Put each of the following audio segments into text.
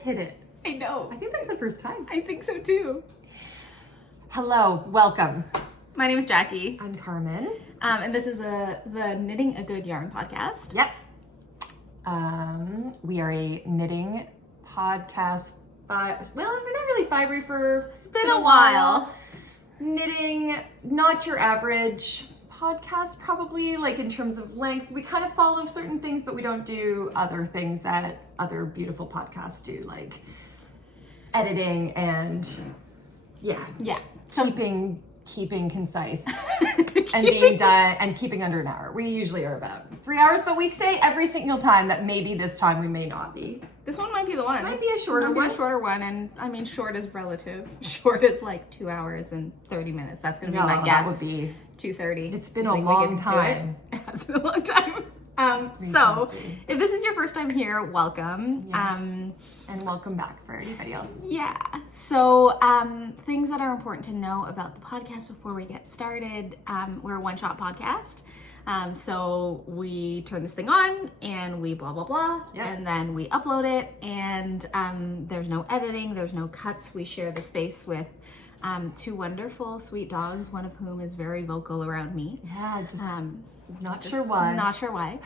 just hit it. I know. I think that's the first time. I think so too. Hello, welcome. My name is Jackie. I'm Carmen. And this is the Knitting a Good Yarn podcast. Yep. We are a knitting podcast. Well, we're not really fibery for... It's been a while. Knitting, not your average podcast probably, like in terms of length. We kind of follow certain things, but we don't do other things that other beautiful podcasts do, like editing and keeping concise and being done and keeping under an hour. We usually are about 3 hours, but we say every single time that maybe this time we may not be. This one might be the one. Might be a shorter one. A shorter one, and I mean, short is relative. Short is like 2 hours and 30 minutes. That's gonna be my guess. That would be 2:30. It's been a long time. It has been a long time. So, if this is your first time here, welcome. Yes. And welcome back for anybody else. Yeah. So, things that are important to know about the podcast before we get started. We're a one-shot podcast. So we turn this thing on and we blah, blah, blah. Yep. And then we upload it and there's no editing, there's no cuts. We share the space with two wonderful, sweet dogs, one of whom is very vocal around me. Yeah, not sure why. Not sure why.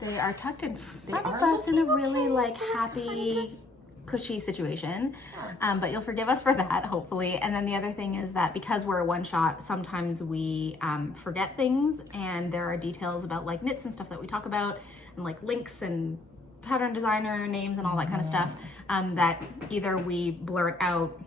They are tucked in front of us in a really happy, cushy situation. But you'll forgive us for that, hopefully. And then the other thing is that because we're a one shot, sometimes we forget things, and there are details about like knits and stuff that we talk about, and like links and pattern designer names and all that kind of stuff that either we blurt out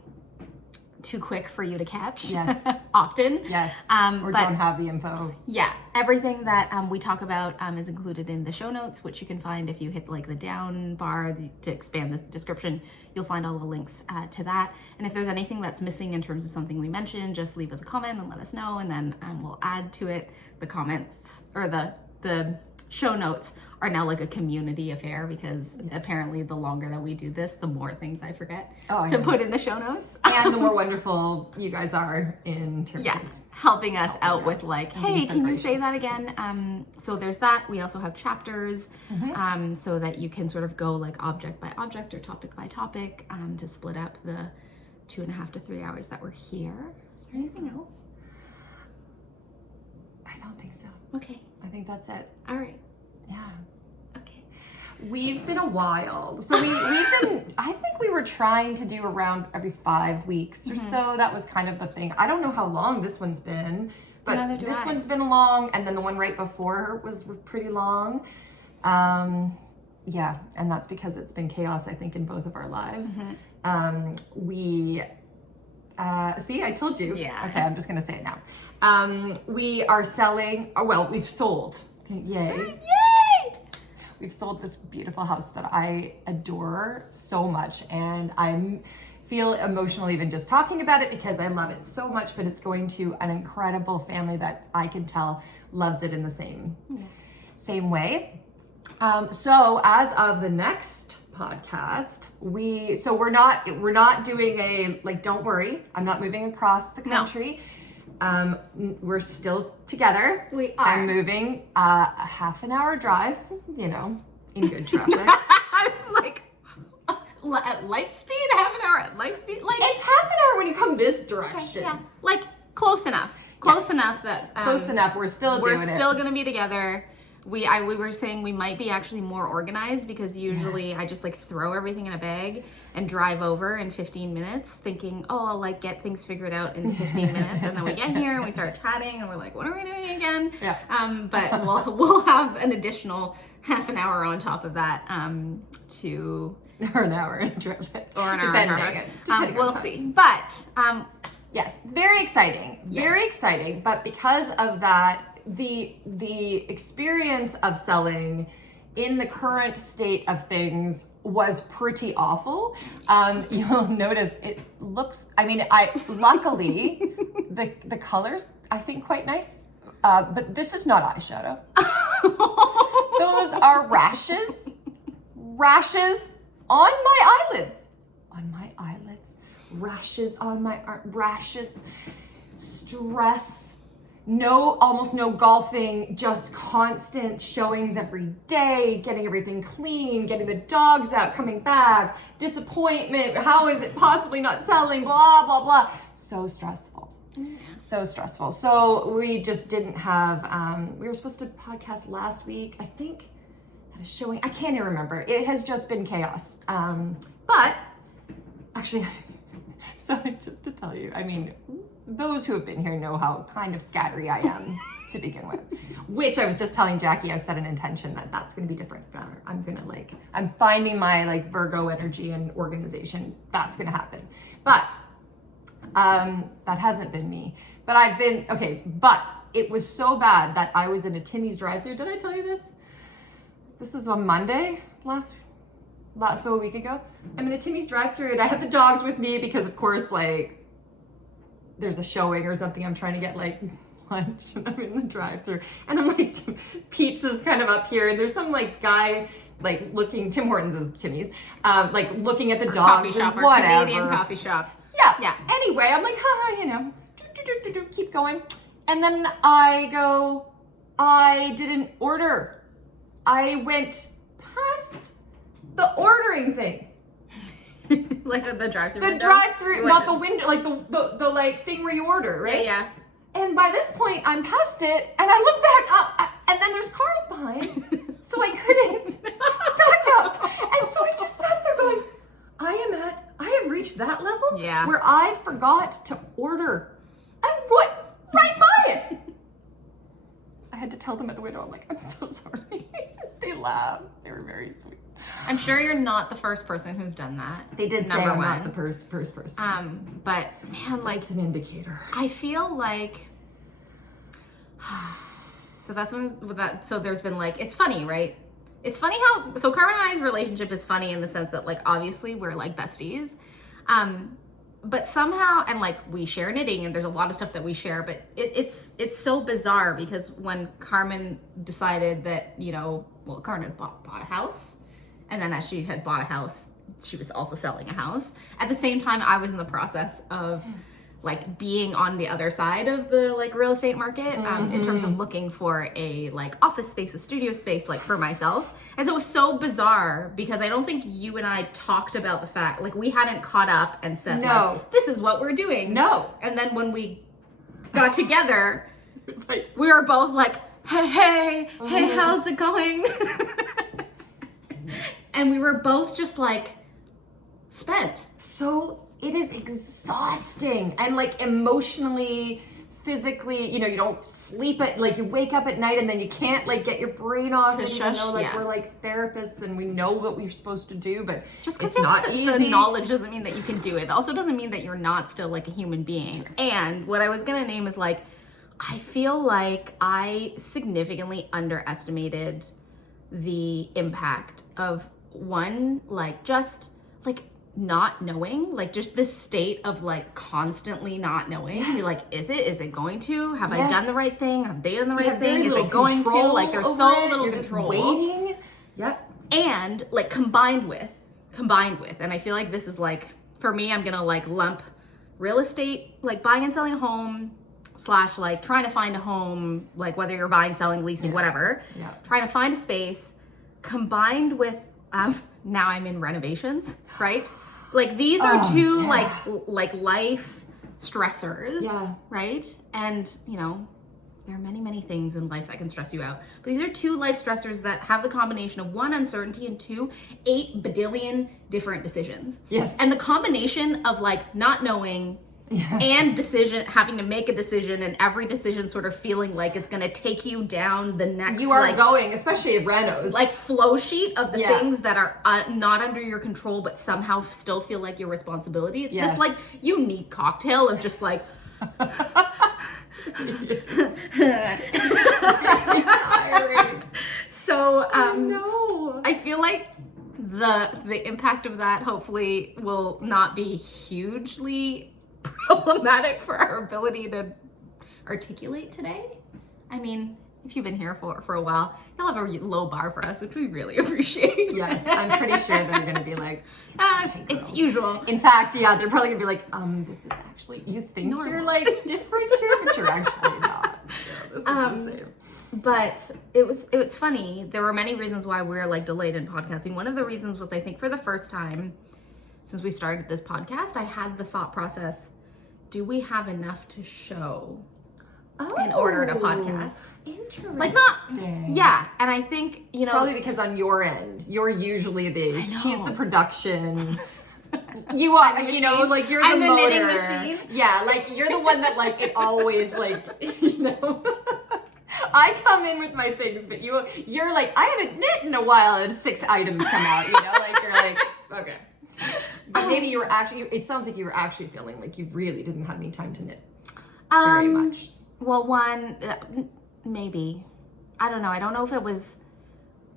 too quick for you to catch. Yes. Often. Yes. Or don't have the info. Yeah. Everything that we talk about is included in the show notes, which you can find if you hit like the down bar to expand the description. You'll find all the links to that. And if there's anything that's missing in terms of something we mentioned, just leave us a comment and let us know, and then we'll add to it. The comments or the show notes are now like a community affair because apparently the longer that we do this, the more things I forget to put in the show notes. And the more wonderful you guys are in terms of helping us out with like, hey, can you say that again? So there's that. We also have chapters so that you can sort of go like object by object or topic by topic to split up the 2.5 to 3 hours that we're here. Is there anything else? I don't think so. Okay. I think that's it. All right. Yeah. Okay. We've been a while. So we've been, I think we were trying to do around every 5 weeks or so. That was kind of the thing. I don't know how long this one's been, but this one's been long. And then the one right before was pretty long. Yeah. And that's because it's been chaos, I think, in both of our lives. See, I told you. Yeah. Okay, I'm just going to say it now. We are selling, we've sold. Okay, yay. Yay! We've sold this beautiful house that I adore so much, and I feel emotional even just talking about it because I love it so much, but it's going to an incredible family that I can tell loves it in the same way. So as of the next podcast, we're not doing a, like, don't worry, I'm not moving across the country. No. We're still together. We are. I'm moving a half an hour drive, in good traffic. I was like, at light speed? Half an hour at light speed? Like, it's half an hour when you come this direction. Okay, yeah. Like, close enough. Close enough that... close enough. We're still going to be together. We were saying we might be actually more organized because usually I just like throw everything in a bag and drive over in 15 minutes thinking, I'll like get things figured out in 15 minutes. And then we get here and we start chatting and we're like, what are we doing again? Yeah. But we'll have an additional half an hour on top of that or an hour in traffic. Or an hour in traffic. We'll see. But yes, very exciting. Yes. Very exciting. But because of that, the experience of selling in the current state of things was pretty awful. You'll notice it looks, luckily the colors I think quite nice, but this is not eyeshadow. Those are rashes on my eyelids, rashes on my rashes, stress, almost no golfing, just constant showings every day, getting everything clean, getting the dogs out, coming back, disappointment, how is it possibly not selling, blah, blah, blah. So stressful. So stressful. So we just didn't have, we were supposed to podcast last week, I think, at a showing. I can't even remember. It has just been chaos. But actually, so just to tell you, I mean, those who have been here know how kind of scattery I am to begin with, which I was just telling Jackie, I've set an intention that that's going to be different. I'm going to I'm finding my Virgo energy and organization. That's going to happen. But that hasn't been me. But I've been, okay, but it was so bad that I was in a Timmy's drive-thru. Did I tell you this? This is on Monday, so a week ago. I'm in a Timmy's drive-thru and I have the dogs with me because of course there's a showing or something. I'm trying to get lunch and I'm in the drive-thru and I'm pizza's kind of up here and there's some guy looking, Tim Hortons is Timmy's, looking at the dogs coffee shop, and whatever. Canadian coffee shop. Yeah. Anyway, I'm keep going. And then I go, I didn't order. I went past the ordering thing. The drive-thru The drive-thru, not the window, the thing where you order, right? Yeah. And by this point, I'm past it, and I look back up, and then there's cars behind, so I couldn't back up. And so I just sat there going, I have reached that level where I forgot to order. And what? Right by it. I had to tell them at the window, I'm like, I'm so sorry. They laughed. They were very sweet. I'm sure you're not the first person who's done that. They did say I'm not the first person. But man, it's an indicator. I feel so that's so there's been it's funny, right? It's funny how, so Carmen and I's relationship is funny in the sense that obviously we're besties. But somehow, and we share knitting and there's a lot of stuff that we share, but it's so bizarre because when Carmen decided that, Carmen had bought a house, and then as she had bought a house, she was also selling a house. At the same time, I was in the process of being on the other side of the real estate market in terms of looking for a office space, a studio space for myself. And so it was so bizarre because I don't think you and I talked about the fact we hadn't caught up and said this is what we're doing. No. And then when we got together, it was we were both hey, how's it going? And we were both just spent. So it is exhausting and emotionally, physically, you don't sleep you wake up at night and then you can't get your brain off, and even though we're therapists and we know what we're supposed to do, but just it's not easy. The knowledge doesn't mean that you can do it. Also doesn't mean that you're not still a human being. Sure. And what I was gonna name is I feel I significantly underestimated the impact of one, just not knowing, just this state of constantly not knowing. Yes. You're is it going to? Have I done the right thing? Have they done the right very thing? Is it going to? There's so little control. Just waiting. Yep. And combined with, and I feel this is for me, I'm gonna lump real estate, buying and selling a home, / trying to find a home, whether you're buying, selling, leasing, whatever. Yeah. Trying to find a space, combined with now I'm in renovations, right? These are two life stressors, right? And there are many things in life that can stress you out, but these are two life stressors that have the combination of one, uncertainty, and two, 8 badillion different decisions. Yes. And the combination of not knowing and having to make a decision, and every decision sort of feeling it's going to take you down the next, you are going, especially at renos, flow sheet of the things that are not under your control but somehow still feel like your responsibility. It's this unique cocktail of just tiring. So no, I feel the impact of that hopefully will not be hugely problematic for our ability to articulate today. I mean, if you've been here for a while, you'll have a low bar for us, which we really appreciate. Yeah, I'm pretty sure they're gonna be it's usual. In fact, they're probably gonna be this is actually, you think you're different here, but you're actually not. this is the same. But it was funny. There were many reasons why we were like delayed in podcasting. One of the reasons was I think for the first time since we started this podcast, I had the thought process, do we have enough to show in order to podcast? Interesting. Like not, yeah. And I think, you know. Probably because on your end, you're usually she's the production. You are, you know, like you're the motor. Knitting machine. Yeah, like you're the one that like it always like, you know. I come in with my things, but you're like, I haven't knit in a while and 6 items come out, you know, like you're like, okay. But maybe you were actually, it sounds like you were actually feeling like you really didn't have any time to knit very much. Well, one, maybe. I don't know. I don't know if it was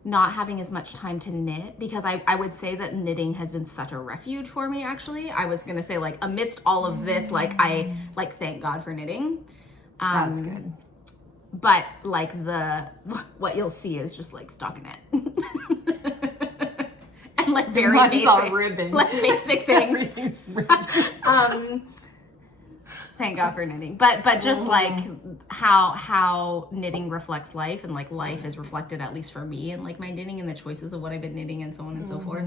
not having as much time to knit, because I would say that knitting has been such a refuge for me, actually. I was going to say, like, amidst all of this, like, I, like, thank God for knitting. That's good. But, like, what you'll see is just, like, stockinette. And, like, very basic. All ribbon. Like, basic things. Everything's ribbon. Thank God for knitting. But just, like, how knitting reflects life, and, like, life is reflected, at least for me, and, like, my knitting and the choices of what I've been knitting and so on and so forth.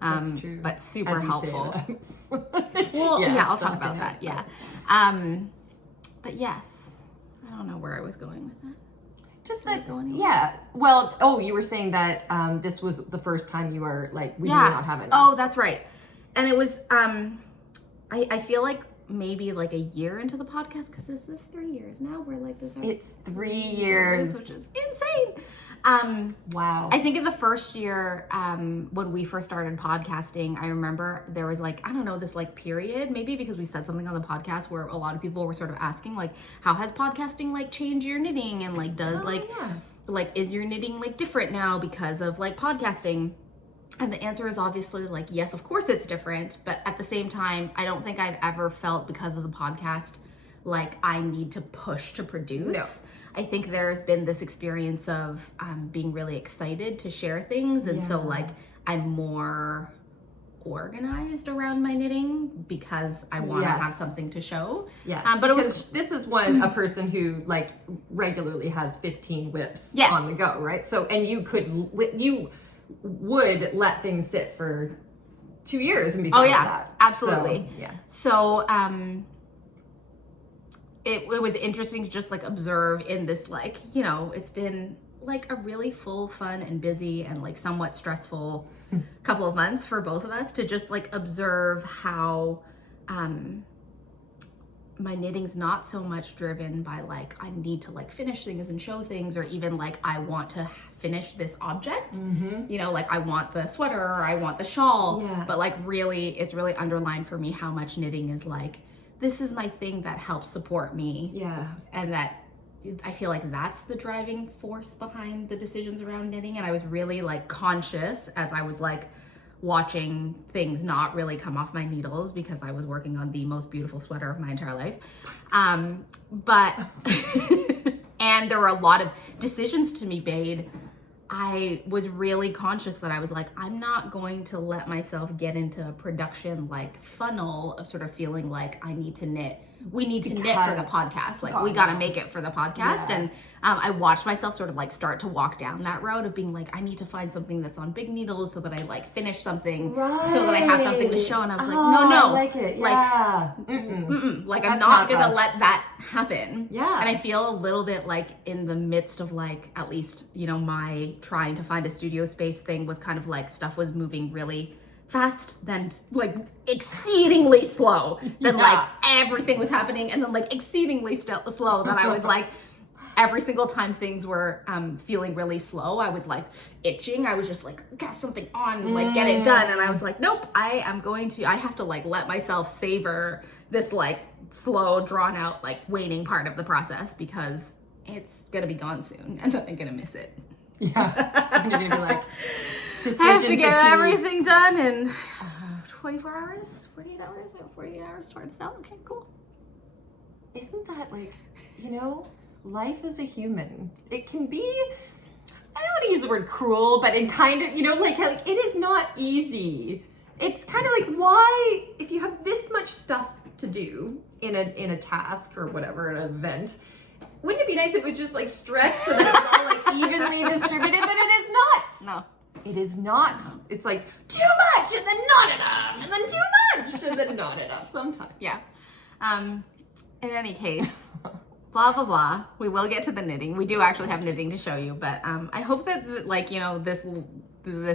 That's true. But super As you helpful. Say Well, yes, yeah, I'll talk about that. Yeah. But yes. I don't know where I was going with that. Just that, yeah. Well, you were saying that this was the first time you were like, we may not have enough. Oh, that's right. And it was, I feel like maybe like a year into the podcast, because this is 3 years now. We're like this. It's 3 years. Which is insane. Wow. I think in the first year, when we first started podcasting, I remember there was like, I don't know, this like period, maybe because we said something on the podcast where a lot of people were sort of asking like, how has podcasting like changed your knitting? And like, like, is your knitting like different now because of like podcasting? And the answer is obviously like, yes, of course it's different. But at the same time, I don't think I've ever felt, because of the podcast, like I need to push to produce. No. I think there's been this experience of being really excited to share things. And so like I'm more organized around my knitting because I want to have something to show. Yes. But this is a person who like regularly has 15 whips on the go, right? So, and you would let things sit for 2 years and be fine with that. Absolutely. So, it was interesting to just like observe in this, like, you know, it's been like a really full, fun and busy and like somewhat stressful couple of months for both of us, to just like observe how my knitting's not so much driven by like I need to like finish things and show things, or even like I want to finish this object, you know, like I want the sweater or I want the shawl, but like really it's really underlined for me how much knitting is like, this is my thing that helps support me, and that I feel like that's the driving force behind the decisions around knitting. And I was really like conscious as I was like watching things not really come off my needles, because I was working on the most beautiful sweater of my entire life. But and there were a lot of decisions to be made. I was really conscious that I was like, I'm not going to let myself get into a production like funnel of sort of feeling like I need to knit. We need to knit for the podcast. Like we got to make it for the podcast. And I watched myself sort of like start to walk down that road of being like, I need to find something that's on big needles so that I like finish something, so that I have something to show. And I was like, no, I like it. like I'm not going to let that happen. And I feel a little bit like in the midst of like, at least, you know, my trying to find a studio space thing was kind of like stuff was moving really fast, then like exceedingly slow, then like everything was happening, and then like exceedingly slow, that I was like, every single time things were feeling really slow, I was like itching. I was just like, got something on, like get it done. And I was like, nope, I have to like let myself savor this like slow, drawn out, like waiting part of the process, because it's gonna be gone soon and then I'm gonna miss it. And you're gonna be like, I have to get everything done in 24 hours, 48 hours. I have 48 hours to start this out. Okay, cool. Isn't that like, you know, life as a human, it can be, I don't want to use the word cruel, but in kind of, you know, like it is not easy. It's kind of like, why, if you have this much stuff to do in a task or whatever, an event, wouldn't it be nice if it was just like stretched so that it was all like evenly distributed? But it is not. No. It is not. It's like too much and then not enough and then too much and then not enough sometimes. Yeah. In any case, blah, blah, blah. We will get to the knitting. We do actually have knitting to show you, but I hope that, like, you know, this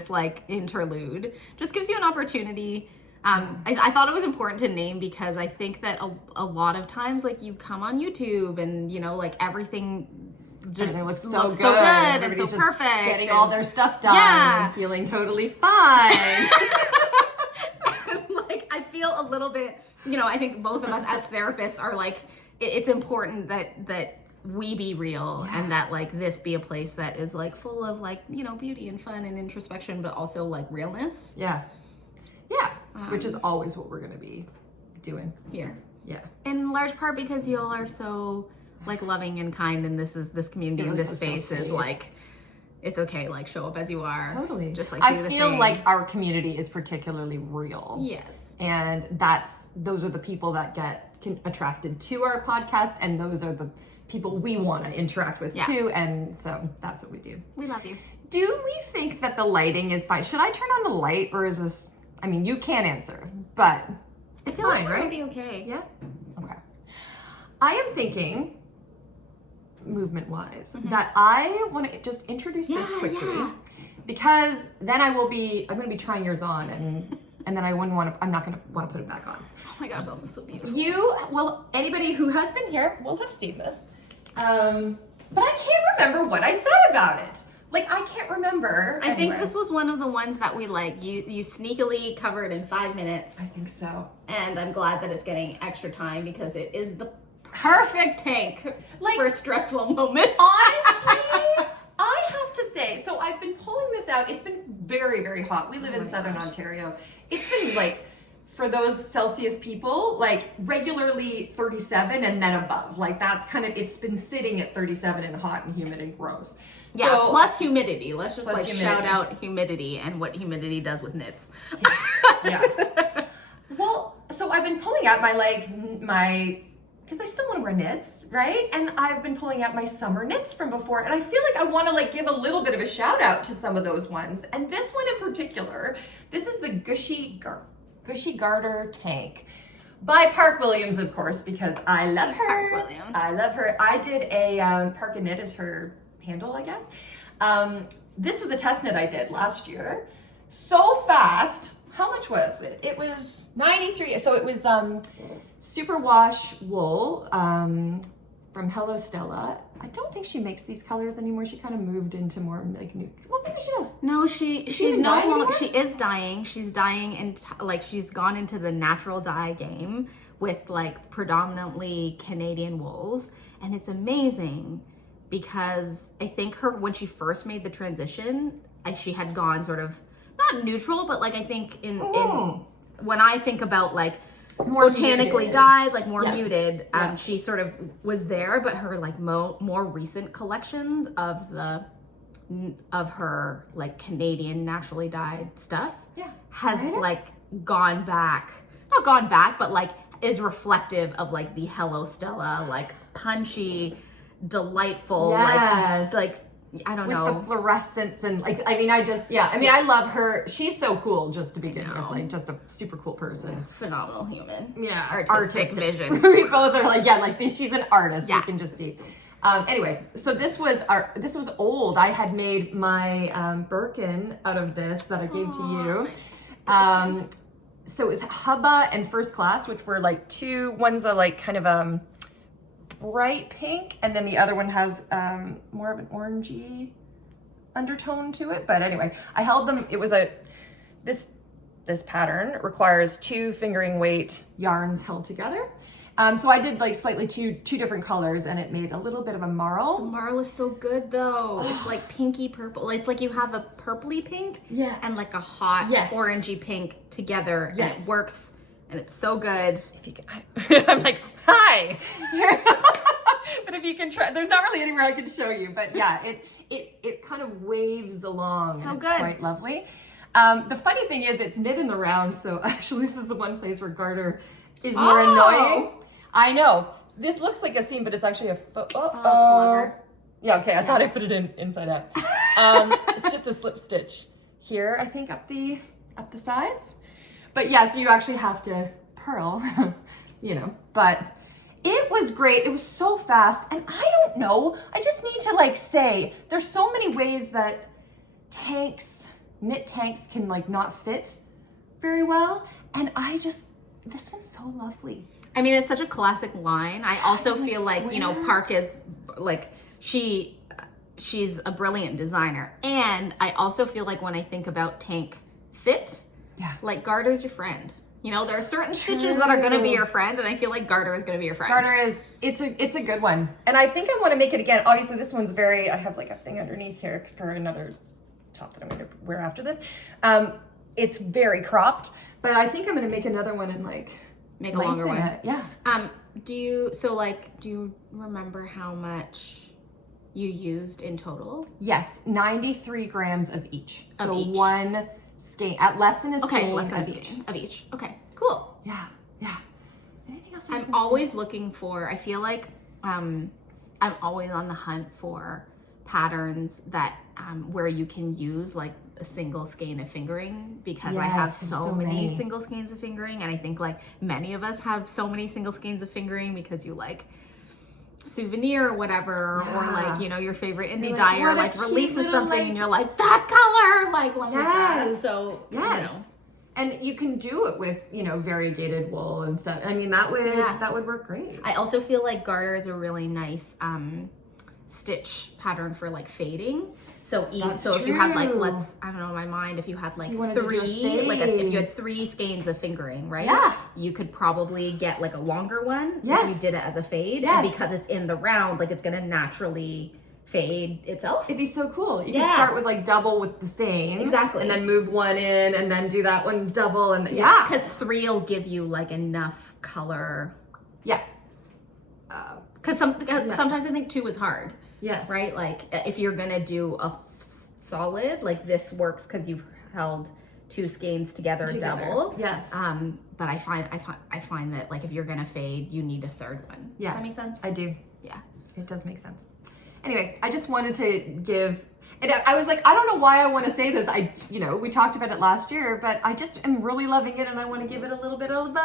like interlude just gives you an opportunity. I thought it was important to name because I think that a lot of times, like, you come on YouTube and, you know, like everything just looks so good. and Everybody's so just perfect. getting all their stuff done Yeah. and feeling totally fine. Like, I feel a little bit, you know, I think both of us as therapists are like, it's important that we be real and that like this be a place that is like full of like, you know, beauty and fun and introspection, but also like realness. Yeah. Which is always what we're going to be doing here. Yeah. In large part because y'all are so like loving and kind, and this community and this space is like, it's okay, like show up as you are. Totally. Just like I feel like our community is particularly real. Yes. And those are the people that get attracted to our podcast, and those are the people we want to interact with too. And so that's what we do. We love you. Do we think that the lighting is fine? Should I turn on the light, or is this, I mean, you can answer, but it's fine, right? It'll be okay. Yeah? Okay. I am thinking, movement-wise, that I want to just introduce this quickly, because then I'm going to be trying yours on, and then I'm not going to want to put it back on. Oh my gosh, that's so beautiful. Anybody who has been here will have seen this, but I can't remember what I said about it. Like, I can't remember. I think this was one of the ones that we like, you sneakily covered in 5 minutes. I think so. And I'm glad that it's getting extra time because it is the perfect tank for stressful moments. Honestly, I have to say, so I've been pulling this out. It's been very, very hot. We live in Southern Ontario. It's been like, for those Celsius people, like regularly 37 and then above. Like that's kind of, it's been sitting at 37 and hot and humid and gross. Yeah, so, plus humidity. Let's just like humidity. shout out humidity and what humidity does with knits. Yeah. Well, so I've been pulling out because I still want to wear knits, right? And I've been pulling out my summer knits from before, and I feel like I want to like give a little bit of a shout out to some of those ones. And this one in particular, this is the Gushy Garter tank by Park Williams, of course, because I love her. Park Williams. I love her. I did a Park and Knit as her handle, I guess. This was a test knit I did last year. So fast. How much was it? It was 93. So it was Superwash wool from Hello Stella. I don't think she makes these colors anymore. She kind of moved into more like new. Well, maybe she does. No, she's no longer. She is dyeing. She's dyeing and like she's gone into the natural dye game with like predominantly Canadian wools, and it's amazing because I think when she first made the transition, she had gone sort of not neutral, but like I think in when I think about like more botanically dyed, like more muted, she sort of was there, but her like more recent collections of her like Canadian naturally dyed stuff has like not gone back, but like is reflective of like the Hello Stella, like punchy, delightful, like I don't know. With the fluorescence and like, I mean, I love her. She's so cool just to begin with, like just a super cool person. Phenomenal human. Yeah. Artistic vision. We both are like she's an artist. You can just see. Anyway, so this was old. I had made my Birkin out of this that I gave to you. So it was Hubba and First Class, which were like one's a like kind of bright pink, and then the other one has more of an orangey undertone to it. But anyway, I held them. It was this pattern requires 2 fingering weight yarns held together. So I did like slightly two different colors, and it made a little bit of a marl. The marl is so good though. It's like pinky purple. It's like you have a purpley pink and like a hot orangey pink together, and it works. And it's so good. If you can, I'm like, hi. But if you can try, there's not really anywhere I can show you. But yeah, it kind of waves along. So and it's good. Quite lovely. The funny thing is, it's knit in the round. So actually, this is the one place where Garter is more annoying. I know. this looks like a seam, but it's actually a pullover. Yeah, okay, I thought I put it in inside out. It's just a slip stitch here, I think, up the sides. But yeah, so you actually have to purl, you know, but it was great. It was so fast. And I don't know, I just need to like say, there's so many ways that knit tanks can like not fit very well. And this one's so lovely. I mean, it's such a classic line. I also feel like, you know, Park is like, she's a brilliant designer. And I also feel like when I think about tank fit, like Garter's your friend. You know, there are certain stitches that are going to be your friend, and I feel like Garter is going to be your friend. Garter is, it's a good one. And I think I want to make it again. Obviously, this one's I have like a thing underneath here for another top that I'm going to wear after this. It's very cropped, but I think I'm going to make another one and like make a longer one. Yeah. Do you remember how much you used in total? Yes, 93 grams of each. So each. one skein, at less than a skein, okay, less than a skein of each. Okay, cool. Yeah. Anything else? I'm always looking for, I feel like I'm always on the hunt for patterns that where you can use like a single skein of fingering, because I have so many single skeins of fingering, and I think like many of us have so many single skeins of fingering because you like souvenir or whatever, or like, you know, your favorite indie dyer like releases something and you're like, that color, like let me that. So you know. And you can do it with, you know, variegated wool and stuff. I mean, that would work great. I also feel like Garter is a really nice stitch pattern for like fading. So if you had like, I don't know, in my mind, if you had like if you had 3 skeins of fingering, right? Yeah. You could probably get like a longer one if you did it as a fade. Yes. And because it's in the round, like it's gonna naturally fade itself. It'd be so cool. You could start with like double with the same. Exactly. And then move one in and then do that one double and Because 3 will give you like enough color. Yeah. Because sometimes I think 2 is hard. Yes. Right? Like if you're gonna do a solid, like this works because you've held 2 skeins together double. Yes. But I find that like if you're gonna fade, you need a third one. Yeah. Does that make sense? I do. Yeah. It does make sense. Anyway, I just wanted to give, and I was like, I don't know why I want to say this. We talked about it last year, but I just am really loving it, and I want to give it a little bit of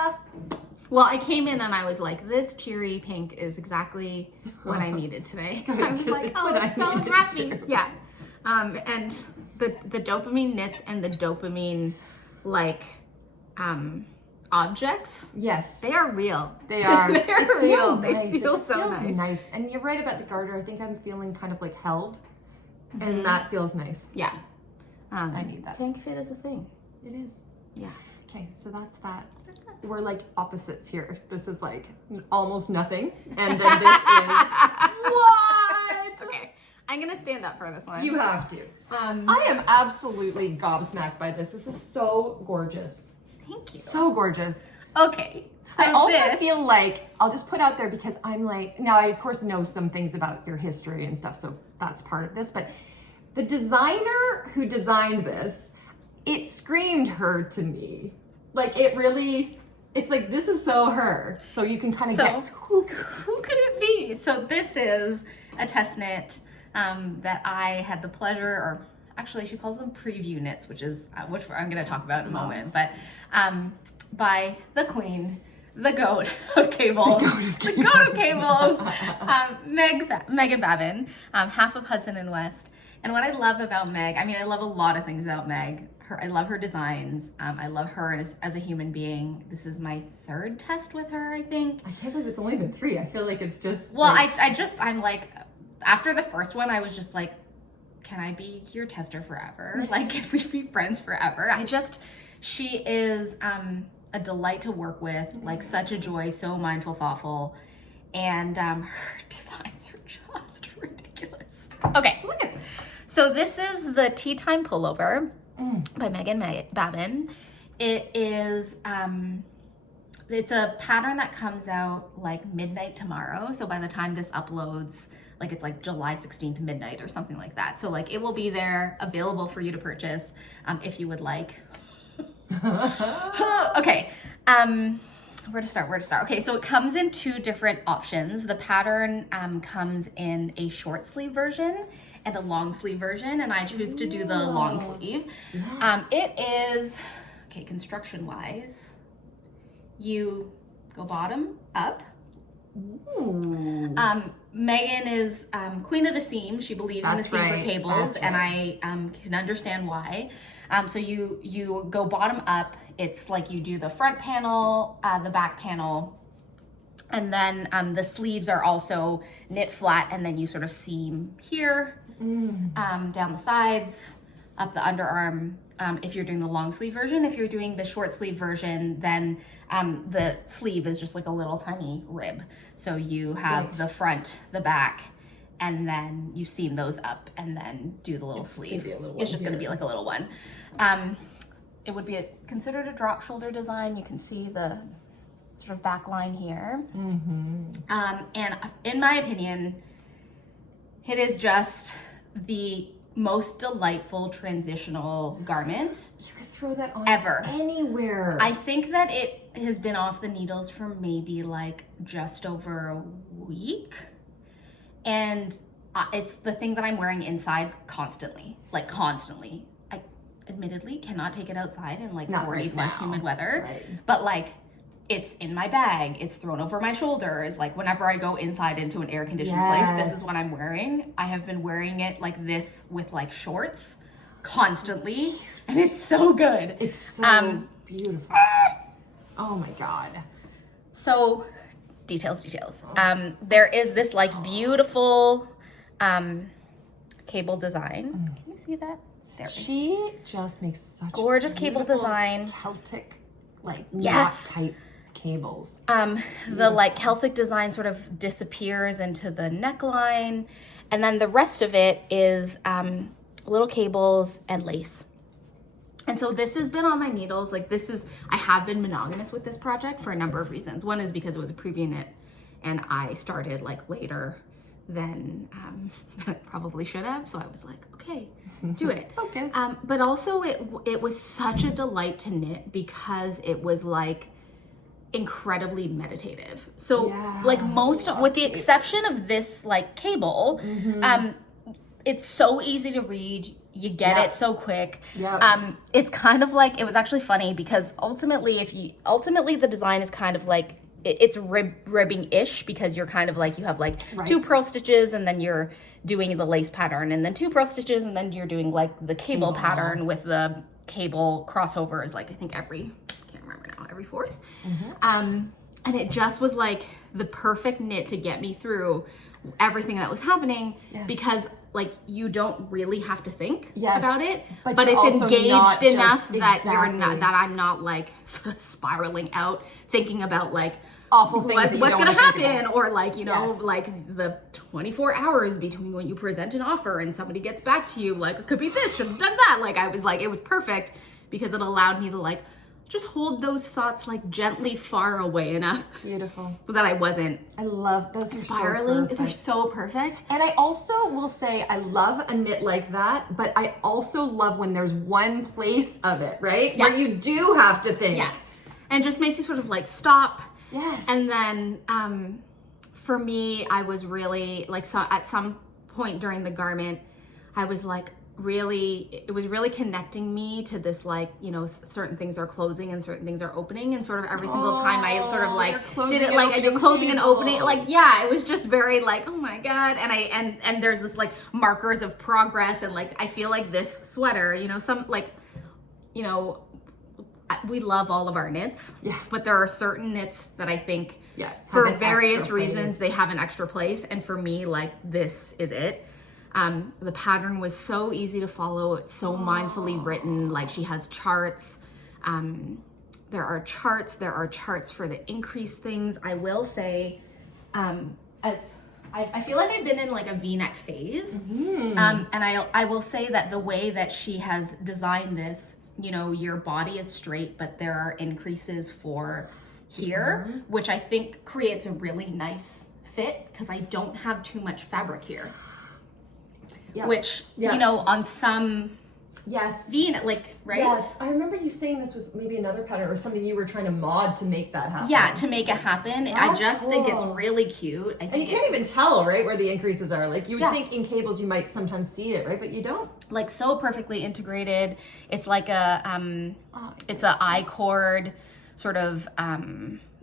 Well, I came in and I was like, this cheery pink is exactly what I needed today. I was like, I'm so happy. Too. Yeah. And the dopamine knits and the dopamine like objects. Yes. They are real. They are. They're real. Nice. They feel it just so feels nice. nice. And you're right about the Garter. I think I'm feeling kind of like held. And that feels nice. Yeah. I need that. Tank fit is a thing. It is. Yeah. Okay, so that's that. We're like opposites here. This is like almost nothing. And then this is what? Okay. I'm gonna stand up for this one. You have to. I am absolutely gobsmacked by this. This is so gorgeous. Thank you. So gorgeous. Okay. So I also feel like, I'll just put out there because I'm like, now I of course know some things about your history and stuff, so that's part of this, but the designer who designed this, it screamed her to me. Like it's like, this is so her. So you can kind of guess who could it be? So this is a test knit that I had the pleasure, or actually she calls them preview knits, which I'm going to talk about in a moment, but by the queen, the goat of cables, the goat of cables, Meghan Babin, half of Hudson and West. And what I love about Meg, I mean, I love a lot of things about Meg. I love her designs. I love her as a human being. This is my 3rd test with her, I think. I can't believe it's only been 3. I feel like it's just. Well, I'm like, after the first one, I was just like, can I be your tester forever? Like, can we be friends forever? She is a delight to work with, like such a joy, so mindful, thoughtful, and her designs are just ridiculous. Okay, look at this. So this is the Tea Time Pullover by Meghan Babin. It is, it's a pattern that comes out like midnight tomorrow. So by the time this uploads, like it's like July 16th midnight or something like that. So like it will be there available for you to purchase if you would like. Okay. where to start? Okay, so it comes in 2 different options. The pattern comes in a short sleeve version and a long sleeve version, and I choose to do the long sleeve. Yes. It is, okay, construction wise, you go bottom up. Ooh. Meghan is queen of the seam. She believes in the seam for cables, and I can understand why. So you go bottom up. It's like you do the front panel, the back panel, and then the sleeves are also knit flat, and then you sort of seam here, down the sides, up the underarm. If you're doing the long sleeve version, if you're doing the short sleeve version, then the sleeve is just like a little tiny rib. So you have the front, the back, and then you seam those up and then do the little sleeve. It's just going to be like a little one. It would be considered a drop shoulder design. You can see the sort of back line here. And in my opinion, it is just the most delightful transitional garment You could throw that on ever. Anywhere. I think that it has been off the needles for maybe like just over a week. And it's the thing that I'm wearing inside constantly, like constantly. I admittedly cannot take it outside in like 40 plus humid weather, but like it's in my bag, it's thrown over my shoulders. Like whenever I go inside into an air conditioned place, this is what I'm wearing. I have been wearing it like this with like shorts constantly, and it's so good. It's so beautiful. Oh my God. So details. There is this like beautiful cable design. Can you see that? There. She just makes such gorgeous cable design. Celtic, like knot type cables. The like Celtic design sort of disappears into the neckline, and then the rest of it is little cables and lace. And so this has been on my needles. Like I have been monogamous with this project for a number of reasons. One is because it was a preview knit, and I started like later than I probably should have. So I was like, okay, do it. Focus. But also it was such a delight to knit because it was like incredibly meditative. So like with the exception of this like cable, it's so easy to read. You get it so quick. It's kind of like, it was actually funny because ultimately the design is kind of like, it's ribbing-ish because you're kind of like, you have like 2 purl stitches and then you're doing the lace pattern, and then 2 purl stitches and then you're doing like the cable pattern with the cable crossovers, like I think every 4th. And it just was like the perfect knit to get me through everything that was happening because like you don't really have to think about it, but it's engaged enough that you're not, that I'm not like spiraling out thinking about like awful things what's gonna happen, or like, you know, like the 24 hours between when you present an offer and somebody gets back to you, like it could be this, should have done that. Like I was like, it was perfect because it allowed me to like just hold those thoughts like gently far away enough. Beautiful. So that I wasn't. I love those. Spiraling. They're so perfect. And I also will say I love a knit like that, but I also love when there's one place of it, right? Where you do have to think. And it just makes you sort of like stop. Yes. And then for me, I was really like, at some point during the garment, I was like, it was really connecting me to this, like, you know, certain things are closing and certain things are opening, and sort of every single time I sort of like did it, like I did closing and opening, like it was just very like, oh my God. And there's this like markers of progress, and like I feel like this sweater, you know, some like, you know, we love all of our knits, but there are certain knits that I think for various reasons they have an extra place, and for me, like, this is it. The pattern was so easy to follow. It's so mindfully written. Like, she has charts. There are charts for the increase things. I will say, as I feel like I've been in like a V-neck phase. And I will say that the way that she has designed this, you know, your body is straight, but there are increases for here, which I think creates a really nice fit because I don't have too much fabric here. Which, you know, on some Yes. Vienna, like, right? Yes, I remember you saying this was maybe another pattern or something you were trying to mod to make that happen. Yeah, to make it happen. I just think it's really cute. I think and you can't even tell, right, where the increases are. Like, you would think in cables you might sometimes see it, right? But you don't. Like, so perfectly integrated. It's like a, it's a I-cord sort of,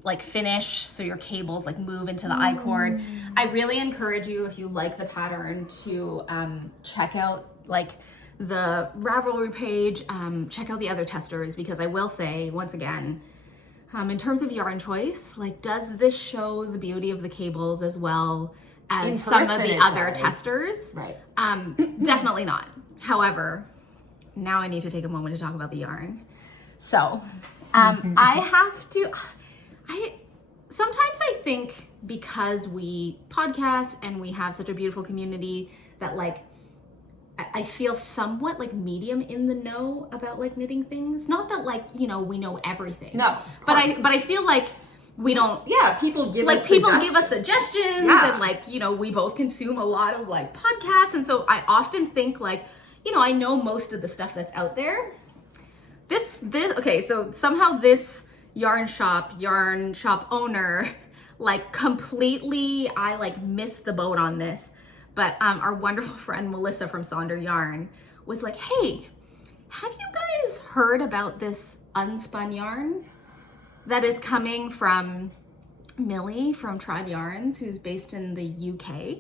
like finish, so your cables like move into the I-cord. I really encourage you, if you like the pattern, to check out like the Ravelry page, check out the other testers, because I will say once again, in terms of yarn choice, like, does this show the beauty of the cables as well as some of the other testers? Right. Definitely not. However, now I need to take a moment to talk about the yarn. So sometimes I think because we podcast and we have such a beautiful community that, like, I feel somewhat like medium in the know about like knitting things. Not that, like, you know, we know everything. No, but I feel like we don't. Yeah, people give us suggestions, and like, you know, we both consume a lot of like podcasts, and so I often think like, you know, I know most of the stuff that's out there. Okay, so somehow this yarn shop owner, like, completely, I like missed the boat on this. But our wonderful friend Melissa from Sonder Yarn was like, hey, have you guys heard about this unspun yarn that is coming from Millie from Tribe Yarns, who's based in the UK?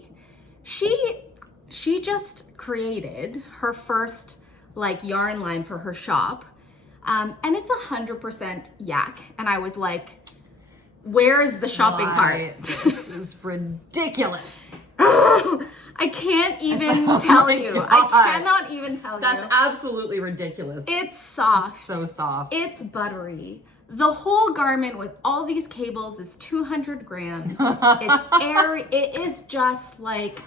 She just created her first like yarn line for her shop, and it's 100% yak. And I was like, where is the shopping cart? This is ridiculous. I can't even tell you. I cannot even tell you. That's absolutely ridiculous. It's soft. It's so soft. It's buttery. The whole garment with all these cables is 200 grams. It's airy. It is just like,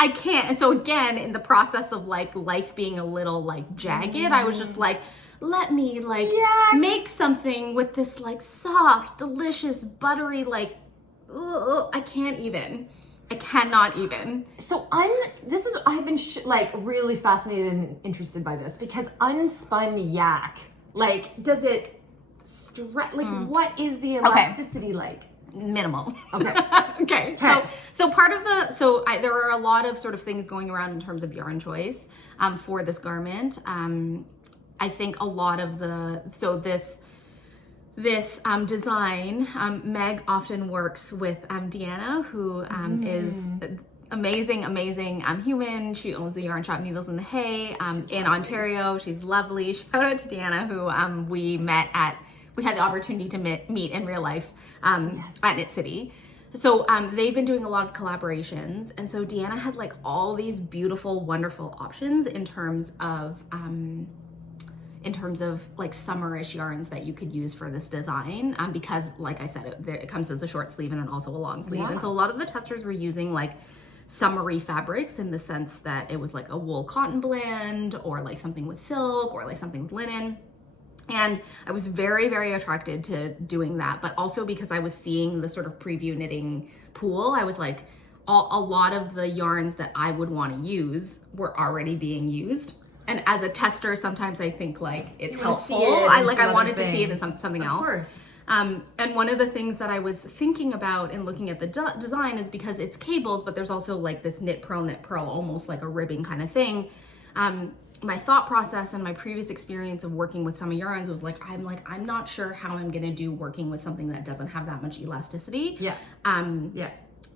I can't. And so again, in the process of like life being a little like jagged, I was just like, let me like make something with this like soft, delicious, buttery, like, I cannot even. So I've been like really fascinated and interested by this, because unspun yak, like, does it stretch? Like, what is the elasticity like? Minimal. Okay. Okay. So part of there are a lot of sort of things going around in terms of yarn choice for this garment. I think a lot of this design, Meg often works with Deanna, who is amazing human. She owns the yarn shop Needles in the Hay in Ontario. She's lovely. Shout out to Deanna, who we had the opportunity to meet in real life at Knit City. So they've been doing a lot of collaborations, and so Deanna had like all these beautiful, wonderful options in terms of like summerish yarns that you could use for this design, because like I said, it comes as a short sleeve and then also a long sleeve. And so a lot of the testers were using like summery fabrics in the sense that it was like a wool cotton blend, or like something with silk, or like something with linen. And I was very, very attracted to doing that, but also because I was seeing the sort of preview knitting pool, I was like, a lot of the yarns that I would want to use were already being used. And as a tester, sometimes I think like it's helpful. I wanted to see it as something else. Of course. And one of the things that I was thinking about in looking at the design is because it's cables, but there's also like this knit purl, almost like a ribbing kind of thing. My thought process and my previous experience of working with some yarns was I'm not sure how I'm gonna do working with something that doesn't have that much elasticity.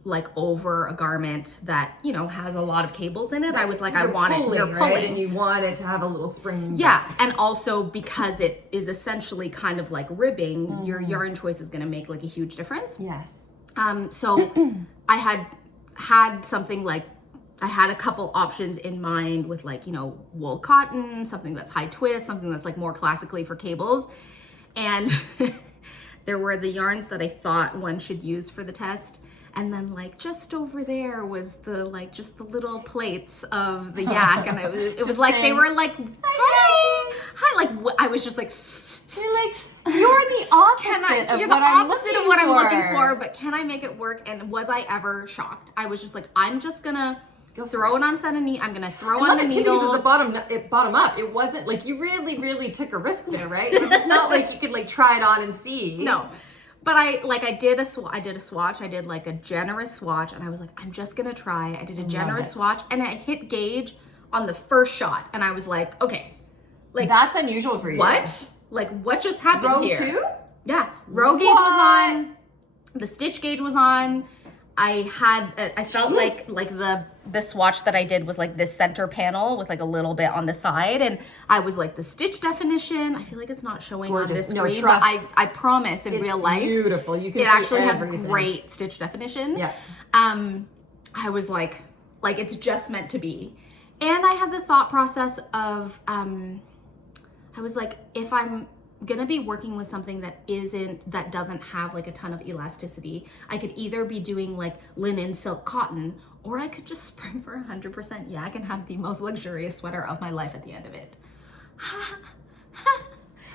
Like over a garment that, you know, has a lot of cables in it. I was like, you're pulling, right? And you want it to have a little spring. Yeah, and also because it is essentially kind of like ribbing, your yarn choice is gonna make like a huge difference. Yes. So I had something like, I had a couple options in mind with like, you know, wool cotton, something that's high twist, something that's like more classically for cables. And there were the yarns that I thought one should use for the test. And then like just over there was the like just the little plates of the yak, and it was like they were like, hi, like I was just like, you're the opposite of what I'm looking for. But can I make it work? And was I ever shocked? I was just like, I'm just gonna throw it on set of I'm gonna throw I on love the it too needles. because it's bottom up. It wasn't like you really took a risk there, right? Because it's not like you could like try it on and see. No. But I did a swatch. I did like a generous swatch, and I was like, I'm just gonna try. I did a generous swatch, and I hit gauge on the first shot, and I was like, okay, like that's unusual for you. What? Like what just happened row here? 2? Yeah, row gauge was on. The stitch gauge was on. I felt like the swatch that I did was like this center panel with like a little bit on the side, and I was like the stitch definition. I feel like it's not showing on this screen, but I promise in real life, beautiful. You can it see actually everything. has great stitch definition. Yeah. I was like it's just meant to be, and I had the thought process of I was like, if I'm gonna be working with something that doesn't have like a ton of elasticity, I could either be doing like linen, silk, cotton, or I could just spring for 100% yak and have the most luxurious sweater of my life at the end of it.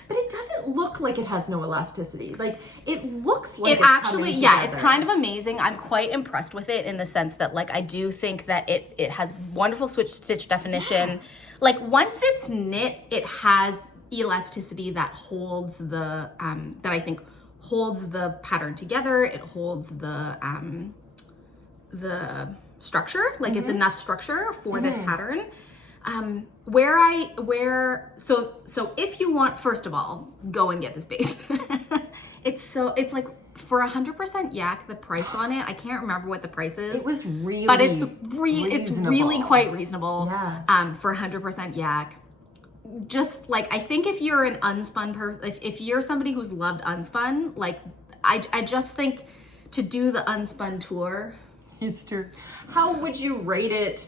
But it doesn't look like it has no elasticity. Like it looks like it actually, yeah, it's kind of amazing. I'm quite impressed with it in the sense that like I do think that it has wonderful stitch definition. Yeah. Like once it's knit, it has elasticity that holds the that I think holds the pattern together. It holds the structure, like it's enough structure for this pattern. So if you want, first of all, go and get this base. it's like for 100% yak, the price on it, I can't remember what the price is. It was really, but it's really quite reasonable. Yeah. For 100% yak. Just like, I think if you're an unspun person, if you're somebody who's loved unspun, like I just think to do the unspun tour. It's true. How would you rate it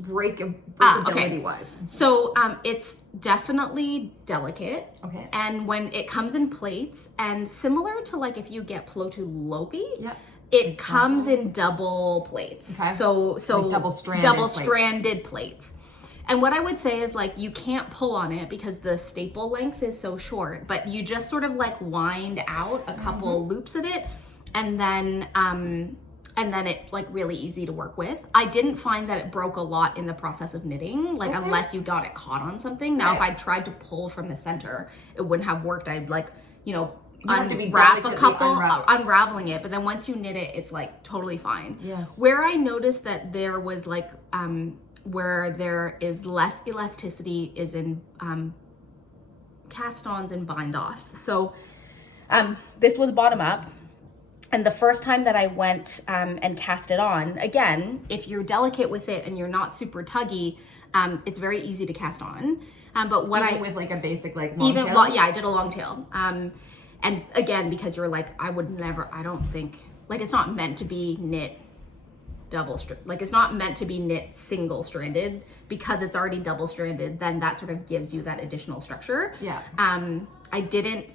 breakability wise? So it's definitely delicate. Okay. And when it comes in plates, and similar to like if you get Plotu Lopi, yep. It comes in double plates. Okay. So like double-stranded plates. And what I would say is like you can't pull on it because the staple length is so short, but you just sort of like wind out a couple loops of it, and then it's like really easy to work with. I didn't find that it broke a lot in the process of knitting, like unless you got it caught on something. Now, if I tried to pull from the center, it wouldn't have worked. I'd like, unraveling it, but then once you knit it, it's like totally fine. Yes. Where I noticed that there was like, where there is less elasticity is in cast-ons and bind-offs. So this was bottom up. And the first time that I went and cast it on, again, if you're delicate with it and you're not super tuggy, it's very easy to cast on. But what with like a basic like long tail? I did a long tail. And again, because you're like, I don't think, like it's not meant to be knit it's not meant to be knit single-stranded, because it's already double-stranded, then that sort of gives you that additional structure. Yeah. I didn't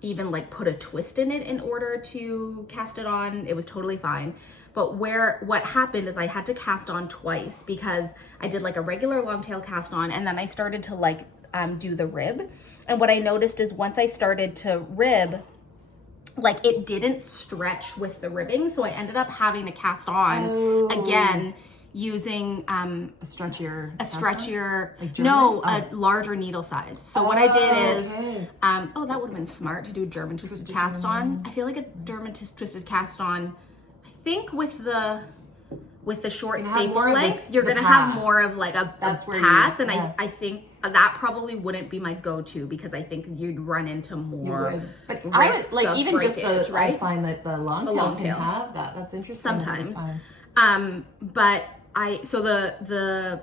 even like put a twist in it in order to cast it on. It was totally fine. But what happened is I had to cast on twice, because I did like a regular long tail cast on, and then I started to like do the rib. And what I noticed is once I started to rib, like it didn't stretch with the ribbing, so I ended up having to cast on again using a stretchier, like a larger needle size. So what I did is that would have been smart to do German twisted cast on. I feel like a German twisted cast on, I think with the short staple length, you're gonna have more of like a pass, and I think that probably wouldn't be my go-to, because I think you'd run into more. But I would like even just right? I find that the long tail can have that. That's interesting. Sometimes. But the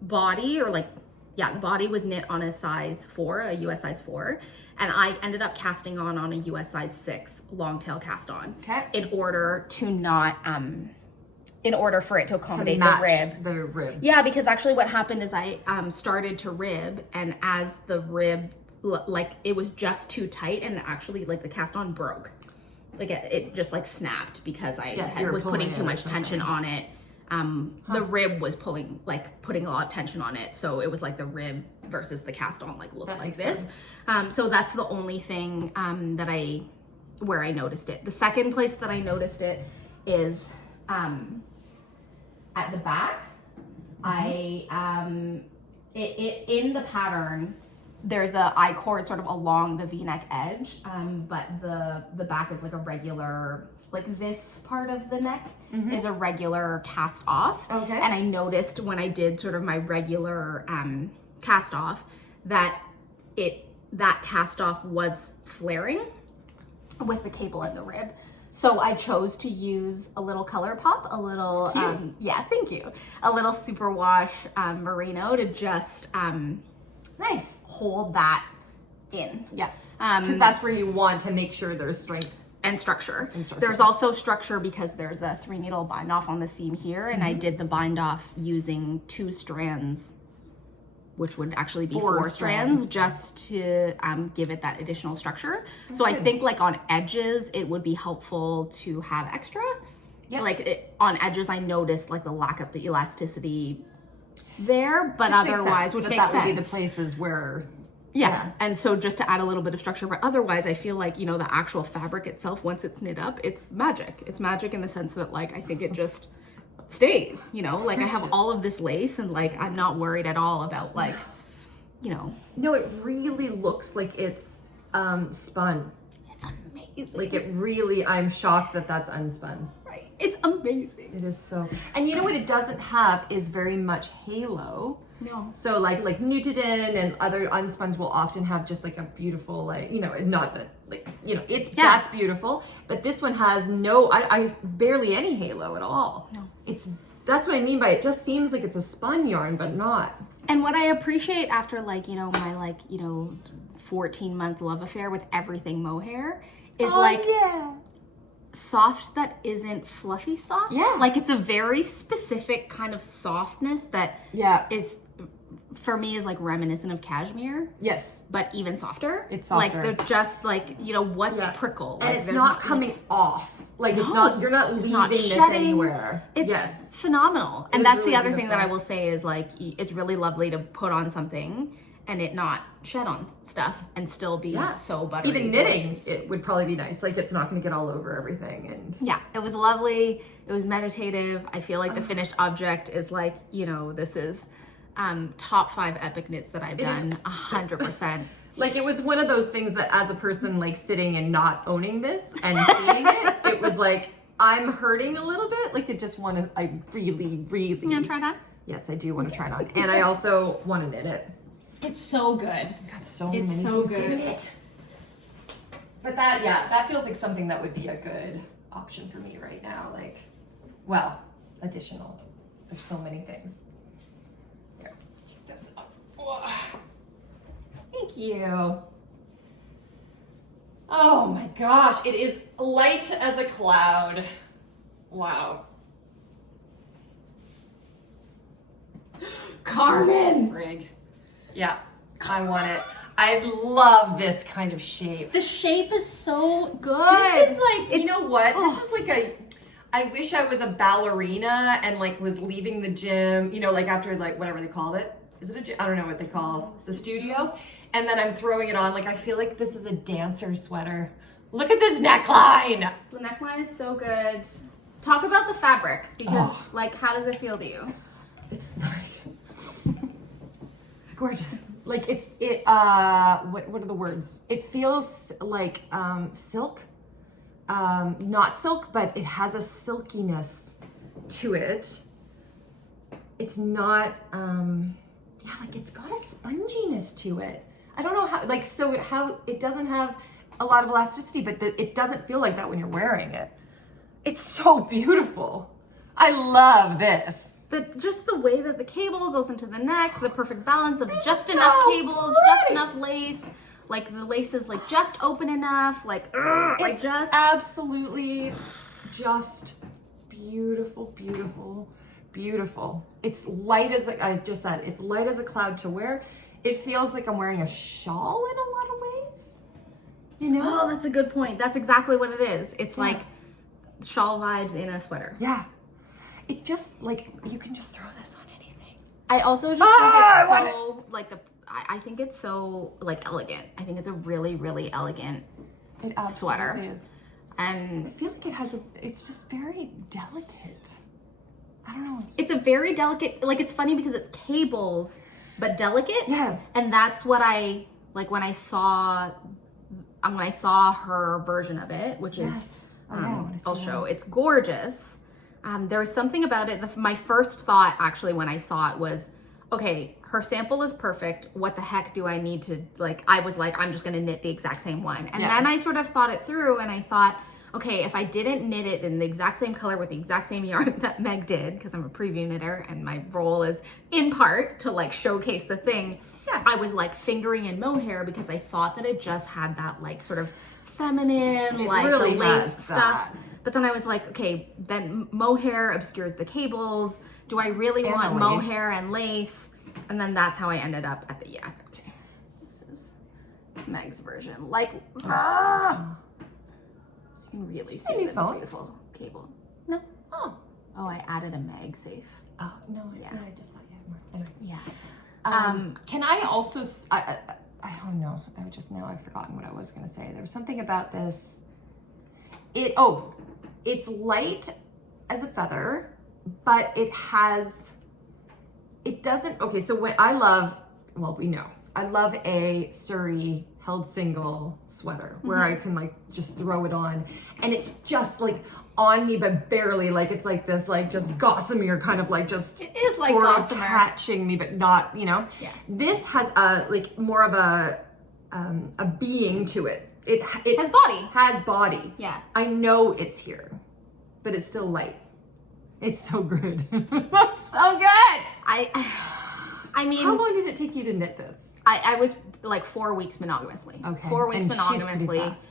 body, or like, the body was knit on a size 4, a US size 4. And I ended up casting on a US size 6 long tail cast on. Okay. In order for it to accommodate the rib. Yeah, because actually what happened is I started to rib, and as the rib, like it was just too tight, and actually like the cast on broke. Like it just like snapped because I was putting too much tension on it. The rib was putting a lot of tension on it. So it was like the rib versus the cast on like looked like this. So that's the only thing where I noticed it. The second place that I noticed it is at the back, I in the pattern, there's a I-cord sort of along the V-neck edge, but the back is like a regular, like this part of the neck is a regular cast off. Okay. And I noticed when I did sort of my regular cast off that that cast off was flaring with the cable and the rib. So I chose to use a little color pop, a little, yeah, thank you. A little Superwash Merino to just nice hold that in. Yeah, because that's where you want to make sure there's strength. And structure. There's also structure because there's a 3-needle bind off on the seam here, and I did the bind off using 2 strands, which would actually be 4 strands, just to give it that additional structure. So I think like on edges, it would be helpful to have extra. Yeah. Like on edges, I noticed like the lack of the elasticity there, but otherwise, which makes sense. That would be the places where. Yeah. And so just to add a little bit of structure, but otherwise I feel like, you know, the actual fabric itself, once it's knit up, it's magic. It's magic in the sense that like, I think it just stays, you know, like I have all of this lace and like, I'm not worried at all about like, you know. No, it really looks like it's spun. It's amazing. Like it really, I'm shocked that that's unspun. Right. It's amazing. It is so, and you know what it doesn't have is very much halo. No. So like Nutiden and other unspuns will often have just like a beautiful, like, you know, not that like, you know, that's beautiful, but this one has no, I barely any halo at all. No. That's what I mean by it just seems like it's a spun yarn, but not. And what I appreciate after like, you know, my like, you know, 14-month love affair with everything mohair is soft that isn't fluffy soft. Yeah. Like it's a very specific kind of softness that is, for me, is like reminiscent of cashmere. Yes. But even softer. It's softer. Like they're just like, you know, what's prickle? And like, it's not coming off. Like it's not, you're not leaving this anywhere. It's phenomenal. And that's really the other thing that I will say is like, it's really lovely to put on something and it not shed on stuff and still be so buttery. Even knitting, it would probably be nice. Like it's not going to get all over everything. And yeah, it was lovely. It was meditative. I feel like the finished object is like, you know, this is top 5 epic knits that I've done 100%. Like it was one of those things that as a person like sitting and not owning this and seeing it, it was like, I'm hurting a little bit. Like I really. You want to try it on? Yes, I do want to try it on. And I also want to knit it. It's so good. I've got so many things to knit. But that feels like something that would be a good option for me right now. Like, well, additional. There's so many things. Here, take this up. Thank you. Oh my gosh, it is light as a cloud. Wow. Carmen! Frig. Yeah, I want it. I love this kind of shape. The shape is so good. This is like, you know what? This is like I wish I was a ballerina and like was leaving the gym, you know, like after like whatever they called it. Is it a gym? I don't know what they call the studio. And then I'm throwing it on. Like, I feel like this is a dancer sweater. Look at this neckline. The neckline is so good. Talk about the fabric because like, how does it feel to you? It's like gorgeous. Like what are the words? It feels like silk. Not silk, but it has a silkiness to it. It's not like it's got a sponginess to it. I don't know how it doesn't have a lot of elasticity, but it doesn't feel like that when you're wearing it. It's so beautiful. I love this. Just the way that the cable goes into the neck, the perfect balance of just enough cables, just enough lace. Like the lace is like just open enough. Like it's absolutely just beautiful, beautiful, beautiful. It's light as I just said. It's light as a cloud to wear. It feels like I'm wearing a shawl in a lot of ways. You know? Oh, that's a good point. That's exactly what it is. It's like shawl vibes in a sweater. Yeah. It just like you can just throw this on anything. I also just think it's so like I think it's so like elegant. I think it's a really, really elegant sweater. Is. And I feel like it's just very delicate. I don't know. It's a very delicate, like it's funny because it's cables, but delicate. Yeah. And that's what I, like when I saw her version of it, which is, I'll show, it's gorgeous. There was something about it. My first thought actually when I saw it was, okay, her sample is perfect. What the heck do I need to, like, I was like, I'm just going to knit the exact same one. And then I sort of thought it through and I thought, okay, if I didn't knit it in the exact same color with the exact same yarn that Meg did, because I'm a preview knitter and my role is in part to like showcase the thing, I was like fingering in mohair because I thought that it just had that like sort of feminine, like really the lace has stuff. that. But then I was like, okay, then mohair obscures the cables. Do I really And want the lace. mohair and lace? And then that's how I ended up at the yak. Okay, this is Meg's version. Like, so you can really see the beautiful cable. No. Oh, I added a Meg safe. Oh, no, I just thought you had more. Anyway. Yeah. Can I also, oh no, I've forgotten what I was going to say. There was something about this. It's light as a feather, but so when I love a Suri held single sweater where I can like just throw it on and it's just like on me but barely, like it's like this like just gossamer kind of like just it is like sort gossamer. of catching me but not, This has a like more of a being to it. It has body. Yeah. I know it's here, but it's still light. It's so good. That's so good. I mean, how long did it take you to knit this? I was like 4 weeks monogamously. Okay. 4 weeks And she's pretty monogamously. fast.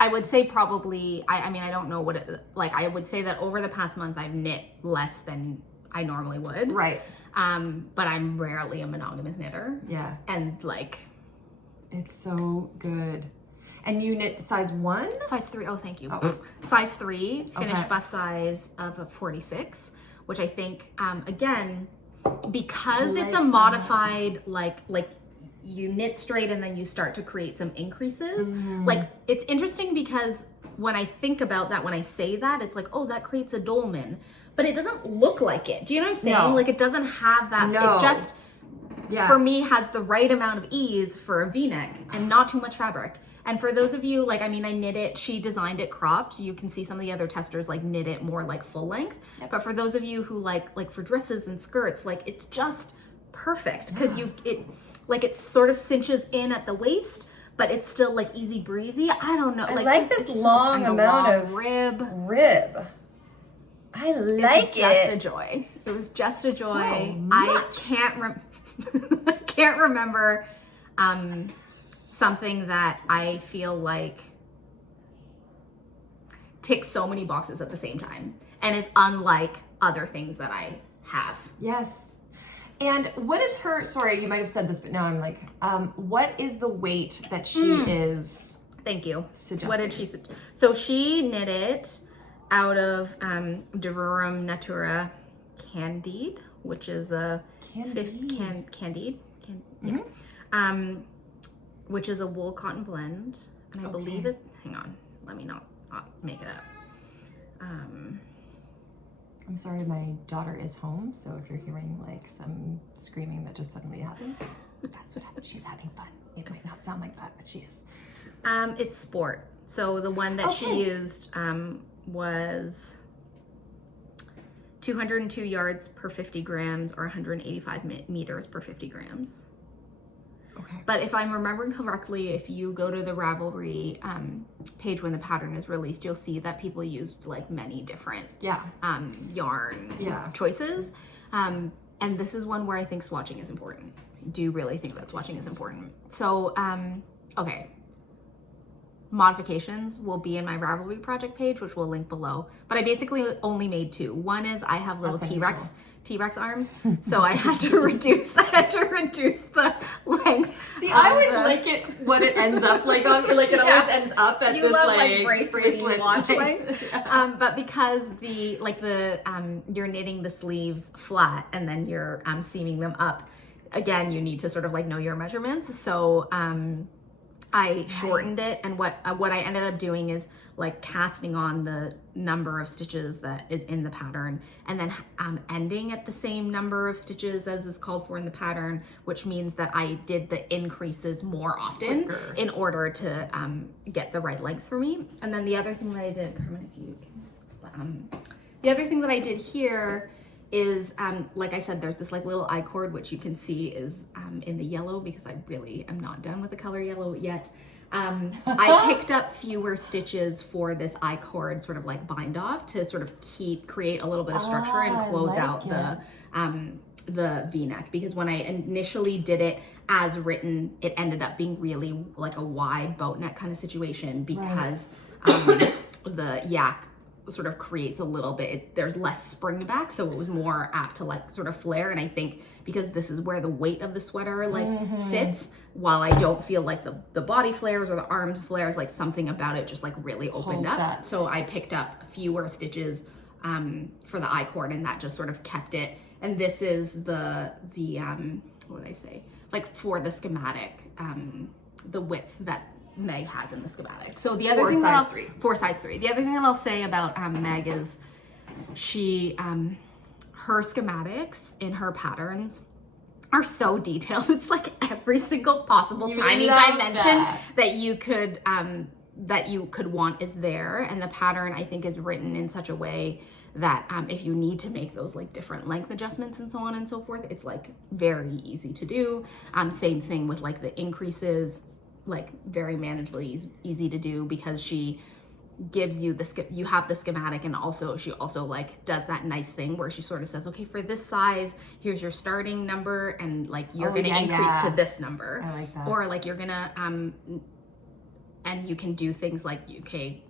I would say probably, I mean, I don't know what it, like, I would say that over the past month I've knit less than I normally would. Right. But I'm rarely a monogamous knitter. Yeah. And like. It's so good. And you knit size 1? Size 3. Oh, thank you. Oh. Size 3, finished bust size of a 46, which I think, again, because it's a modified, like you knit straight and then you start to create some increases. Like, it's interesting because when I think about that, when I say that, it's like, oh, that creates a dolman. But it doesn't look like it. Do you know what I'm saying? No. Like, it doesn't have that. No. It just, for me, has the right amount of ease for a V-neck and not too much fabric. And for those of you, like, I mean, I knit it, she designed it cropped. You can see some of the other testers like knit it more like full length. Yep. But for those of you who like for dresses and skirts, like it's just perfect because it sort of cinches in at the waist, but it's still like easy breezy. I don't know. I like this long amount of rib. I like it. Just a joy. It was just a joy. I can't remember something that I feel like ticks so many boxes at the same time and is unlike other things that I have. Yes. And what is her, sorry, you might have said this, but now I'm like, what is the weight that she is Thank you. suggesting? What did she So she knit it out of Devorum Natura Candide, which is a Candide. Which is a wool cotton blend, and I believe it. Hang on, let me not make it up. I'm sorry, my daughter is home, so if you're hearing like some screaming that just suddenly happens, that's what happens. She's having fun. It might not sound like that, but she is. It's Sport. So the one that she used was 202 yards per 50 grams or 185 meters per 50 grams. Okay. But if I'm remembering correctly, if you go to the Ravelry page when the pattern is released, you'll see that people used like many different yarn choices. And this is one where I think swatching is important. I do really think that swatching is important. So, okay. Modifications will be in my Ravelry project page, which we'll link below. But I basically only made 2. One is I have little T-Rex arms, so I had to reduce the length. See, I always like it when it ends up like on, like it always ends up at this like bracelet watch length. But because you're knitting the sleeves flat and then you're seaming them up, again, you need to sort of like know your measurements. So I shortened it, and what I ended up doing is like casting on the number of stitches that is in the pattern, and then ending at the same number of stitches as is called for in the pattern, which means that I did the increases more often in order to get the right length for me. And then the other thing that I did, Carmen, if you can, the other thing that I did here is, like I said, there's this like little I-cord, which you can see is in the yellow, because I really am not done with the color yellow yet. I picked up fewer stitches for this I-cord sort of like bind off to sort of create a little bit of structure and close out the V-neck, because when I initially did it as written, it ended up being really like a wide boat neck kind of situation, because the yak sort of creates a little bit, there's less spring back, so it was more apt to like sort of flare. And I think because this is where the weight of the sweater like sits, while I don't feel like the body flares or the arms flares, like something about it just like really opened up. So I picked up fewer stitches for the I-cord, and that just sort of kept it. And this is the what did I say, like for the schematic, the width that Meg has in the schematic. So the other thing for size 3. The other thing that I'll say about Meg is she her schematics in her patterns are so detailed. It's like every single possible tiny dimension that you could want is there. And the pattern, I think, is written in such a way that if you need to make those like different length adjustments and so on and so forth, it's like very easy to do. Same thing with like the increases, like very manageably easy to do, because she gives you you have the schematic, and also she also like does that nice thing where she sort of says, okay, for this size, here's your starting number, and like you're gonna increase to this number. I like that. Or like you're gonna and you can do things like, okay,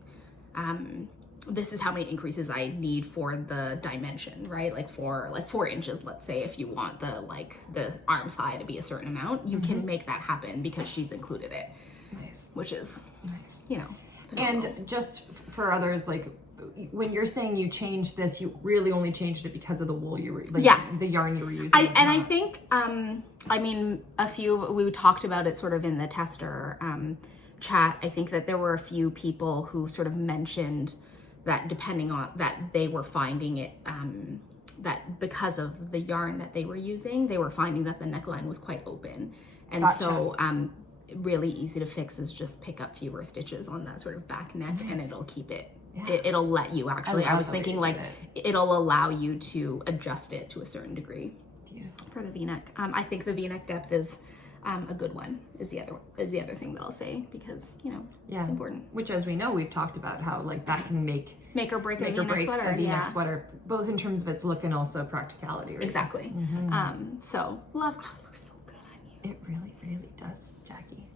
this is how many increases I need for the dimension, right? Like for like 4 inches, let's say, if you want the arm side to be a certain amount, you can make that happen because she's included it. Nice. Which is nice. You know. And just for others, like when you're saying you changed this, you really only changed it because of the wool you were, like the yarn you were using. I think, I mean, we talked about it sort of in the tester chat. I think that there were a few people who sort of mentioned that depending on that, they were finding it, that because of the yarn that they were using, they were finding that the neckline was quite open. And so really easy to fix is just pick up fewer stitches on that sort of back neck, and it'll keep it, it'll let you actually, I was thinking like, it'll allow you to adjust it to a certain degree. Beautiful. For the V-neck. I think the V-neck depth is a good one, is the other thing that I'll say, because, you know, it's important. Which, as we know, we've talked about how like that can make or break a V-neck sweater. A V-neck sweater, both in terms of its look and also practicality. Right? Exactly. So love. Oh, it looks so good on you. It really, really does, Jackie.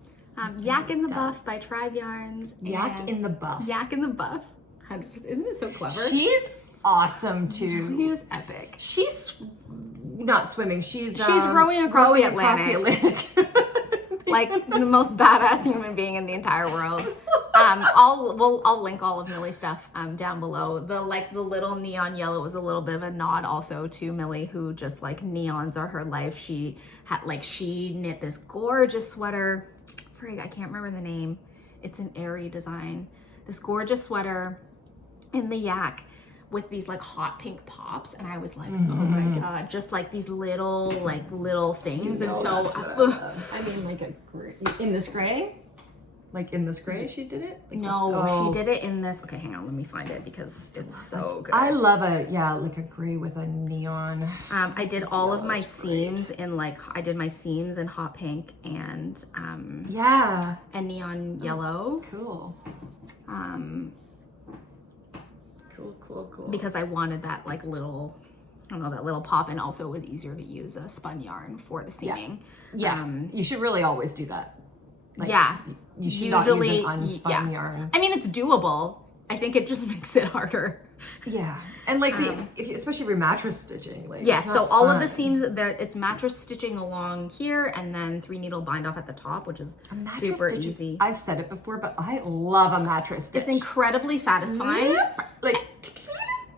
Yak in the Buff by Tribe Yarns. Yak in the Buff. Yak in the Buff. 100%. Isn't it so clever? She's awesome too. She is epic. She's not swimming. She's rowing across the Atlantic. Like the most badass human being in the entire world. I'll link all of Millie's stuff down below. The little neon yellow was a little bit of a nod also to Millie, who just like neons are her life. She knit this gorgeous sweater. I can't remember the name. It's an airy design. This gorgeous sweater in the yak with these like hot pink pops, and I was like, oh my god, just like these little things. And so I mean, like a gray, in this gray, like in this gray, she did it. Like, she did it in this. Okay, hang on, let me find it because it's so good. I love like a gray with a neon. I did all of my seams in I did my seams in hot pink and and neon yellow. Cool. Cool. Because I wanted that like little, I don't know, that little pop, and also it was easier to use a spun yarn for the seaming. Yeah. You should really always do that. Like, you should usually not use an unspun yarn. I mean, it's doable. I think it just makes it harder. Yeah. And like especially if you're mattress stitching, like so all of the seams there, it's mattress stitching along here, and then 3 needle bind off at the top, which is super easy. I've said it before, but I love a mattress stitch. It's incredibly satisfying. Like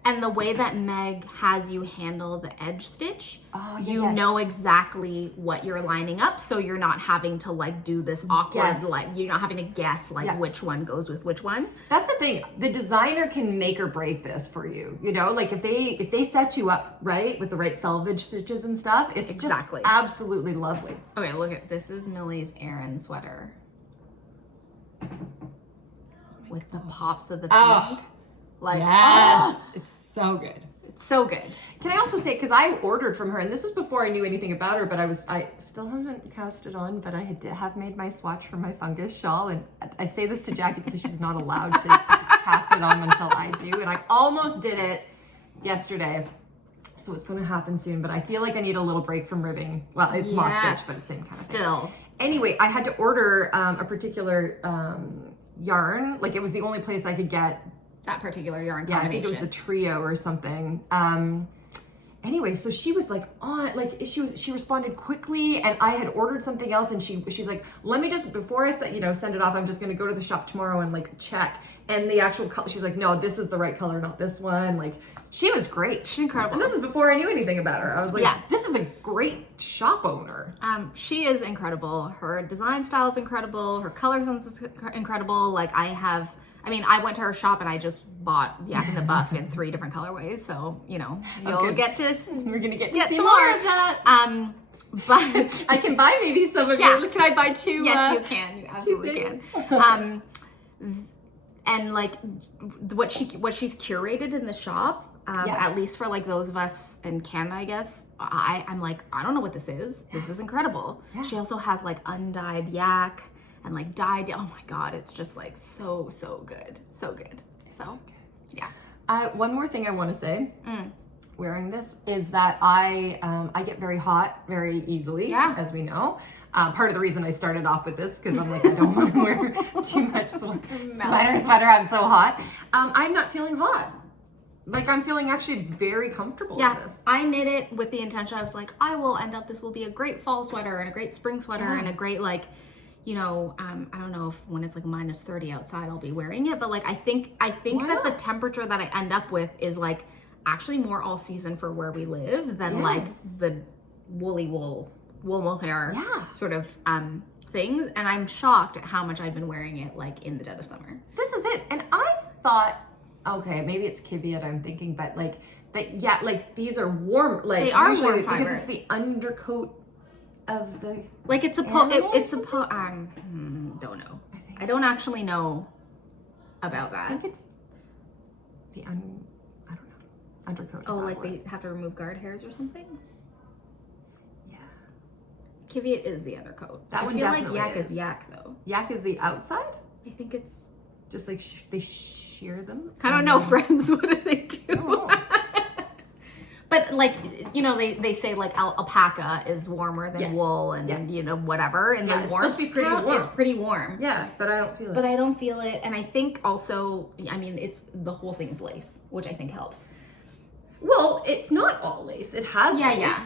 And the way that Meg has you handle the edge stitch, you yeah. know exactly what you're lining up, so you're not having to like do this awkward, like you're not having to guess like which one goes with which one. That's the thing. The designer can make or break this for you. You know, like if they set you up right with the right selvage stitches and stuff, it's just absolutely lovely. Okay, look at this. Is Millie's Erin sweater with the pops of the pink. Like, yes, it's so good. It's so good. Can I also say, because I ordered from her, and this was before I knew anything about her, but I still haven't cast it on, but I have made my swatch for my fungus shawl, and I say this to Jackie because she's not allowed to cast it on until I do, and I almost did it yesterday, so it's going to happen soon, but I feel like I need a little break from ribbing. Well, it's moss stitch, but it's the same kind of thing. Anyway, I had to order a particular yarn, like it was the only place I could get that particular yarn combination. I think it was the trio or something. Anyway, so she was like she responded quickly, and I had ordered something else, and she's like, let me just, before I send it off, I'm just gonna go to the shop tomorrow and like check. And the actual color, she's like, no, this is the right color, not this one. Like, she was great. She's incredible. And this is before I knew anything about her. I was like, this is a great shop owner. She is incredible. Her design style is incredible. Her color sense is incredible. Like I went to her shop and I just bought Yak and the Buff in 3 different colorways. So, you know, you'll get to, we're going to get see some more of that. But I can buy maybe some of your, can I buy 2? Yes, you can. You absolutely can. And like what she's curated in the shop, at least for like those of us in Canada, I guess, I'm like, I don't know what this is. This is incredible. Yeah. She also has like undyed yak and like dyed. Oh my God, it's just like so good. So good. So good. Yeah. One more thing I want to say wearing this is that I get very hot very easily, as we know. Part of the reason I started off with this, because I'm like, I don't want to wear too much sweater, I'm so hot. I'm not feeling hot. Like, I'm feeling actually very comfortable in this. I knit it with the intention, I was like, this will be a great fall sweater and a great spring sweater and a great, like, you know, I don't know if when it's like -30 outside I'll be wearing it, but like I think that the temperature that I end up with is like actually more all season for where we live than like the wool mohair sort of things, and I'm shocked at how much I've been wearing it like in the dead of summer. This is it. And I thought, okay, maybe it's Kiviat I'm thinking, but like that, like these are warm, like they are warm fibers because it's the undercoat of the, like it's a don't know. I don't actually know about that. I think it's the I don't know, undercoat. Oh, like they have to remove guard hairs or something? Yeah. Kiviat is the undercoat. That one feel definitely like yak is yak though. Yak is the outside? I think it's just like they shear them. I don't know, friends. What do they do? Oh. But like, you know, they say like alpaca is warmer than wool and you know, whatever. And the it's supposed to be pretty warm. It's pretty warm. Yeah, but I don't feel it. But I don't feel it. And I think also, I mean, it's the whole thing is lace, which I think helps. Well, it's not all lace. It has lace. Yeah.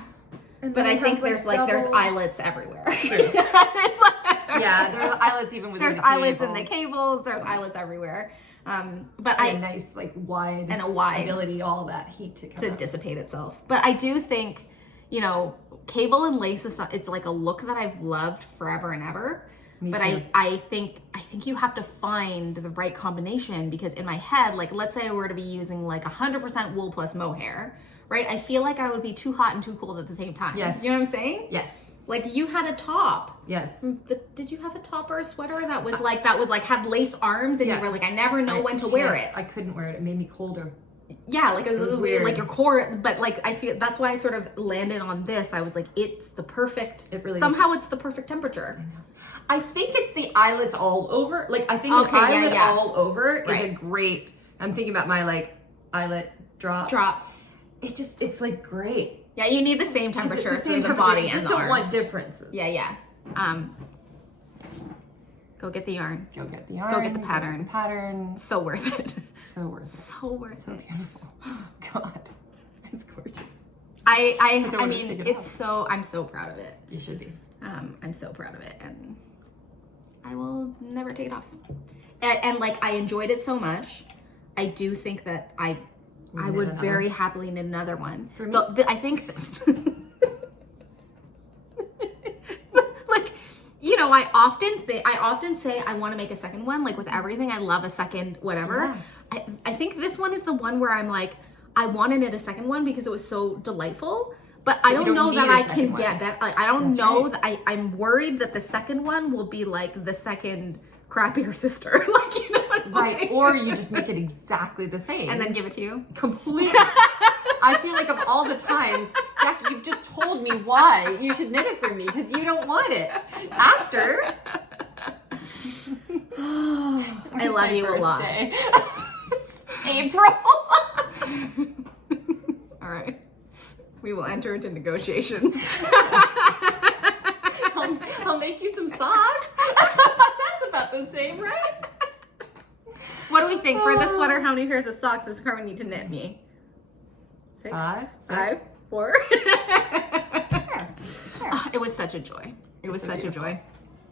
But I think there's there's eyelets everywhere. True. Yeah, there's eyelets even within there's eyelets in the cables. There's eyelets everywhere. But and a nice like wide ability, all that heat to dissipate itself. But I do think, you know, cable and lace it's like a look that I've loved forever and ever. Me but too. I think you have to find the right combination, because in my head, like let's say I were to be using like 100% wool plus mohair, right? I feel like I would be too hot and too cold at the same time. Yes. You know what I'm saying? Yes. Like you had a top. Yes. Did you have a top or a sweater that was like had lace arms and you were like, I never know when to wear it. I couldn't wear it. It made me colder. Yeah, like it was weird. Like your core, but like I feel that's why I sort of landed on this. I was like, it's the perfect. It really somehow it's the perfect temperature. I know. I think it's the eyelets all over. Like I think an eyelet all over is a great. I'm thinking about my like eyelet drop. It's like great. Yeah, you need the same temperature through the body and the arms. Just don't want differences. Yeah. Go get the yarn. Go get the yarn. Go get the pattern. So worth it. So worth it. So worth it. So beautiful. God, it's gorgeous. I mean, I'm so proud of it. You should be. I'm so proud of it, and I will never take it off. And like, I enjoyed it so much. I do think that I would very happily knit another one. For me? But I think, like, you know, I often say I want to make a second one. Like with everything, I love a second whatever. Yeah. I think this one is the one where I'm like, I want to knit a second one because it was so delightful. But I don't know that I can get that. Like, I don't know that I'm worried that the second one will be like the second crappier sister. Like, you know what I mean? Or you just make it exactly the same. And then give it to you? Completely. I feel like of all the times, Jackie, you've just told me why you should knit it for me because you don't want it. After. I love you a lot. April. All right. We will enter into negotiations. I'll make you some socks. That's about the same, right? What do we think? For the sweater, how many pairs of socks does Carmen need to knit me? 6? 5? 4? Oh, it was such a joy. It was such a joy.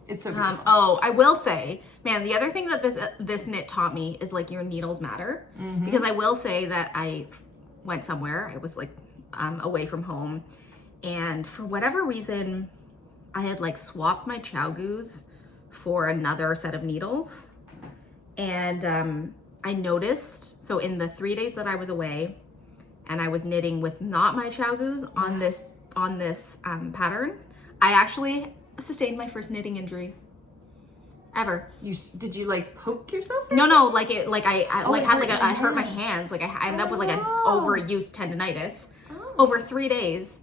It's so beautiful. Oh, I will say, man, the other thing that this knit taught me is like your needles matter. Because I will say that I went somewhere. I was like away from home. And for whatever reason, I had like swapped my chow goose for another set of needles. And I noticed, so in the 3 days that I was away and I was knitting with not my chow goose on this pattern, I actually sustained my first knitting injury ever. Did you like poke yourself? No, like it, like I hurt my hands. Like I ended up with like an overuse tendonitis over 3 days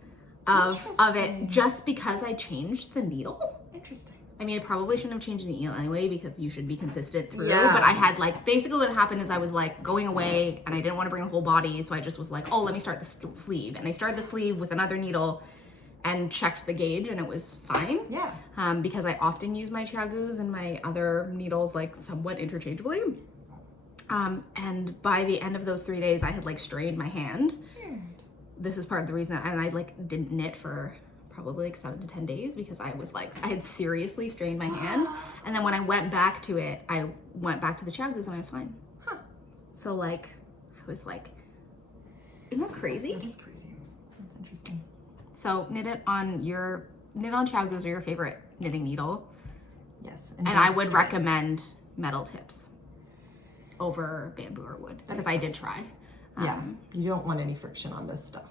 of it just because I changed the needle. Interesting. I mean, I probably shouldn't have changed the needle anyway because you should be consistent through. Yeah. But I had like, basically what happened is I was like going away and I didn't want to bring the whole body. So I just was like, oh, let me start the sleeve. And I started the sleeve with another needle and checked the gauge and it was fine. Yeah. Because I often use my chow goose and my other needles like somewhat interchangeably. And by the end of those 3 days, I had like strained my hand. This is part of the reason, and I like didn't knit for probably like 7 to 10 days because I was like, I had seriously strained my hand. And then when I went back to it, I went back to the chow goose and I was fine. So like, I was like, isn't that crazy? That is crazy. That's interesting. So knit on chow goose or your favorite knitting needle. Yes. And I would recommend metal tips over bamboo or wood because I did try. Yeah, you don't want any friction on this stuff.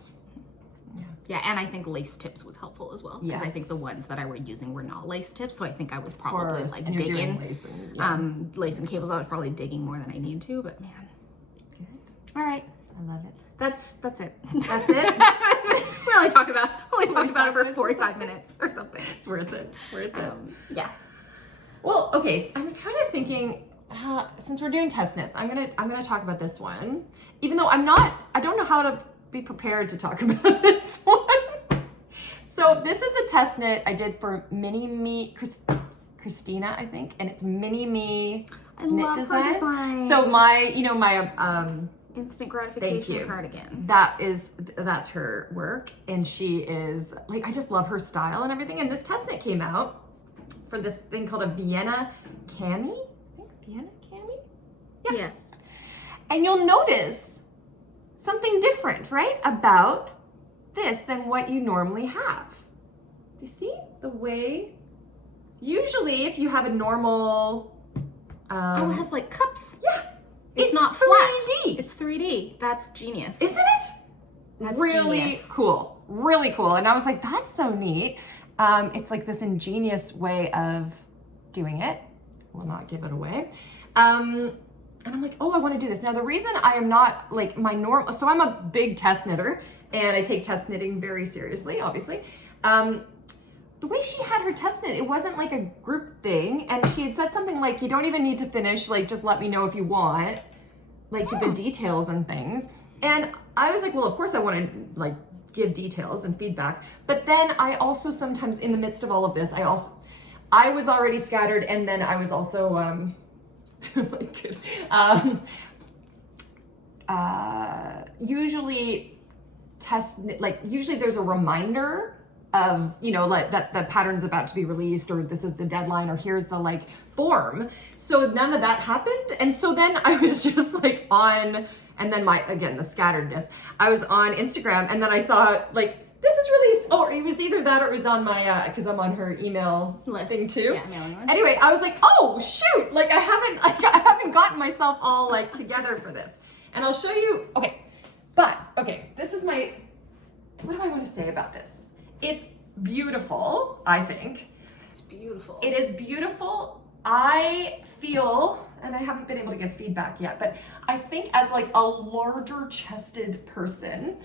Yeah, and I think lace tips was helpful as well. Because I think the ones that I were using were not lace tips, so I think I was probably like digging lace and cables. I was probably digging more than I need to, but man. Good. All right. I love it. That's it. That's it. We only talked about it for 45 minutes or something. It's worth it. Worth it. Yeah. Well, okay. So I'm kind of thinking. Since we're doing test knits, I'm gonna talk about this one, even though I don't know how to be prepared to talk about this one. So this is a test knit I did for Minimi, Christina, I think, and it's Minimi knit design. So my instant gratification cardigan. That's her work, and she is like, I just love her style and everything. And this test knit came out for this thing called a Vienna Cami. Vienna Cami? Yeah. Yes. And you'll notice something different, right, about this than what you normally have. Do you see the way? Usually, if you have a normal, it has like cups. Yeah. It's not 3D. flat. It's 3D. That's genius. Isn't it? That's really genius. Cool. Really cool. And I was like, that's so neat. It's like this ingenious way of doing it. Will not give it away. And I'm like, oh, I want to do this. Now, the reason I am not like my normal, so I'm a big test knitter and I take test knitting very seriously, obviously. The way she had her test knit, it wasn't like a group thing. And she had said something like, you don't even need to finish, like, just let me know if you want, like the details and things. And I was like, well, of course I want to like give details and feedback. But then I also sometimes in the midst of all of this, I was already scattered, and then I was also usually usually there's a reminder of, you know, like that the pattern's about to be released, or this is the deadline, or here's the like form. So none of that happened. And so then I was just like on, and then the scatteredness, I was on Instagram, and then I saw like, this is released. Oh, it was either that or it was on my, cause I'm on her email list thing too. Yeah, mailing list. Anyway, I was like, oh shoot, like I haven't gotten myself all like together for this. And I'll show you, okay, this is my, what do I want to say about this? It's beautiful, I think. It's beautiful. It is beautiful. I feel, and I haven't been able to get feedback yet, but I think as like a larger chested person,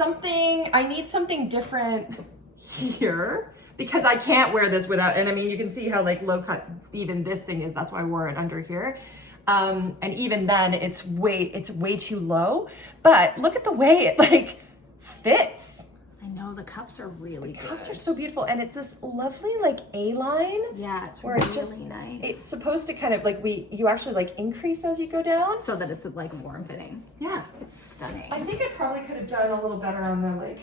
I need something different here, because I can't wear this without, and I mean, you can see how like low cut even this thing is, that's why I wore it under here. And even then it's way too low, but look at the way it like fits. I know, the cups are really good. The cups are so beautiful, and it's this lovely like A-line. Yeah, it's where really nice. It's supposed to kind of like you actually like increase as you go down, so that it's like form fitting. Yeah, it's stunning. I think I probably could have done a little better on the like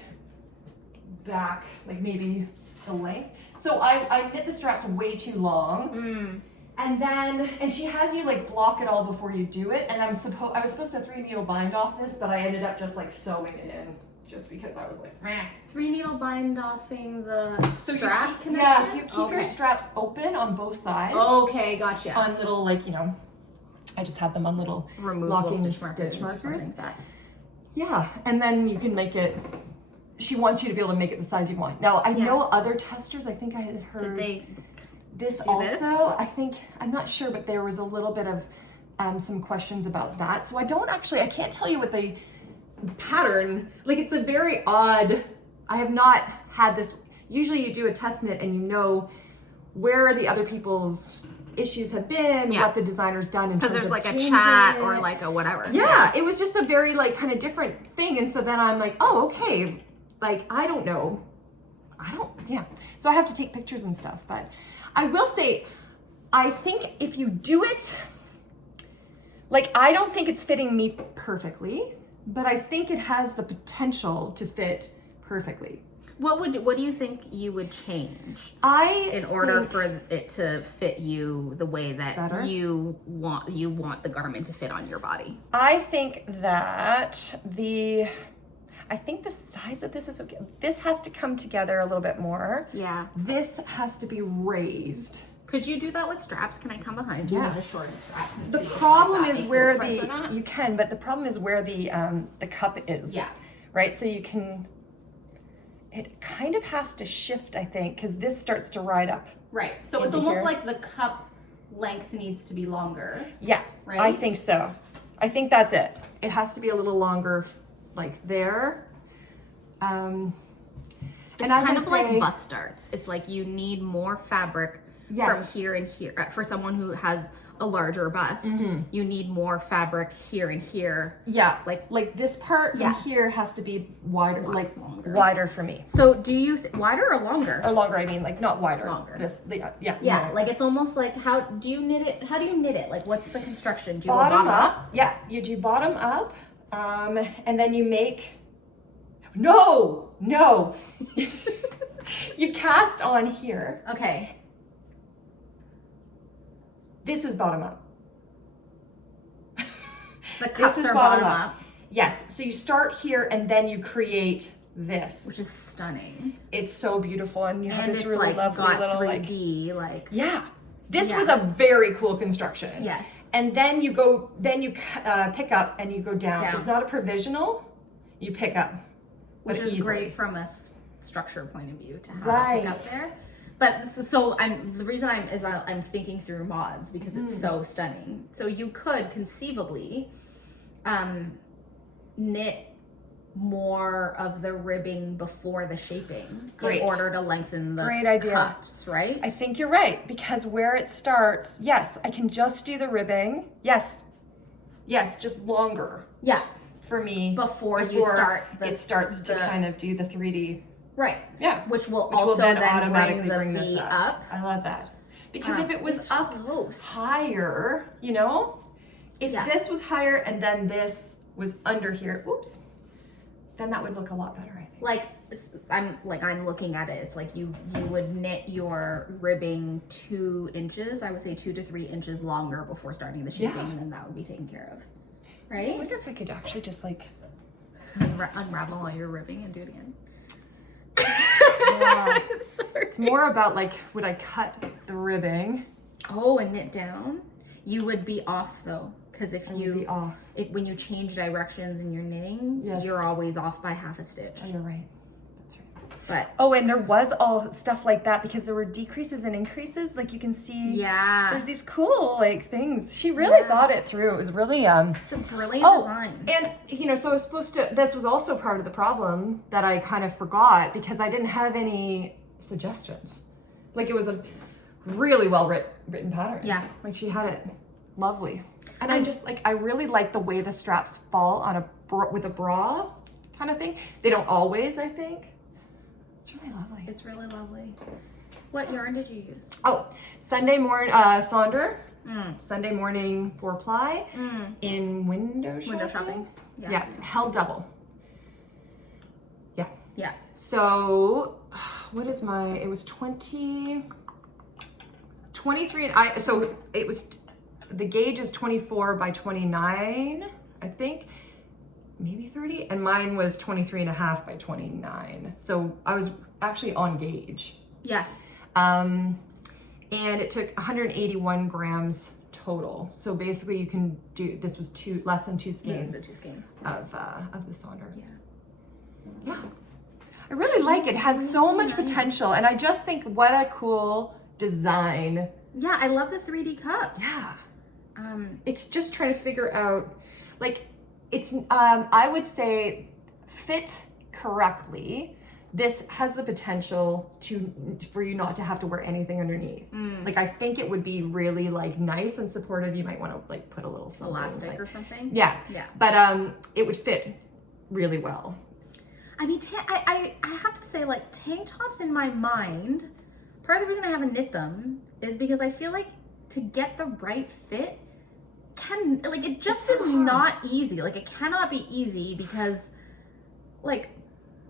back, like maybe the length. So I knit the straps way too long. And she has you like block it all before you do it. And I was supposed to 3 needle bind off this, but I ended up just like sewing it in, just because I was like, meh. 3 needle bind offing the strap connection? Yeah, so you keep your straps open on both sides. Okay, gotcha. On little like, you know, I just had them on little locking stitch markers. Yeah, and then you can make it, she wants you to be able to make it the size you want. Now, I know other testers, I think I had heard this also. I think, I'm not sure, but there was a little bit of some questions about that. So I can't tell you what the pattern, like it's a very odd, I have not had this. Usually you do a test knit and you know where the other people's issues have been, what the designer's done in terms of because there's like a changing chat it. or like a whatever. Yeah, it was just a very like kind of different thing. And so then I'm like, oh, okay. Like, I don't know. So I have to take pictures and stuff, but I will say, I think if you do it, like, I don't think it's fitting me perfectly, but I think it has the potential to fit perfectly. What do you think you would change in order for it to fit you the way that you want the garment to fit on your body? I think that the size of this is okay. This has to come together a little bit more. Yeah. This has to be raised. Could you do that with straps? Can I come behind you? Yeah. The short straps. The problem is where you can, but the problem is where the cup is. Yeah. Right. So it kind of has to shift, I think, because this starts to ride up. Right. So it's almost like the cup length needs to be longer. Yeah. Right. I think so. I think that's it. It has to be a little longer, like there. It's kind of like bust darts. It's like you need more fabric from here and here. For someone who has a larger bust, you need more fabric here and here. Yeah, like this part from here has to be wider, wider for me. So do you wider or longer? Or longer, I mean, like not wider. Longer. Yeah. Like it's almost like how do you knit it? How do you knit it? Like what's the construction? Do you bottom go bottom up? Yeah, you do bottom up, and then you make. No. You cast on here. Okay. This is bottom up. The cups are bottom up. Yes. So you start here and then you create this, which is stunning. It's so beautiful, and you have this really like lovely little 3D, like yeah. This was a very cool construction. Yes. And then you pick up and you go down. It's not a provisional. You pick up, which is great from a structure point of view to have it pick up there. But the reason I'm thinking through mods because it's so stunning. So you could conceivably knit more of the ribbing before the shaping in order to lengthen the cups, right? I think you're right, because where it starts, yes, I can just do the ribbing. Yes, just longer. Yeah. For me. Before you start it starts to kind of do the 3D. Right. Yeah. Which will also then automatically bring this up. I love that. Because if it was up higher, you know, if this was higher and then this was under here, oops, then that would look a lot better, I think. I'm looking at it. It's like you would knit your ribbing 2 inches. I would say 2 to 3 inches longer before starting the shaping, and then that would be taken care of, right? I wonder if I could actually just like unravel all your ribbing and do it again. Yeah. It's more about like, would I cut the ribbing? Oh, and knit down? You would be off though, because when you change directions in your knitting, you're always off by half a stitch. Oh, you're right. That's right. But and there was all stuff like that because there were decreases and increases. Like you can see, there's these cool like things. She really thought it through. It was really it's a brilliant design. And so I was supposed to. This was also part of the problem that I kind of forgot because I didn't have any suggestions. Like it was a really well written pattern. Yeah. Like she had it lovely. And I just I really like the way the straps fall on with a bra kind of thing. They don't always, I think. It's really lovely. It's really lovely. What yarn did you use? Oh, Sunday morning, Sonder. Sunday morning 4-ply in window shopping. Yeah, held double. Yeah. So, what is it was 23, and so it was, the gauge is 24 by 29, I think, maybe 30, and mine was 23.5 by 29. So I was actually on gauge. Yeah. And it took 181 grams total. So basically you can do, this was less than 2 skeins. The 2 skeins. Of the Sonder. Yeah. I really like it. It has so much potential. And I just think what a cool design. Yeah, I love the 3D cups. Yeah. It's just trying to figure out, like, it's, I would say, fit correctly. This has the potential for you not to have to wear anything underneath. Like, I think it would be really, like, nice and supportive. You might want to, like, put a little something. Elastic or something? Yeah. But it would fit really well. I mean, I have to say, like, tank tops in my mind, part of the reason I haven't knit them is because I feel like to get the right fit it just is not easy. Like, it cannot be easy because, like,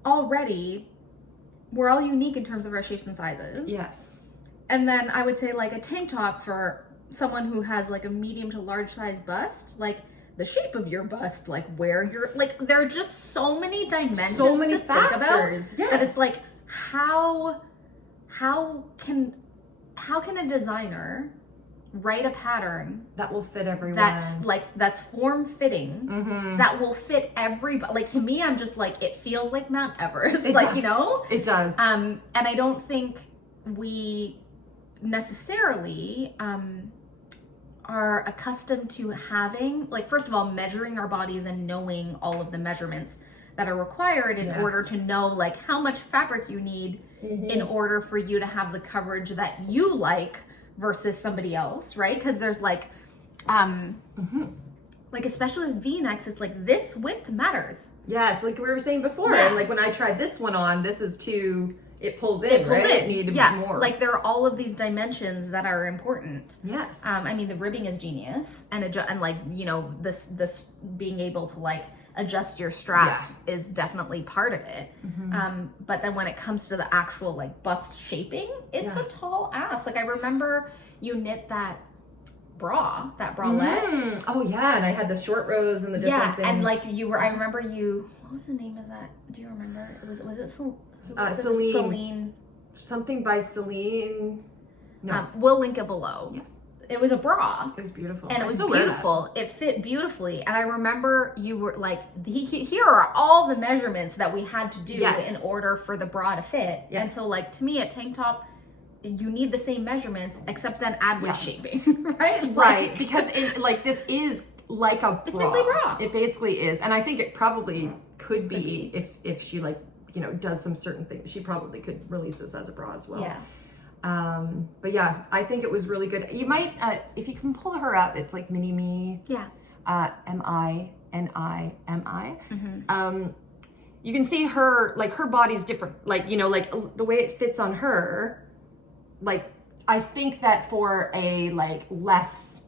already we're all unique in terms of our shapes and sizes. Yes. And then I would say, like, a tank top for someone who has, like, a medium to large size bust, like, the shape of your bust, like, where you're, like, there are just so many dimensions so many to think about that it's like, how can a designer write a pattern that will fit everyone, that's form fitting, that will fit everybody. Like, to me, I'm just like, it feels like Mount Everest. It does. You know, it does. And I don't think we necessarily are accustomed to having, like, first of all, measuring our bodies and knowing all of the measurements that are required in order to know, like, how much fabric you need in order for you to have the coverage that you like versus somebody else, right? Because there's like especially with V-necks, it's like this width matters. Yes, like we were saying before, and like when I tried this one on, this is too, it pulls in, It needed more. Like, there are all of these dimensions that are important. Yes. I mean, the ribbing is genius, and like, you know, this being able to, like, adjust your straps is definitely part of it. But then when it comes to the actual, like, bust shaping, it's a tall ask. Like, I remember you knit that bralette. Oh yeah, and I had the short rows and the different things. And, like, I remember what was the name of that? Do you remember? Was it Celine. Celine. Something by Celine. No. We'll link it below. Yeah. It was a bra. It was beautiful. And it was beautiful. It fit beautifully. And I remember you were like, here are all the measurements that we had to do in order for the bra to fit. Yes. And so, like, to me, a tank top, you need the same measurements, except then add with shaping, right? Right, because this is like a bra. It's basically a bra. It basically is. And I think it probably could be if she, like, you know, does some certain things. She probably could release this as a bra as well. Yeah. But yeah, I think it was really good. You might, if you can pull her up, it's like Minimi. Yeah. M-I-N-I-M-I. You can see her, like, her body's different. Like, you know, like, the way it fits on her, like, I think that for a, like, less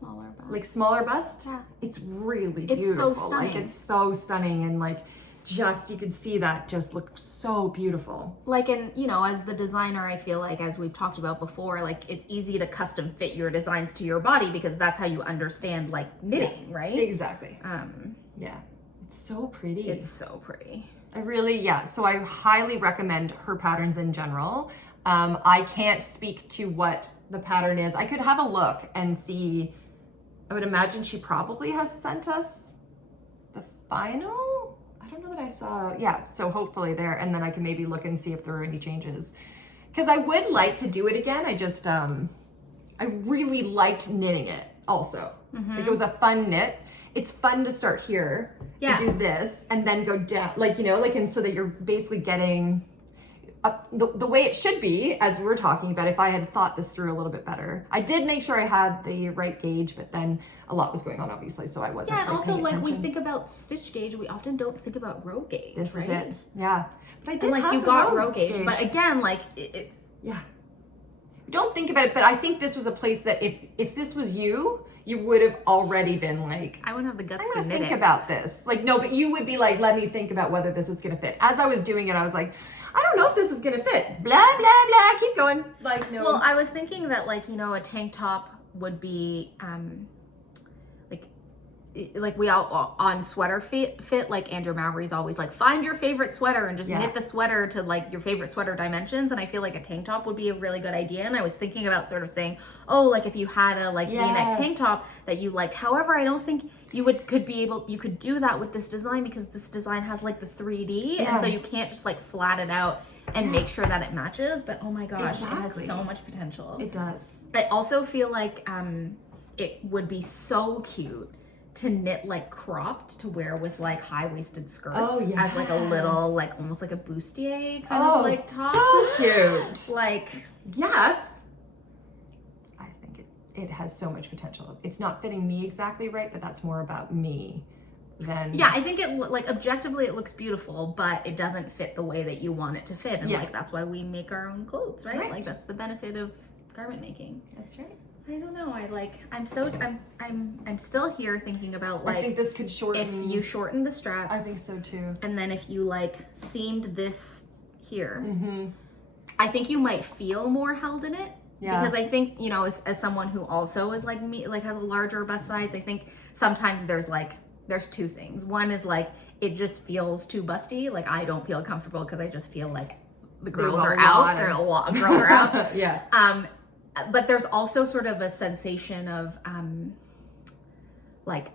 Smaller bust. Like smaller bust? Yeah. It's really It's beautiful. so stunning. Like it's so stunning and like just, you could see that just look so beautiful. Like, and you know, as the designer, I feel like, as we've talked about before, like it's easy to custom fit your designs to your body because that's how you understand like knitting, right? Exactly. Yeah. It's so pretty. It's so pretty. I really, yeah. So I highly recommend her patterns in general. I can't speak to what the pattern is. I could have a look and see. I would imagine she probably has sent us the final. I don't know that I saw. Yeah, so hopefully there, and then I can maybe look and see if there are any changes. Because I would like to do it again. I just, I really liked knitting it also. Like it was a fun knit. It's fun to start here, to do this, and then go down, like, you know, like, and so that you're basically getting up the way it should be, as we were talking about, if I had thought this through a little bit better. I did make sure I had the right gauge, but then a lot was going on, obviously, so I wasn't. Yeah, and also, paying like, we attention. think about stitch gauge, we often don't think about row gauge, This right? is it. Yeah. But I did And, like, have you the got row gauge, but again, like, yeah. Don't think about it, but I think this was a place that if this was you would have already been like, I wouldn't have the guts I'm to gonna knit think it. about this. Like, no, but you would be like, let me think about whether this is gonna fit. As I was doing it, I was like, I don't know if this is gonna fit. Blah, blah, blah, keep going. Like, no. Well, I was thinking that, like, you know, a tank top would be, like we all on sweater fit, like Andrew Mowry's always like, find your favorite sweater and just knit the sweater to like your favorite sweater dimensions. And I feel like a tank top would be a really good idea. And I was thinking about sort of saying, oh, like if you had a like V-neck tank top that you liked. However, I don't think you could do that with this design because this design has like the 3D, and so you can't just like flat it out and make sure that it matches. But oh my gosh, it has so much potential. It does. I also feel like it would be so cute to knit like cropped to wear with like high-waisted skirts as like a little like almost like a bustier kind of like top. So cute. Like, yes. I think it has so much potential. It's not fitting me exactly right, but that's more about me than I think it like objectively it looks beautiful, but it doesn't fit the way that you want it to fit, and like that's why we make our own clothes, right? Like that's the benefit of garment making. That's right. I don't know. I'm still here thinking about like, I think this could shorten. If you shorten the straps. I think so too. And then if you like seamed this here, I think you might feel more held in it. Yeah. Because I think, you know, as someone who also is like me, like has a larger bust size, I think sometimes there's two things. One is like, it just feels too busty. Like I don't feel comfortable because I just feel like the girls are out. There are a lot of girls are out. Yeah. But there's also sort of a sensation of like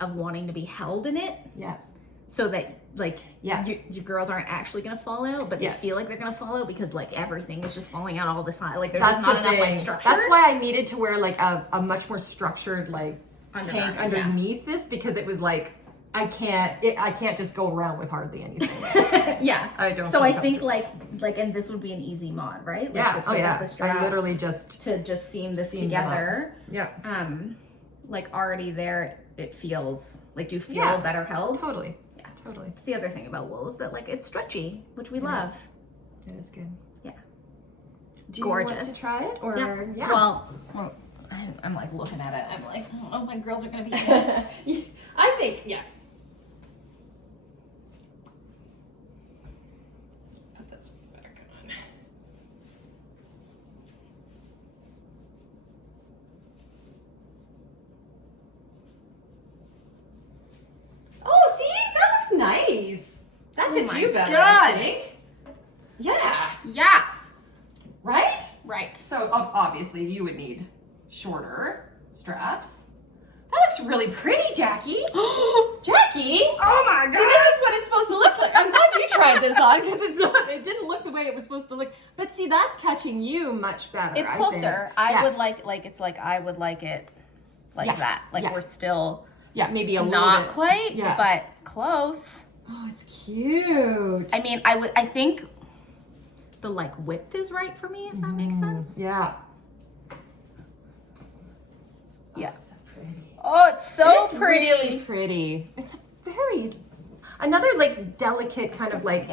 of wanting to be held in it. Yeah. So that like your girls aren't actually gonna fall out, but they feel like they're gonna fall out because like everything is just falling out all the time. Like there's just not enough like structure. That's why I needed to wear like a much more structured like tank underneath this, because it was like I can't just go around with hardly anything. I don't. So I think like, and this would be an easy mod, right? Like, the straps, I literally just seam this together. Yeah. Like already there, it feels like, do you feel better held? Totally. Yeah, totally. It's the other thing about wool is that like it's stretchy, which we love. It is good. Yeah. Do you want to try it or Well, I'm like looking at it. I'm like, oh, my girls are gonna be. I think Put this back on. Oh, see, that looks nice. That fits you better, I think. Yeah. Yeah. Right? Right. So obviously you would need shorter straps. That looks really pretty, Jackie. Jackie! Oh my god! See, this is what it's supposed to look like. I'm glad you tried this on because it didn't look the way it was supposed to look. But see, that's catching you much better. It's closer. I would like it's like I would like it like that. Like we're still maybe a little not bit. Quite, but close. Oh, it's cute. I mean, I think the like width is right for me, if that makes sense. Yeah. Yeah. It's so pretty. Oh, it's so pretty. Really pretty. It's another like delicate kind of like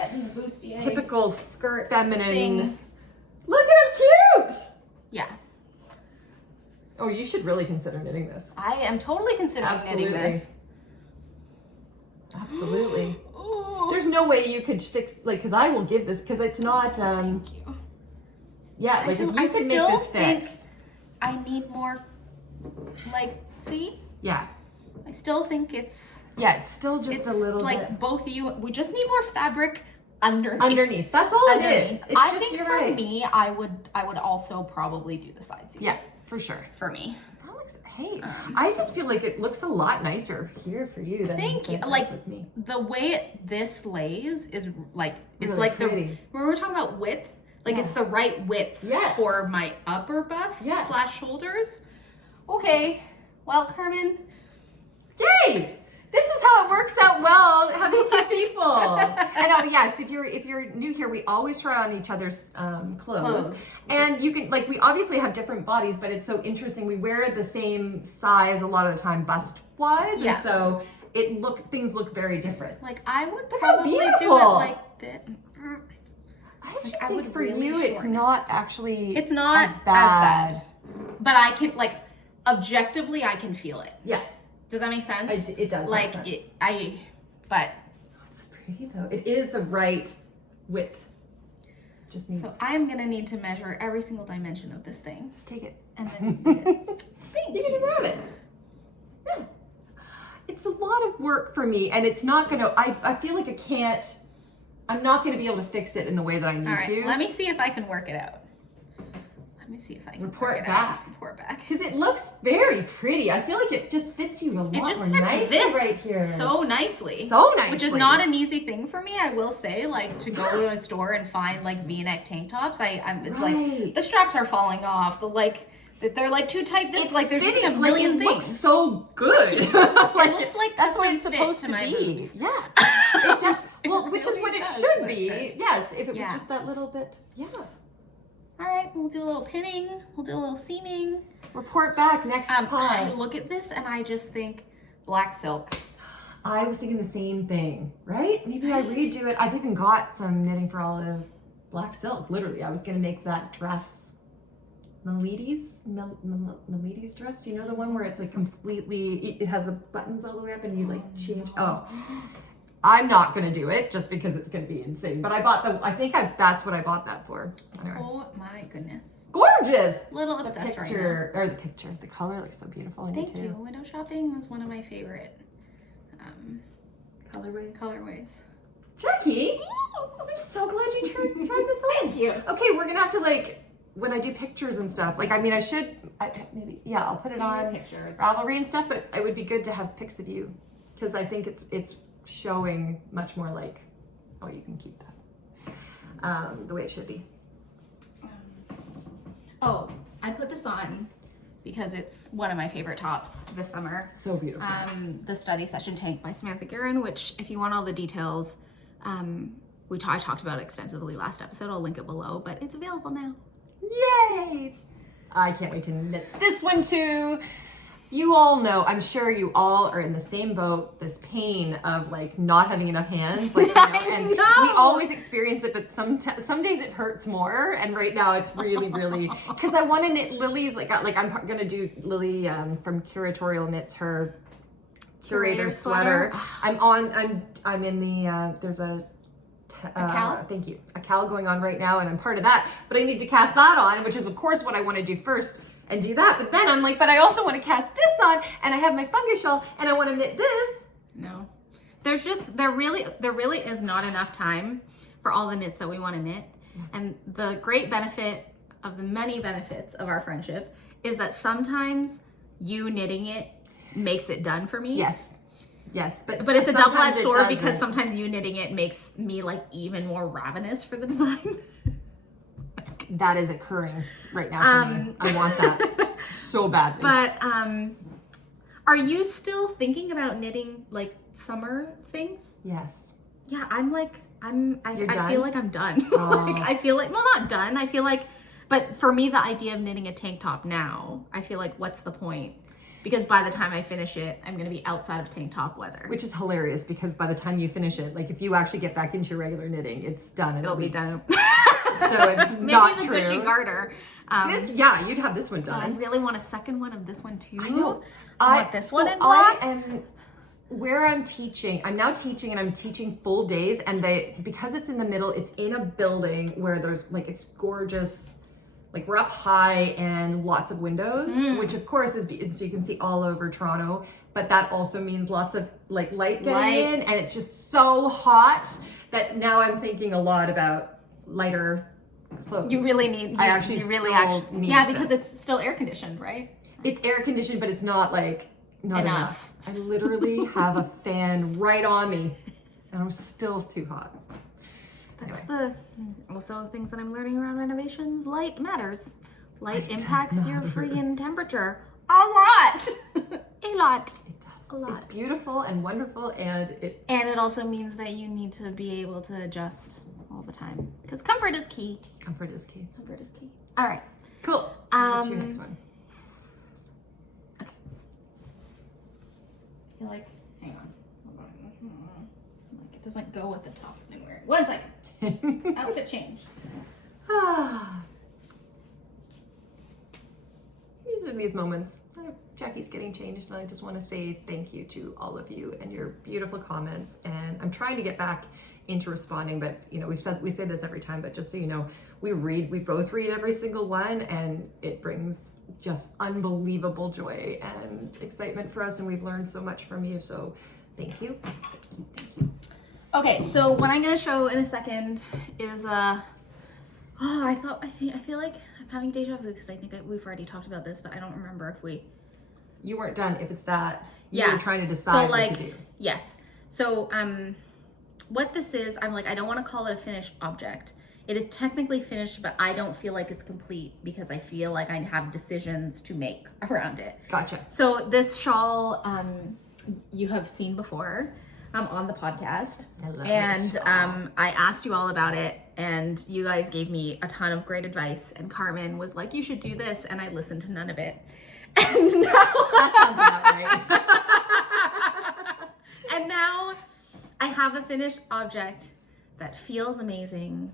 typical skirt feminine thing. Look at how cute. Yeah. Oh, you should really consider knitting this. I am totally considering knitting this. Absolutely. There's no way you could fix, like, because I will give this, because it's not, Thank you. Yeah, like, if you could make this fix. I need more, like, see? Yeah. I still think it's... Yeah, it's still just a little like, bit. both of you, we just need more fabric underneath. Underneath. That's all it is. It's I just, think you're for right. me, I would also probably do the side seams. Yes, for sure. For me. That looks, hey, I just feel like it looks a lot nicer here for you than Thank you. it does Like, with me. the way this lays is like, it's Really like pretty. when we're talking about width, like it's the right width for my upper bust / shoulders. Okay, well, Carmen. Yay! This is how it works out well, having two people. And oh yes, if you're new here, we always try on each other's clothes. And you can, like, we obviously have different bodies, but it's so interesting. We wear the same size a lot of the time, bust wise, and so things look very different. Like, I would Look how probably do it beautiful. like this. I actually I think would for really you, it's shorten it. not actually It's not as bad. But I can, like, objectively, I can feel it. Yeah. Does that make sense? It does like, make sense. But. Oh, it's so pretty though. It is the right width. Just needs. So I am gonna need to measure every single dimension of this thing. Just take it. And then knit it. Thank You can just have it. Yeah. It's a lot of work for me, and it's not gonna, I feel like I'm not gonna be able to fix it in the way that I need All right, to. let me see if I can work it out. Let me see if I can Report back. Report back. Because it looks very pretty. I feel like it just fits you a lot It just more fits nicely this right here. so nicely. So nicely. Which is not an easy thing for me, I will say. Like, to go to a store and find like V-neck tank tops. It's like the straps are falling off. They're like too tight. This It's like there's fitting. just a million it things. looks so good. It looks like that's what this it's would fit supposed to to my be. boobs. Yeah. Well, which is really what it does, should but it be. should. Yes, if it was just that little bit. Yeah. All right, we'll do a little pinning. We'll do a little seaming. Report back next I time. look at this and I just think black silk. I was thinking the same thing, right? Maybe I redo it. I've even got some knitting for Olive black silk. Literally, I was gonna make that dress, Miletus dress. Do you know the one where it's like completely? It has the buttons all the way up, and you like change. Oh, I'm not gonna do it just because it's gonna be insane. But I bought that's what I bought that for. Anyway. Oh my goodness. Gorgeous. Little obsessed right now. The color looks so beautiful. Thank you. Window shopping was one of my favorite colorways. Jackie, I'm so glad you tried this on. Thank you. Okay, we're gonna have to, like, when I do pictures and stuff, like, I mean, I'll put it on pictures. Ravelry and stuff, but it would be good to have pics of you because I think it's showing much more like, oh, you can keep that the way it should be. Oh, I put this on because it's one of my favorite tops this summer. So beautiful. The Study Session Tank by Samantha Guerin, which if you want all the details, I talked about extensively last episode. I'll link it below, but it's available now. Yay! I can't wait to knit this one too. You all know, I'm sure you all are in the same boat, this pain of like not having enough hands. Like, and we always experience it, but some days it hurts more. And right now it's really, because I want to knit Lily's, I'm gonna do Lily from Curatorial Knits her curator sweater. I'm in the, there's a cowl? Thank you. A cowl going on right now, and I'm part of that. But I need to cast that on, which is of course what I want to do first and do that. But then I'm like, but I also want to cast this on, and I have my fungus shawl, and I want to knit this. No, there really is not enough time for all the knits that we want to knit. And the great benefit of the many benefits of our friendship is that sometimes you knitting it makes it done for me. Yes, but it's a double-edged sword because sometimes you knitting it makes me like even more ravenous for the design. That is occurring right now for me. I want that so badly. But are you still thinking about knitting like summer things? Yes. Yeah, I feel like I'm done. Oh. I feel like, well, not done. I feel like, but for me, the idea of knitting a tank top now, I feel like, what's the point? Because by the time I finish it, I'm going to be outside of tank top weather. Which is hilarious because by the time you finish it, like if you actually get back into your regular knitting, it's done. It'll be done. So it's Maybe not the true. Gushy Garter Yeah, you'd have this one I done. really want a second one of this one too. I know. I want this one in black. Where I'm teaching, I'm now teaching and I'm teaching full days, and because it's in the middle, it's in a building where there's like, it's gorgeous, like we're up high and lots of windows, which of course is, so you can see all over Toronto, but that also means lots of like light getting in, and it's just so hot that now I'm thinking a lot about lighter clothes. You really need, need yeah, because it's still air conditioned, right? It's air conditioned, but it's not like, not enough. I literally have a fan right on me, and I'm still too hot. That's also things that I'm learning around renovations. Light matters. Light impacts your freaking temperature a lot. A lot. It does. A lot. It's beautiful and wonderful, and it also means that you need to be able to adjust all the time, because comfort is key. Comfort is key. Comfort is key. All right. Cool. What's your next one? I feel like, hang on. Like it doesn't go with the top anywhere. 1 second. Outfit change. These are these moments. Jackie's getting changed, and I just want to say thank you to all of you and your beautiful comments. And I'm trying to get back into responding, but you know, we say this every time, but just so you know, we both read every single one, and it brings just unbelievable joy and excitement for us, and we've learned so much from you, so thank you. Okay, so what I'm gonna show in a second is I feel like I'm having deja vu, because I think we've already talked about this, but I don't remember if you weren't done. If it's that, you were trying to decide what to do. Yes. So what this is, I'm like, I don't want to call it a finished object. It is technically finished, but I don't feel like it's complete, because I feel like I have decisions to make around it. Gotcha. So this shawl, you have seen before on the podcast. I love and I asked you all about it, and you guys gave me a ton of great advice, and Carmen was like, you should do this, and I listened to none of it. And now that sounds about right. And now I have a finished object that feels amazing,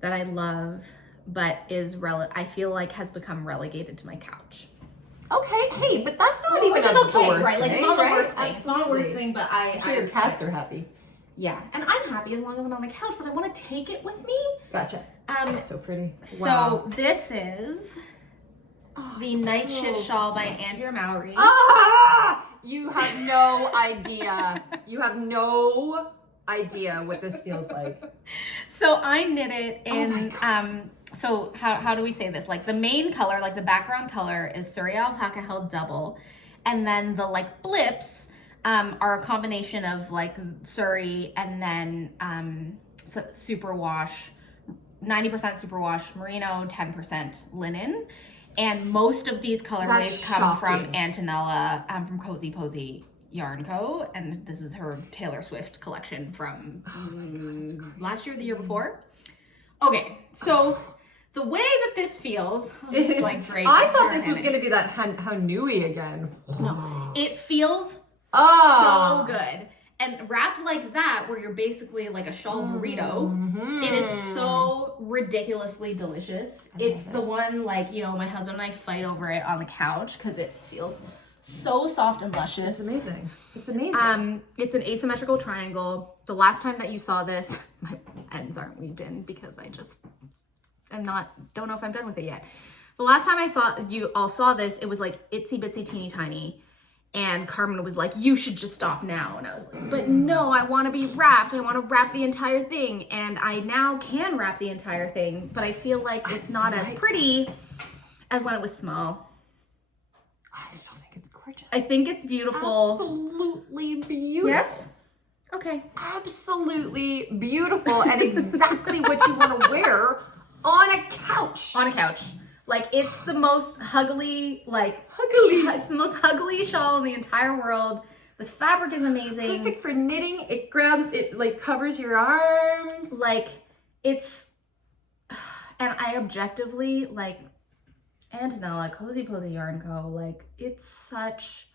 that I love, but I feel like has become relegated to my couch. Okay, hey, but that's not even Which is the okay, worst right? Like, thing, it's not the right? worst thing. It's not the worst thing, but I'm sure your cats are happy. Yeah, and I'm happy as long as I'm on the couch, but I want to take it with me. Gotcha. It's so pretty. Wow. So this is the Night Shift Shawl by Andrea Mowry. You have no idea. You have no idea what this feels like. So I knit it in, so how do we say this? Like the main color, like the background color is Suri Alpaca held double. And then the like blips are a combination of like Suri and then Superwash, 90% Superwash Merino, 10% linen. And most of these colorways come from Antonella, from Posy Yarn Co. And this is her Taylor Swift collection from last year, the year before. Okay, so the way that this feels, I thought this was going to be that how newy again. No, it feels so good. And wrapped like that, where you're basically like a shawl burrito, it is so ridiculously delicious. It's the one, like, you know, my husband and I fight over it on the couch because it feels so soft and luscious. It's amazing. It's amazing. It's an asymmetrical triangle. The last time that you saw this, my ends aren't weaved in because I just don't know if I'm done with it yet. The last time you all saw this, it was like itsy bitsy teeny tiny. And Carmen was like, you should just stop now. And I was like, but no, I want to be wrapped. I want to wrap the entire thing. And I now can wrap the entire thing, but I feel like it's not as pretty as when it was small. I still think it's gorgeous. I think it's beautiful. Absolutely beautiful. Yes? Okay. Absolutely beautiful, and exactly what you want to wear on a couch. On a couch. Like, it's the most huggly, it's the most huggly shawl in the entire world. The fabric is amazing. Perfect for knitting. It grabs, it like covers your arms. Like, it's, and I objectively, like, Antonella, Posy Yarn Co., like, it's such,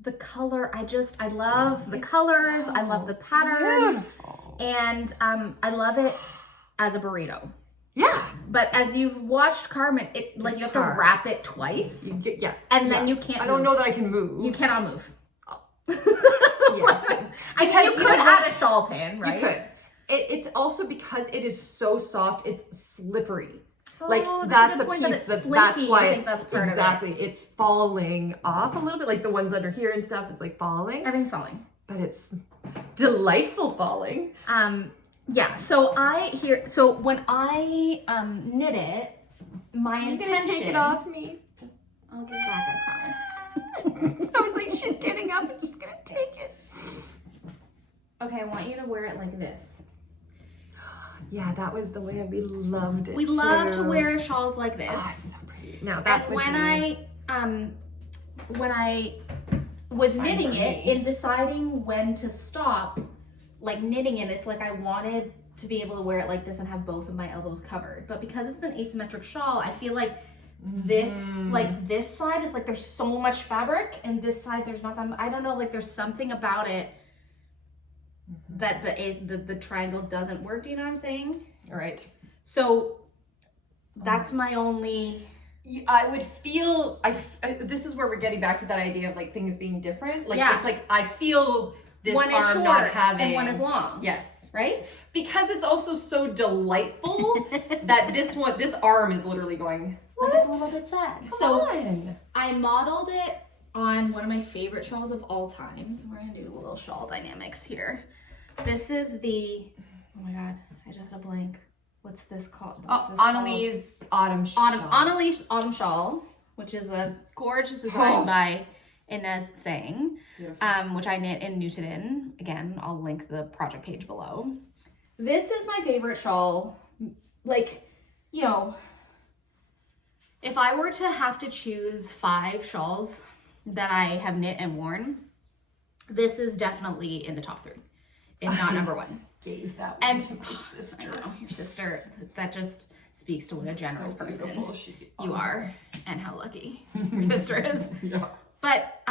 the color, I love the colors. So I love the pattern. Beautiful. And I love it as a burrito. Yeah. But as you've watched Carmen, it like you have to wrap it twice. Yeah. And then you can't I don't know that I can move. You cannot move. Yeah. I mean, you could add a shawl pin, right? You could. It's also because it is so soft, it's slippery. Oh, like that's a point, piece that's why it's that's exactly it's falling off a little bit, like the ones that are here and stuff. It's like falling. Everything's falling, but it's delightful falling. Yeah. So when I knit it, my intention. Gonna take it off me. I'll get it back. I promise. I was like, she's getting up and she's gonna take it. Okay, I want you to wear it like this. Yeah, that was the way we loved it. We love to wear shawls like this. Oh, it's so pretty. Now that when I was knitting it, in deciding when to stop, like knitting it, it's like I wanted to be able to wear it like this and have both of my elbows covered. But because it's an asymmetric shawl, I feel like this side is like there's so much fabric, and this side there's not that much. I don't know, like there's something about it that the triangle doesn't work. Do you know what I'm saying? All right. So that's my only. I would feel this is where we're getting back to that idea of like things being different. Like it's like I feel this one arm is short not having and one is long. Yes. Right? Because it's also so delightful that this arm is literally going. What? Like it's a little bit sad. Come on. I modeled it on one of my favorite shawls of all time. So we're gonna do a little shawl dynamics here. This is the, oh my God, I just had a blank. What's this called? Annelie's Autumn Shawl. Annelie's Autumn Shawl, which is a gorgeous design by Inese Saying, which I knit in Nutiden. Again, I'll link the project page below. This is my favorite shawl. Like, you know, if I were to have to choose 5 shawls that I have knit and worn, this is definitely in the top 3, if not number 1. Gave that one to my sister. I know, your sister. That just speaks to what a generous person you Oh. are, and how lucky your sister is. Yeah. But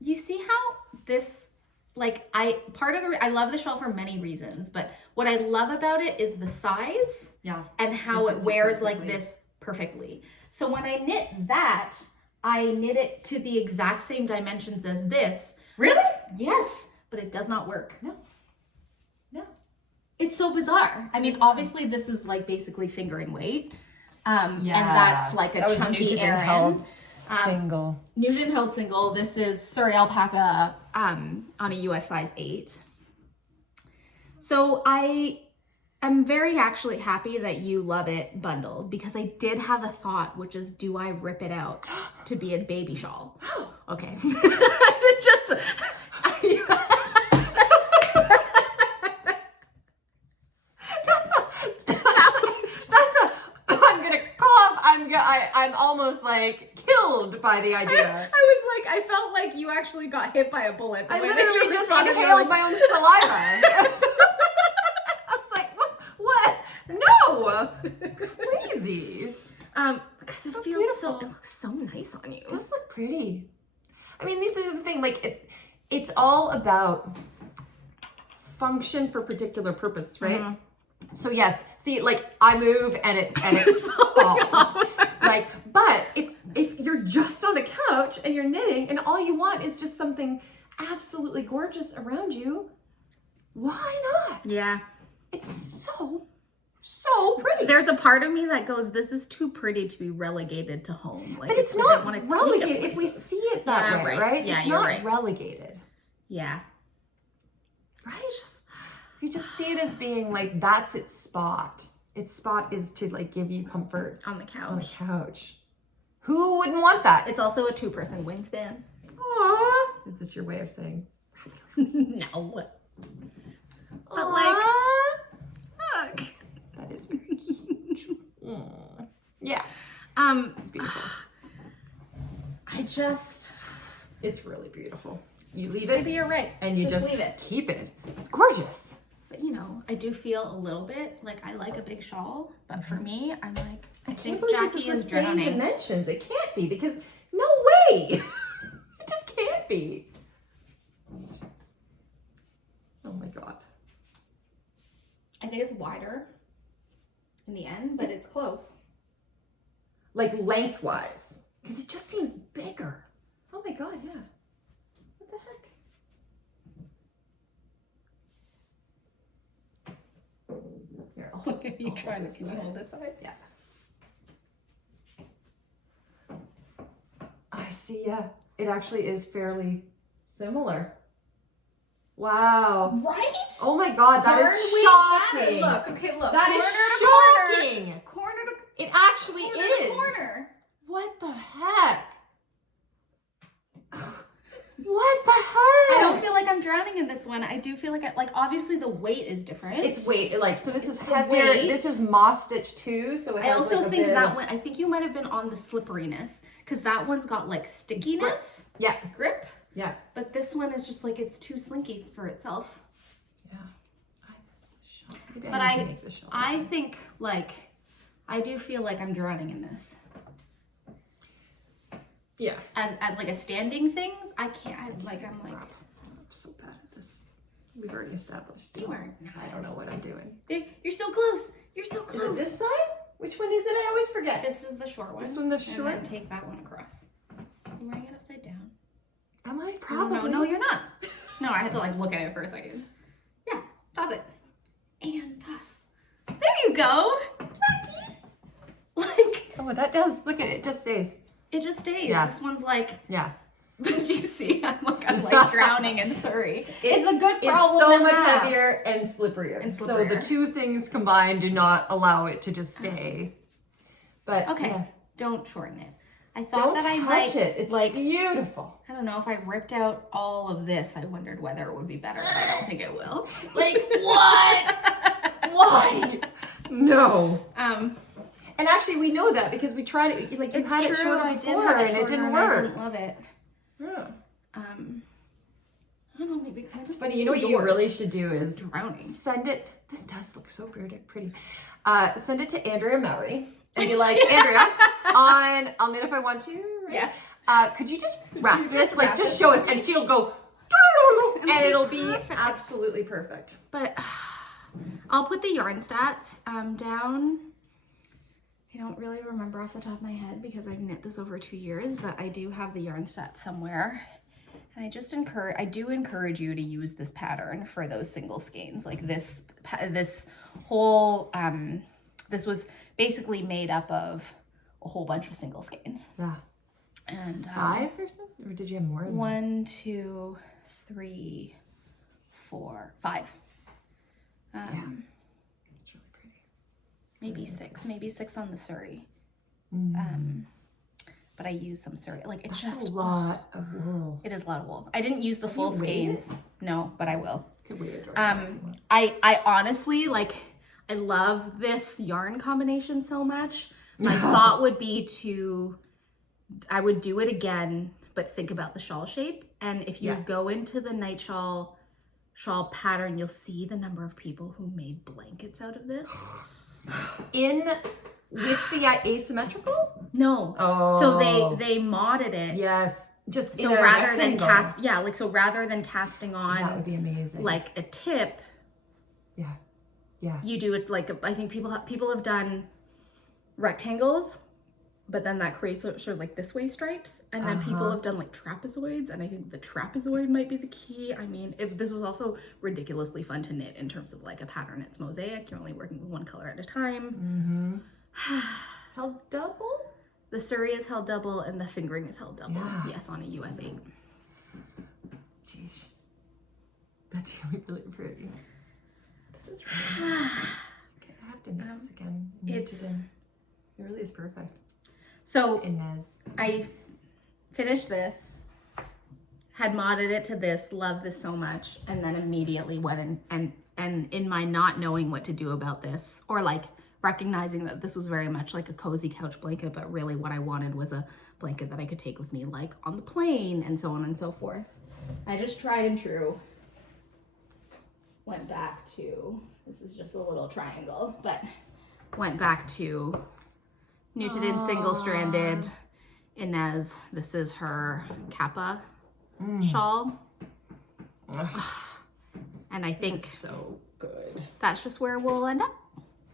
you see how this, like, I love the shawl for many reasons, but what I love about it is the size, and how it wears like this perfectly. So when I knit that, I knit it to the exact same dimensions as this. Really? Yes, but it does not work. No. It's so bizarre. I mean, obviously this is like basically fingering weight. And that's like a chunky Erin. Single. Nutiden held single. This is Suri Alpaca on a US size 8. So I'm very actually happy that you love it bundled, because I did have a thought, which is, do I rip it out to be a baby shawl? Okay. I'm almost like killed by the idea. I felt like you actually got hit by a bullet. I literally just inhaled my own saliva. I was like, what? No! Crazy. Because it feels it looks so nice on you. It does look pretty. I mean, this is the thing, like it's all about function for particular purpose, right? Mm-hmm. So yes, see, like I move and it falls. Like, but if you're just on a couch and you're knitting and all you want is just something absolutely gorgeous around you, why not? Yeah. It's so pretty. There's a part of me that goes, this is too pretty to be relegated to home. Like, but it's not relegated if we see it that way, right? Yeah, it's you're not relegated. Yeah. Right? If you just see it as being like, that's its spot. Its spot is to like give you comfort. On the couch. On the couch. Who wouldn't want that? It's also a 2-person wingspan. Aww. Is this your way of saying? No. But aww. Like, look. That is very cute. Yeah. It's beautiful. It's really beautiful. You leave it. Maybe you're right. And you just leave it. Keep it. It's gorgeous. But you know, I do feel a little bit like I like a big shawl, but for me, I'm like, I think Jackie is drowning. Same dimensions. It can't be, because no way. It just can't be. Oh my God. I think it's wider in the end, but it's close. Like lengthwise, because it just seems bigger. Oh my God, yeah. What the heck? Here, I'll hold, Are you trying to, can you hold this side? Yeah. I see, yeah. It actually is fairly similar. Wow. Right? Oh my God, that is shocking. Look, okay, look. That is shocking. Corner to It actually corner is. to corner. What the heck? What the heck? I don't feel like I'm drowning in this one. I do feel like obviously the weight is different. It's weight, like, so this is the heavier. weight. This is moss stitch too, so it I has also like a think bit that of... one, I think you might have been on the slipperiness because that one's got like stickiness, Yeah, grip, yeah. but this one is just like, it's too slinky for itself. Yeah. I miss the shawl. Maybe But I need to make the shawl. I think like, I do feel like I'm drowning in this. Yeah. As like a standing thing, I can't, I'm like, I'm so bad at this. We've already established. you are I don't know what I'm doing. You're so close. You're so Is close. it this side? Which one is it? I always forget. This is the short one. This one, the And short? then take that one across. I'm wearing it upside down. Am I probably? No, you're not. No, I had to like look at it for a second. Yeah, toss it. And toss. There you go. Like, Oh, that does. Look at it. It just stays. it just stays. Yeah. This one's like, Yeah. but you see, I'm like drowning in Suri. It's a good It's problem so to much have. heavier and slipperier. And So slipperier. the two things combined do not allow it to just stay. But Okay, yeah. don't shorten it. I thought Don't that I touch might, it. It's like, beautiful. I don't know, if I ripped out all of this, I wondered whether it would be better, but I don't think it will. Like what? Why? No. And actually, we know that because we tried it. Like you It's had true, it shorter I did before, have it and it shorter didn't and I work. didn't love it. Yeah. I don't know, maybe It's funny. You know what you really should do is drowning. send it. This does look so pretty. Send it to Andrea Mowry and be like, Andrea, I'll knit if I want to. Right? Yeah. Could you just wrap you this? just Like, wrap just it? show us, and she'll go, and it'll be perfect. absolutely perfect. But I'll put the yarn stats down. I don't really remember off the top of my head because I've knit this over 2 years, but I do have the yarn stats somewhere. And I do encourage you to use this pattern for those single skeins. Like this whole, this was basically made up of a whole bunch of single skeins. Yeah. And 5 or something? Or did you have more than that? 1, 2, 3, 4, 5. Yeah. It's really pretty. Maybe 6. Maybe 6 on the Suri. Mm. But I use some Suri. Like it's That's just a lot of wool. It is a lot of wool. I didn't use the full you weighed skeins. No, but I will. Could weigh it. I honestly like. I love this yarn combination so much. My thought would be I would do it again, but think about the shawl shape. And if you go into the night shawl pattern, you'll see the number of people who made blankets out of this. With the asymmetrical? No. Oh. So they modded it. Yes. Just So in a rather than rectangle. rather than casting on That would be amazing. like a tip, yeah. you do it like I think people have done rectangles, but then that creates sort of like this way stripes, and then people have done like trapezoids, and I think the trapezoid might be the key. I mean, if this was also ridiculously fun to knit in terms of like a pattern, it's mosaic. You're only working with one color at a time. Held double? The Suri is held double and the fingering is held double. Yeah. Yes, on a US 8. Jeez. That's really pretty. This is really nice. Okay, I have to knit this again. It really is perfect. So Inese. I finished this, had modded it to this, loved this so much, and then immediately went and in my not knowing what to do about this, or like recognizing that this was very much like a cozy couch blanket, but really what I wanted was a blanket that I could take with me like on the plane and so on and so forth. I just tried and true. Went back to, this is just a little triangle, but went back to Nutiden single-stranded Inese. This is her Kaapa shawl. And I think so good. that's just where we'll end up.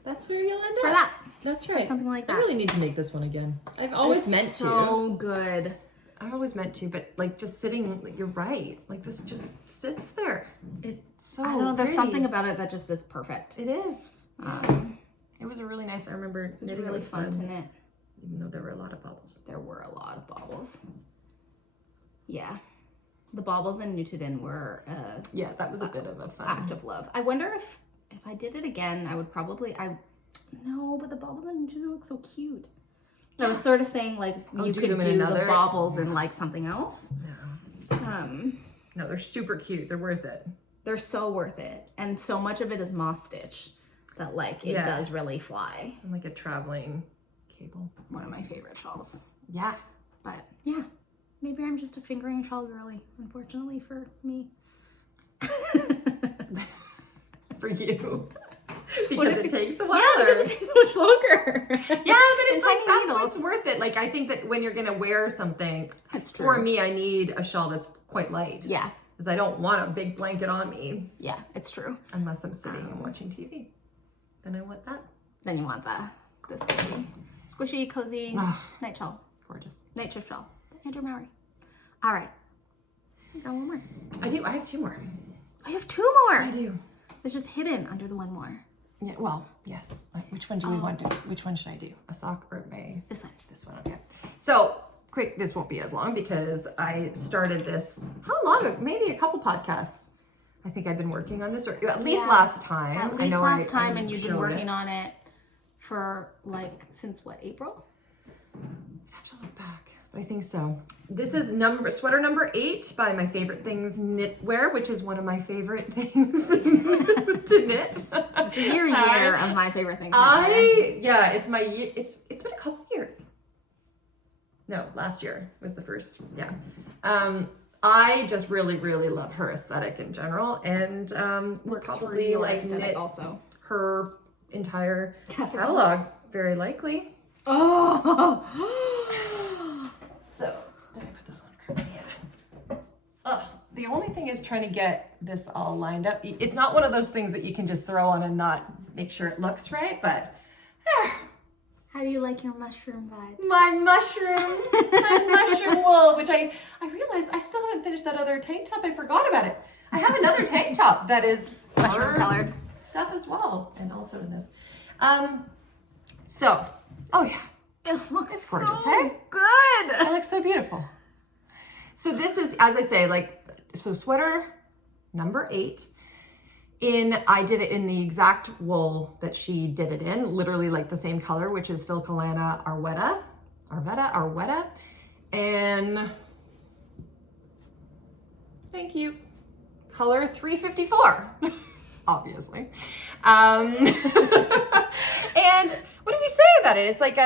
That's where you'll end for up. that. That's right. Or something like that. I really need to make this one again. I've always meant to. So good. I always meant to, but like just sitting, you're right. Like this just sits there. It's so I don't know. There's pretty. something about it that just is perfect. It is. It was a really nice. I remember It was knitting. really It was fun to knit. even though there were a lot of bubbles. There were a lot of baubles. Yeah, the baubles in Nutiden were Yeah, that was a bit of a fun act of love. I wonder if I did it again, I would probably no, but the baubles in Nutiden look so cute. So I was sort of saying like you do could them in do another? the baubles in like something else. No. No, they're super cute. They're worth it. They're so worth it, and so much of it is moss stitch that like it does really fly. And like a traveling cable. One of my favorite shawls. Yeah. But yeah, maybe I'm just a fingering shawl girly, unfortunately for me. For you. Because it takes a while. Yeah, because it takes so much longer. Yeah, but it's like tiny that's needles. what's worth it. Like I think that when you're gonna wear something, That's true. for me, I need a shawl that's quite light. Yeah, Because I don't want a big blanket on me yeah, it's true. unless I'm sitting and watching TV. Then I want that. Then you want the squishy, cozy night shawl, Gorgeous. night shift shawl. Andrew Mowry. All right, you got one more. I do. I have two more. I have two more. I do. It's just hidden under the one more. Yeah. Well, yes. Which one do we want to? Which one should I do? A sock or a? This one. This one. Okay. So quick. This won't be as long because I started this. How long ago? Maybe a couple podcasts. I think I've been working on this, or at least last time. At least last time, and you've been working on it for like since what, April? I'd have to look back, but I think so. This is sweater number 8 by My Favorite Things Knitwear, which is one of my favorite things to knit. This is your year of My Favorite Things. It's my year. It's been a couple years. No, last year was the first. Yeah. I just really, really love her aesthetic in general, and we'll probably like knit also her entire catalog, very likely. Oh. So, did I put this on? Yeah. The only thing is trying to get this all lined up. It's not one of those things that you can just throw on and not make sure it looks right, but How do you like your mushroom vibe? my mushroom wool, which I realized I still haven't finished that other tank top. I forgot about it. I have another tank top that is Mushroom colored stuff as well, and also in this. So, oh yeah. It looks gorgeous, so hey? good. It looks so beautiful. So this is, as I say, sweater number 8. I did it in the exact wool that she did it in, literally like the same color, which is Filcolana Arvetta. And thank you. Color 354, obviously. And what do we say about it? It's like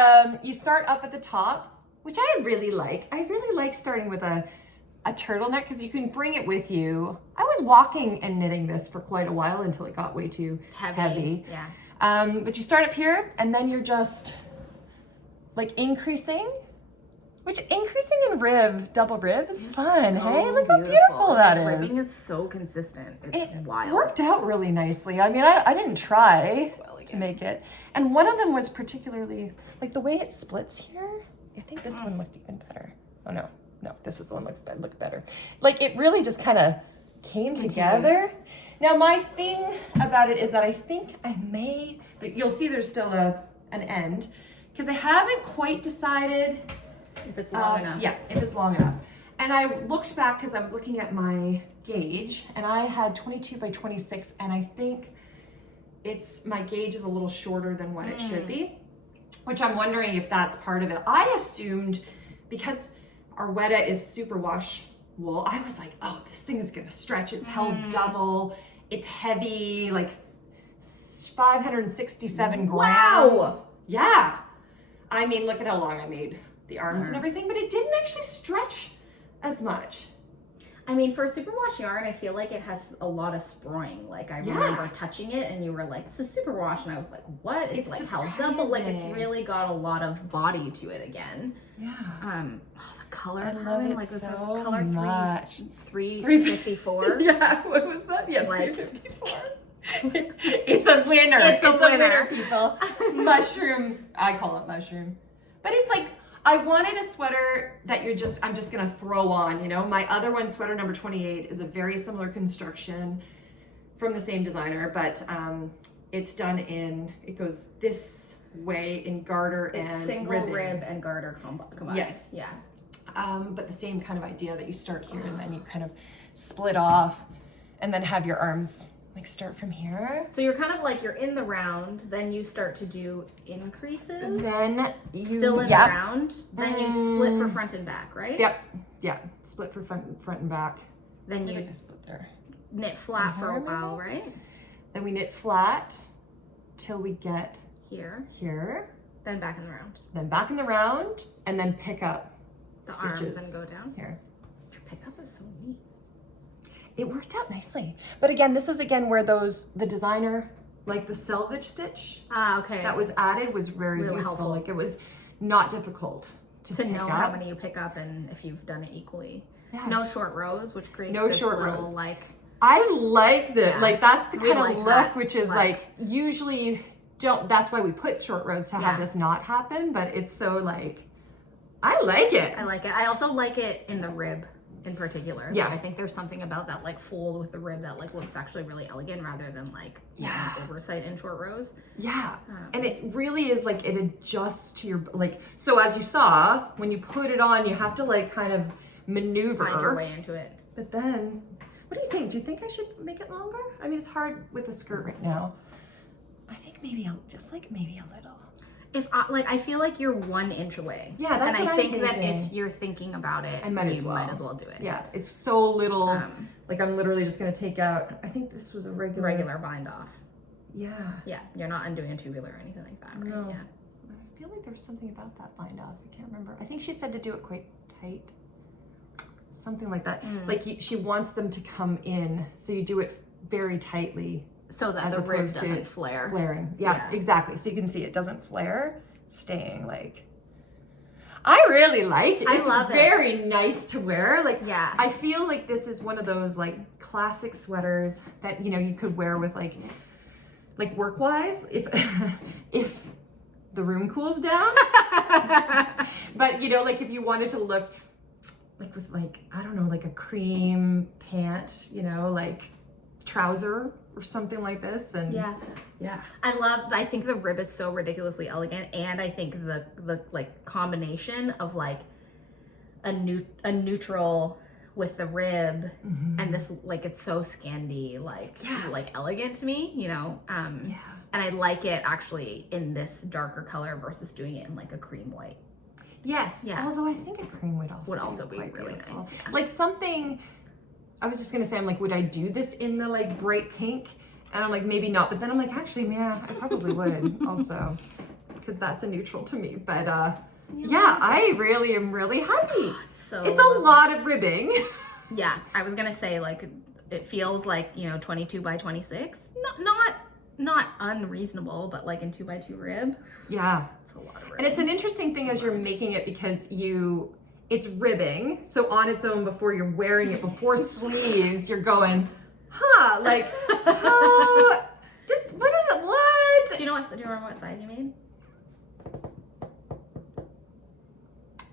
you start up at the top, which I really like. I really like starting with a turtleneck because you can bring it with you. I was walking and knitting this for quite a while until it got way too heavy. Yeah. But you start up here and then you're just like increasing in double rib is fun. So hey, look how beautiful that is. Ribbing is so consistent. It's wild. It worked out really nicely. I mean, I didn't try to make it. And one of them was particularly, like the way it splits here, I think this one looked even better. Oh no, this is the one that looked better. Like it really just kind of came together. Now my thing about it is that I think you'll see there's still an end, because I haven't quite decided if it's long enough. Yeah, if it's long enough. And I looked back because I was looking at my gauge, and I had 22 by 26, and I think my gauge is a little shorter than what it should be, which I'm wondering if that's part of it. I assumed because Arvetta is superwash wool, I was like, oh, this thing is gonna stretch. It's held double. It's heavy, like 567 grams. Wow. Yeah. I mean, look at how long I made the arms and everything, but it didn't actually stretch as much. I mean, for superwash yarn, I feel like it has a lot of sproing. Like I remember touching it and you were like, it's a superwash. And I was like, what? It's like held double. Like it's really got a lot of body to it again. Yeah. The color. I love it like, so color much. 354. Yeah, what was that? Yeah, like, 354. It's a winner. It's a winner, people. Mushroom. I call it mushroom. But it's like, I wanted a sweater that I'm just gonna throw on, you know? My other one, sweater number 28, is a very similar construction from the same designer, but it's done it goes this way in garter and single ribbing. rib and garter combined. Yes. Yeah. But the same kind of idea that you start here and then you kind of split off and then have your arms like start from here. So you're kind of like, you're in the round, then you start to do increases. And then you still in the round, then you split for front and back, right? Yep. Yeah. Split for front and back. Then you split there. knit flat for a while, right? Then we knit flat till we get here. Then back in the round. Then back in the round, and then pick up the stitches arms and go down here. Your pickup is so neat. It worked out nicely. But again, this is where the designer, like the selvage stitch okay. that was added was very really useful. helpful. Like it was not difficult to pick know up. how many you pick up and if you've done it equally. Yeah. No short rows, which creates no this short little, rows. like, I like the like that's the kind of look that. which is like usually you don't. That's why we put short rows to have this not happen. But it's so like I like it. I like it. I also like it in the rib in particular. Yeah. Like, I think there's something about that like fold with the rib that like looks actually really elegant rather than like oversight in short rows. Yeah. And it really is like it adjusts to your like so as you saw when you put it on you have to like kind of maneuver. Find your way into it. But then what do you think? Do you think I should make it longer? I mean, it's hard with a skirt right now. I think maybe maybe a little. If I feel like you're 1 inch away. Yeah, that's and what I think I'm that thinking. if you're thinking about it, I might as well do it. Yeah, it's so little. Like I'm literally just gonna take out. I think this was a regular bind off. Yeah. Yeah, you're not undoing a tubular or anything like that, right? No. Yeah. I feel like there's something about that bind off. I can't remember. I think she said to do it quite tight. Something like that. Like she wants them to come in, so you do it very tightly. So that the rib doesn't flare. Flaring. Yeah, exactly. So you can see it doesn't flare, staying like. I really like it. I love it. It's very nice to wear. Like, yeah. I feel like this is one of those like classic sweaters that you could wear with like work-wise if the room cools down. But like if you wanted to look like with like I don't know like a cream pant, like trouser or something like this, and yeah. I think the rib is so ridiculously elegant, and I think the like combination of like a neutral with the rib and this like it's so Scandi like elegant to me, and I like it actually in this darker color versus doing it in like a cream white. Yes. Yeah. Although I think a cream would also be really beautiful. nice. Yeah. Like something. I was just gonna say, I'm like, would I do this in the like bright pink? And I'm like, maybe not. But then I'm like, actually, yeah, I probably would also, because that's a neutral to me. But I really am really happy. It's a lot of ribbing. Yeah, I was gonna say like it feels like 22 by 26. Not unreasonable, but like in 2x2 rib. Yeah, it's a lot of ribbing. And it's an interesting thing as you're making it because it's ribbing, so on its own before you're wearing it, before sleeves, you're going, like, what is it, what? Do you remember what size you made?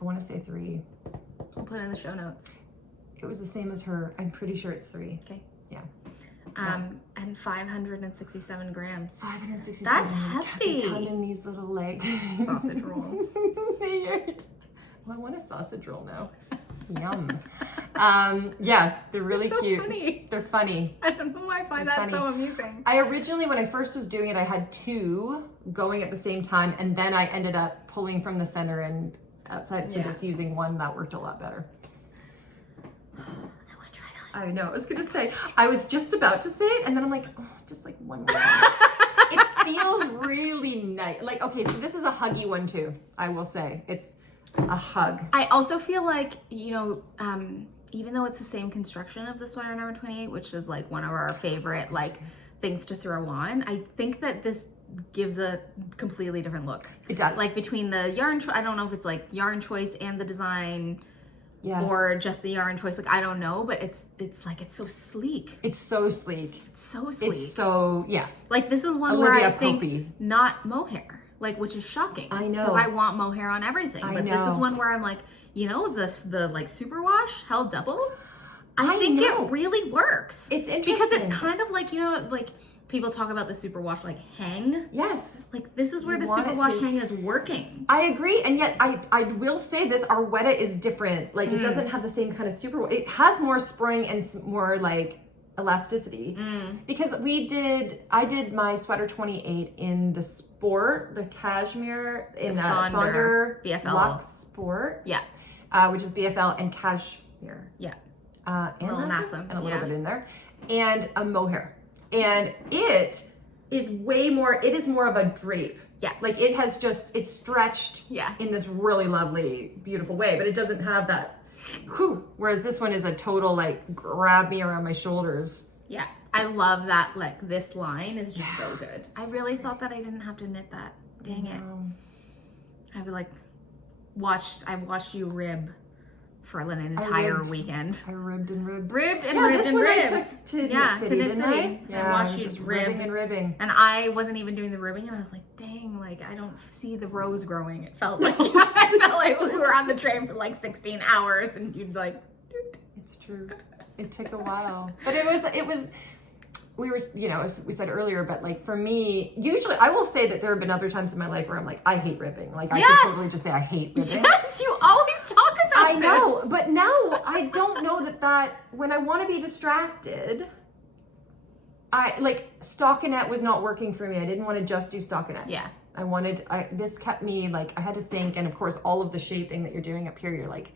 I want to say 3. I'll put it in the show notes. It was the same as her. I'm pretty sure it's 3. Okay. Yeah. And 567 grams. 567. That's hefty. They come in these little like sausage rolls. Well, I want a sausage roll now. Yum. Yeah, they're really cute. Funny. They're funny. I don't know why I find that so amusing. I originally, when I first was doing it, I had 2 going at the same time, and then I ended up pulling from the center and outside, so just using one that worked a lot better. I want to try it on. I know. I was gonna say. I was just about to say it, and then I'm like, oh, just like one more. It feels really nice. Like, okay, so this is a huggy one too. I will say it's a hug. I also feel like even though it's the same construction of the sweater number 28, which is like one of our favorite like things to throw on, I think that this gives a completely different look. It does. Like between the yarn, I don't know if it's like yarn choice and the design. Yes. or just the yarn choice. Like, I don't know, but it's like, it's so sleek. It's so sleek. It's so sleek. It's so, yeah. Like, this is one Olivia where I Pope-y. think not mohair, like, which is shocking. I know. Because I want mohair on everything. I But know. this is one where I'm like, you know, the like superwash held double. I I think know. it really works. It's because interesting. it's kind of like, you know, like people talk about the superwash like hang. Yes. Like, this is where You the want it superwash to- hang is working. I agree, and yet I will say this: our Weta is different. Like it doesn't have the same kind of super. It has more spring and more like elasticity because I did my sweater 28 in the sport, the cashmere in The Sonder BFL. Luxe Sport, Yeah. which is BFL and cashmere. Yeah. And little Nasa, Nasa, and a little yeah. bit in there, and a mohair, and it is way more. It is more of a drape. Yeah. Like it has it's stretched Yeah. in this really lovely, beautiful way, but it doesn't have that. Whew, whereas this one is a total like grab me around my shoulders. Yeah. I love that, like, this line is just so good. I really thought that I didn't have to knit that. Dang it. I've watched you rib for an entire weekend. I ribbed and ribbed. Ribbed and Yeah, ribbed this and one ribbed. I took to Knit Yeah, City, to Knit didn't City. I? Yeah, I watched was you just rib. ribbing and ribbing. And I wasn't even doing the ribbing, and I was like, dang, like, I don't see the rows growing. It felt like, I felt like we were on the train for like 16 hours, and you'd like, doot. It's true. It took a while, but it was. We were, you know, as we said earlier, but like for me, usually I will say that there have been other times in my life where I'm like, I hate ribbing. Like I Yes! can totally just say I hate ribbing. Yes, you always talk about I this. know, but now I don't know that when I want to be distracted, I like stockinette was not working for me. I didn't want to just do stockinette. Yeah. This kept me like, I had to think, and of course all of the shaping that you're doing up here, you're like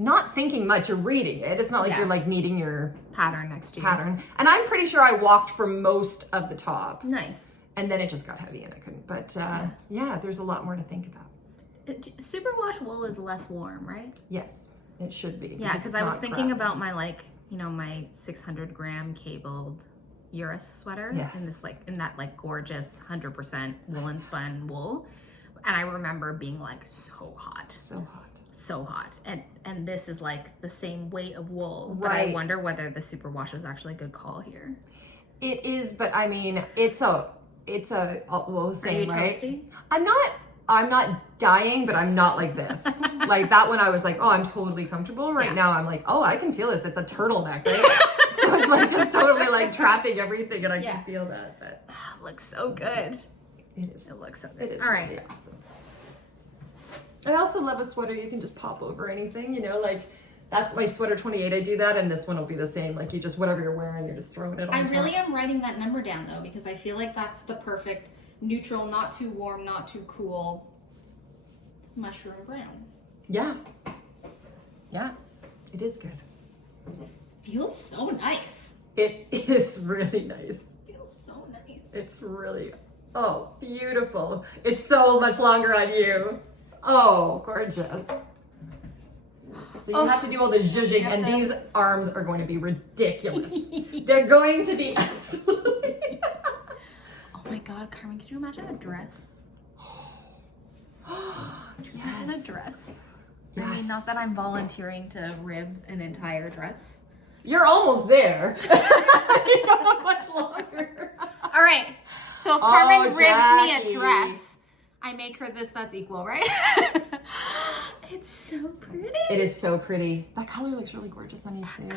not thinking much, you're reading it. It's not like Yeah. you're like needing your Pattern next to you. pattern. And I'm pretty sure I walked for most of the top. Nice. And then it just got heavy and I couldn't. But yeah, there's a lot more to think about. Superwash wool is less warm, right? Yes, it should be. Yeah, because it's I was not thinking crap. about my, like, you know, my 600 gram cabled Urus sweater in this, like, in that like gorgeous 100% woolen spun wool, and I remember being like so hot, so hot, and this is like the same weight of wool, but I Right. wonder whether the superwash is actually a good call here. It is, but I mean, it's a what was Are you saying, right? toasty? I'm not dying, but I'm not like this. Like that one, I was like, oh, I'm totally comfortable. Right Yeah. now, I'm like, oh, I can feel this. It's a turtleneck, right? So it's like just totally like trapping everything, and I Yeah. can feel that. But Oh, looks so good. it is. It looks so good. It is All right. really awesome. I also love a sweater you can just pop over anything, you know, like that's my sweater 28. I do that, and this one will be the same. Like you just, whatever you're wearing, you're just throwing it on I top. really am writing that number down though, because I feel like that's the perfect neutral, not too warm, not too cool mushroom brown. Yeah. Yeah. It is good. Feels so nice. It is really nice. Feels so nice. It's really, oh, beautiful. It's so much longer on you. Oh, gorgeous. So you have to do all the zhuzhing, and these arms are going to be ridiculous. They're going to be absolutely. Oh my God, Carmen, could you imagine a dress? Could you imagine a dress? I mean, not that I'm volunteering to rib an entire dress. You're almost there. You don't have much longer. All right. So if Carmen ribs me Jackie. a dress, I make her this, that's equal, right? It's so pretty. It is so pretty. That color looks really gorgeous on you too.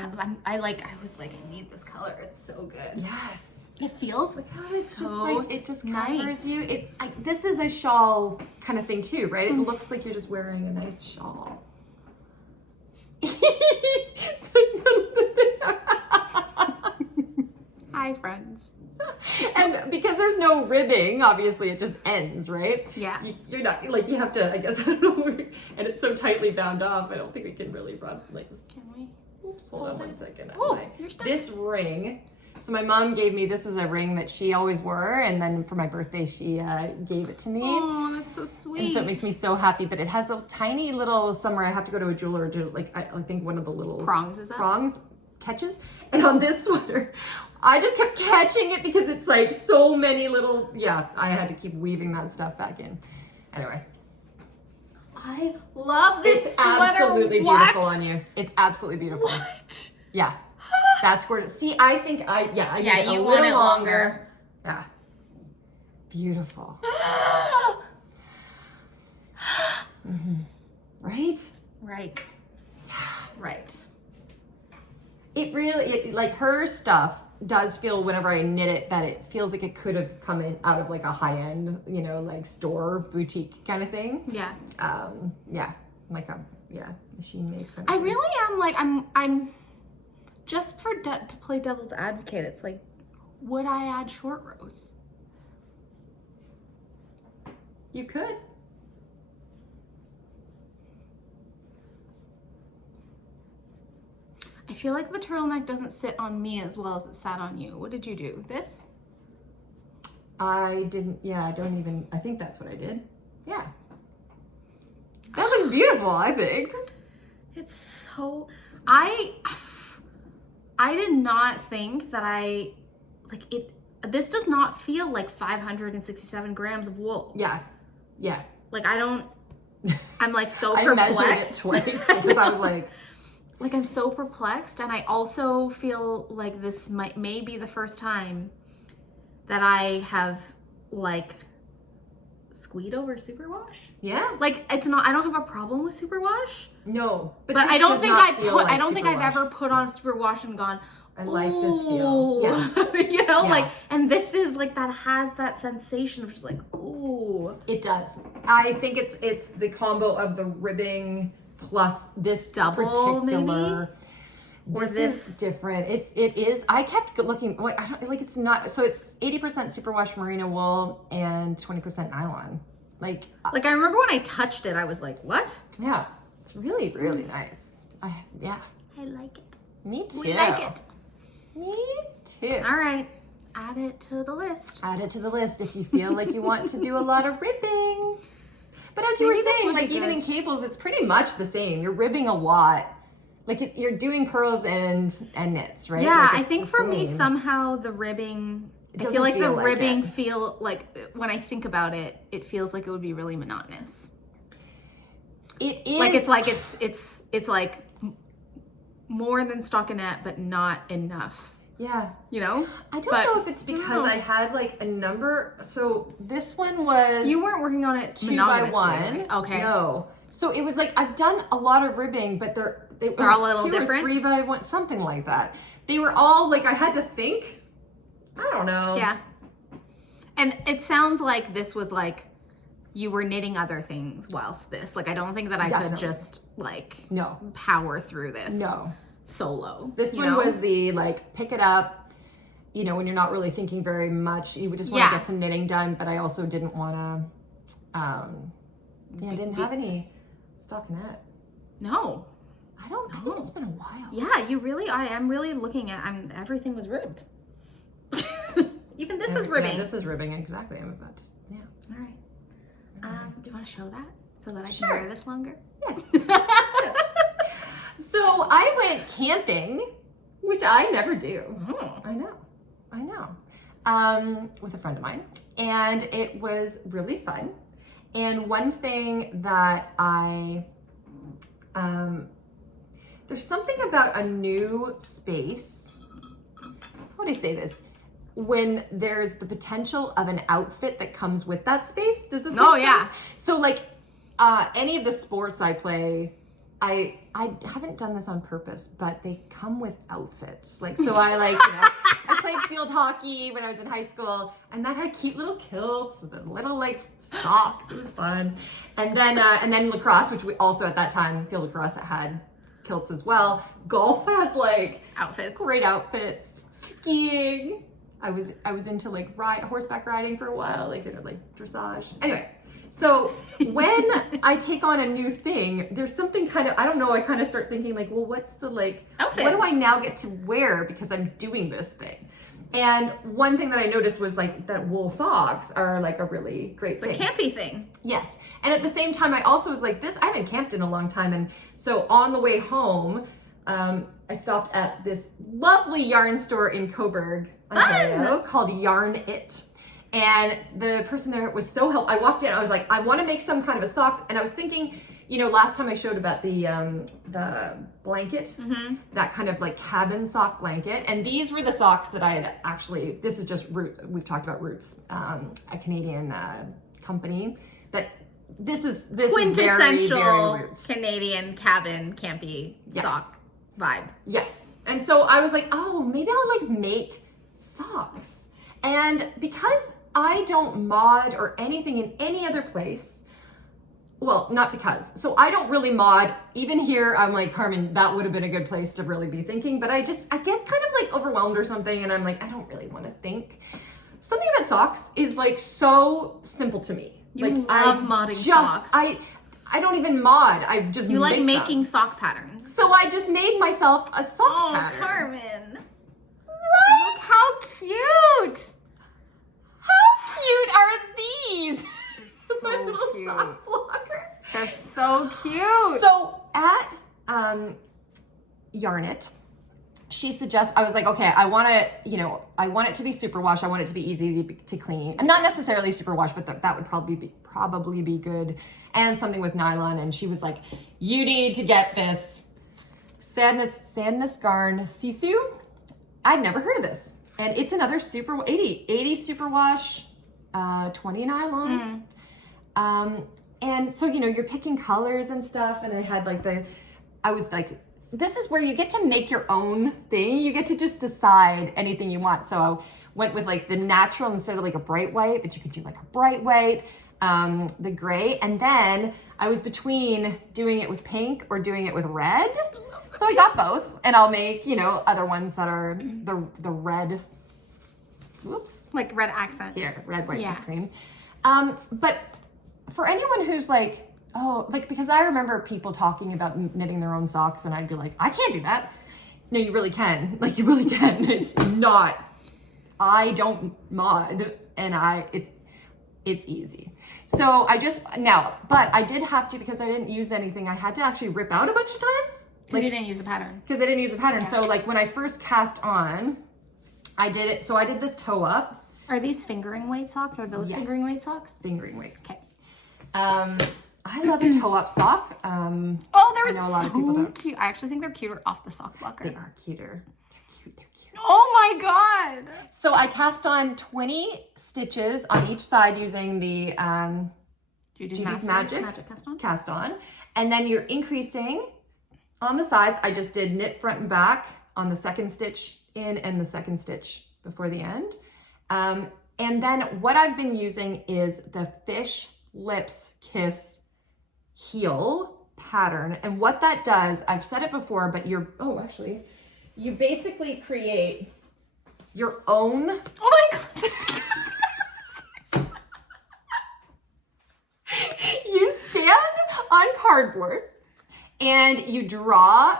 I was like, I need this color. It's so good. Yes. It feels Look how it's so just like, it just covers nice. you. This is a shawl kind of thing too, right? It looks like you're just wearing a nice shawl. Hi, friends. And because there's no ribbing, obviously it just ends, right? Yeah. You're not, like, you have to, I guess, I don't know, and it's so tightly bound off, I don't think we can really run, like, Can we? oops, hold on one second. Oh, you're stuck. This ring, so my mom gave me, this is a ring that she always wore, and then for my birthday, she gave it to me. Oh, that's so sweet. And so it makes me so happy, but it has a tiny little, somewhere I have to go to a jeweler to, like, I think one of the little Prongs, is that? prongs catches. And on this sweater, I just kept catching it because it's like so many little, yeah, I had to keep weaving that stuff back in. Anyway. I love this It's sweater. absolutely beautiful on you. It's absolutely beautiful. What? Yeah. That's gorgeous. See, I think I need it a you little want it longer. Yeah. Beautiful. Right? Right. Right. It really, like her stuff does feel whenever I knit it that it feels like it could have come in out of like a high-end, you know, like store boutique kind of thing. Yeah. Yeah, like a machine made kind of I thing. really am like I'm just to play devil's advocate. It's like, would I add short rows? You could. I feel like the turtleneck doesn't sit on me as well as it sat on you. What did you do? This? I didn't. Yeah, I think that's what I did. Yeah. That looks beautiful, I think. It's so I did not think that this does not feel like 567 grams of wool. Yeah. Yeah. Like I'm like so I perplexed. measured it twice because I was like I'm so perplexed, and I also feel like this may be the first time that I have like squeed over superwash. yeah. Like it's not. I don't have a problem with superwash, No, but this I don't does think not feel like I don't think I've superwash. ever put on superwash and gone, I like this feel. Yes. you know, Yeah. like, and this is like that has that sensation of just like, ooh. It does. I think it's the combo of the ribbing plus this Double, particular. Or This is different. It is. I kept looking. Wait, I don't like. It's not. So it's 80% superwash merino wool and 20% nylon. Like I remember when I touched it, I was like, what? yeah, it's really really nice. I like it. Me too. We like it. Me too. All right, add it to the list. Add it to the list if you feel like you want to do a lot of ribbing. But as you Maybe were this saying, would be like even good. in cables, it's pretty much the same. You're ribbing a lot. Like you're doing purls and knits, right? Yeah, Like, I it's think the for me same. somehow the ribbing. It I doesn't feel like the feel like ribbing it. when I think about it, it feels like it would be really monotonous. It is Like it's like more than stockinette, but not enough. Yeah. You know? I don't know if it's because I had like a number. So this one was You weren't working on it 2 by 1. right? Okay. No. So it was like I've done a lot of ribbing, but they're all a little 2 different? or 3 by 1, something like that. They were all like I had to think. I don't know. Yeah. And it sounds like this was like you were knitting other things whilst this. Like I don't think that I could Definitely. just like No. power through this. No. Solo. This you one know? was the like pick it up, you know, when you're not really thinking very much. You would just want to Yeah. get some knitting done, but I also didn't want to I didn't have any stockinette. No. I think it's been a while. Yeah, I am really looking at everything was ribbed. Even this is ribbing. Yeah, this is ribbing, exactly. I'm about to, yeah. All right. Do you want to show that so that I can Sure. wear this longer? Yes. Yes. So I went camping, which I never do. Oh. I know. With a friend of mine. And it was really fun. And one thing that there's something about a new space. How would I say this? When there's the potential of an outfit that comes with that space. Does this make sense? Yeah. So like any of the sports I play, I haven't done this on purpose, but they come with outfits. Like, so I like, you know, I played field hockey when I was in high school, and that had cute little kilts with a little like socks. It was fun. And then lacrosse, which we also at that time, field lacrosse had kilts as well. Golf has like Outfits. great outfits. Skiing. I was into like horseback riding for a while, like dressage. Anyway, so when I take on a new thing, there's something kind of, I don't know, I kind of start thinking like, well, what's the like, Outfit. what do I now get to wear because I'm doing this thing? And one thing that I noticed was like that wool socks are like a really great thing. The campy thing. Yes. And at the same time, I also was like this, I haven't camped in a long time. And so on the way home, I stopped at this lovely yarn store in Coburg, Ontario, called Yarn It. And the person there was so helpful. I walked in, I was like, I want to make some kind of a sock. And I was thinking, you know, last time I showed about the blanket, that kind of like cabin sock blanket. And these were the socks that I had actually, this is just we've talked about Roots, a Canadian company. But this is very, very Roots. Canadian cabin campy sock vibe. Yes. And so I was like, oh, maybe I'll like make socks. And because I don't mod or anything in any other place, well, not because. So I don't really mod. Even here, I'm like, Carmen, that would have been a good place to really be thinking. But I get kind of like overwhelmed or something. And I'm like, I don't really want to think. Something about socks is like so simple to me. You like, love modding socks. I don't even mod. I just You like make making them. sock patterns. So I just made myself a sock pattern. Oh, Carmen. Right? Look how cute. How cute are these? They're My so little cute. sock blocker. They're so cute. So at Yarn It, she suggests, I was like, okay, I want it to be superwash. I want it to be easy to clean. And not necessarily superwash, but that would probably be good. And something with nylon. And she was like, you need to get this Sandness Garn Sisu. I'd never heard of this. And it's another 80 superwash, 20 nylon. And so, you know, you're picking colors and stuff. And I was like, this is where you get to make your own thing. You get to just decide anything you want. So I went with like the natural instead of like a bright white, but you could do like a bright white, the gray. And then I was between doing it with pink or doing it with red. So I got both, and I'll make, you know, other ones that are the red, whoops. Like red accent. Here, red, white, and cream. But for anyone who's like, oh, like, because I remember people talking about knitting their own socks, and I'd be like, I can't do that. No, you really can. Like, you really can. It's not, I don't mod, and it's easy. So but I did have to, because I didn't use anything, I had to actually rip out a bunch of times. Because you didn't use a pattern. Because I didn't use a pattern. Yeah. So like when I first cast on, I did it. So I did this toe up. Are these fingering weight socks? Are those fingering weight socks? Fingering weight. Okay. I love a toe up sock. They're I know a lot of people don't. Cute. I actually think they're cuter off the sock blocker. They are cuter. They're cute. Oh my God. So I cast on 20 stitches on each side using the Judy's Magic cast on. And then you're increasing on the sides. I just did knit front and back on the second stitch in and the second stitch before the end. And then what I've been using is the Fish Lips Kiss heel pattern. And what that does, I've said it before, but you basically create your own. Oh my God, this You stand on cardboard and you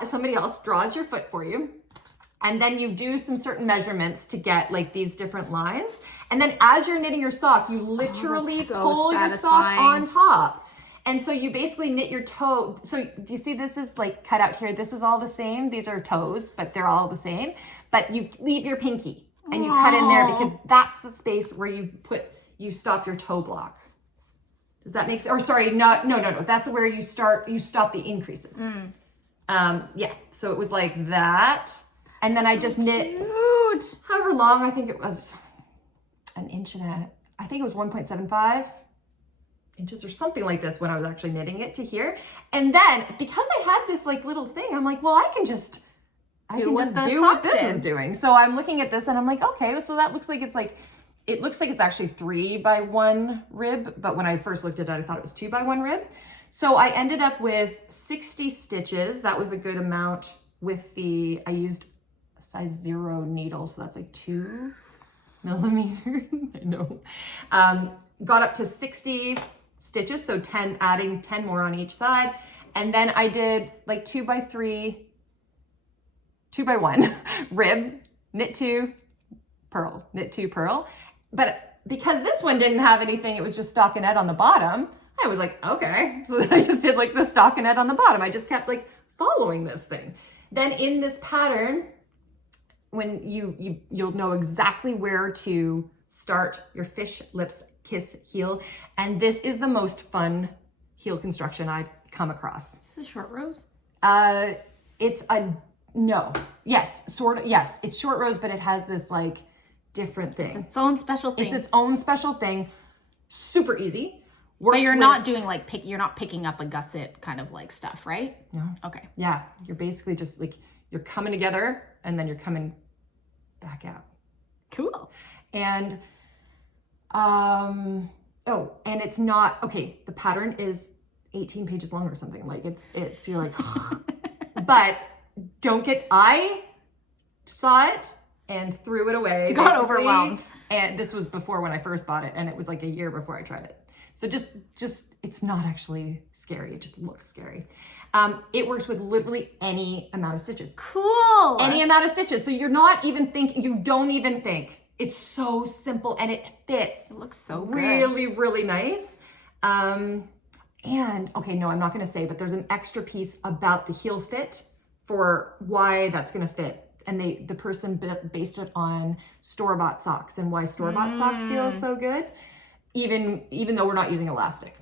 somebody else draws your foot for you. And then you do some certain measurements to get like these different lines. And then as you're knitting your sock, you literally pull your sock on top. And so you basically knit your toe. So do you see this is like cut out here? This is all the same. These are toes, but they're all the same. But you leave your pinky and you cut in there because that's the space where you stop your toe block. Does that make sense? Or sorry, no. That's where you stop the increases. So it was like that. And then I just knit however long, I think it was an inch and I think it was 1.75 inches or something like this when I was actually knitting it to here. And then because I had this like little thing, I'm like, well, I can just do what this is doing. So I'm looking at this and I'm like, okay, so that looks like it looks like it's actually 3x1 rib, but when I first looked at it, I thought it was 2x1 rib. So I ended up with 60 stitches. That was a good amount with I used a size 0 needle, so that's like 2 millimeter. I know. Got up to 60 stitches, so adding 10 more on each side. And then I did like 2x1 rib, knit 2, purl, knit 2, purl. But because this one didn't have anything, it was just stockinette on the bottom, I was like, okay. So then I just did like the stockinette on the bottom. I just kept like following this thing. Then in this pattern, when you'll know exactly where to start your fish lips kiss heel. And this is the most fun heel construction I've come across. Is it short rows? It's it's short rows, but it has this like different thing. It's its own special thing. It's its own special thing. Super easy. But you're not doing like you're not picking up a gusset kind of like stuff, right? No. Okay. Yeah, you're basically just like you're coming together and then you're coming back out. Cool. And and it's not okay. The pattern is 18 pages long or something. Like it's you're like, but I saw it and threw it away. You got overwhelmed. And this was before when I first bought it, and it was like a year before I tried it. So just it's not actually scary. It just looks scary. It works with literally any amount of stitches. Cool. Any amount of stitches. So you're not even thinking, you don't even think. It's so simple and it fits. It looks so good. Really, really nice. And okay, no, I'm not gonna say, but there's an extra piece about the heel fit for why that's gonna fit. And the person based it on store-bought socks and why store-bought socks feel so good, even though we're not using elastic.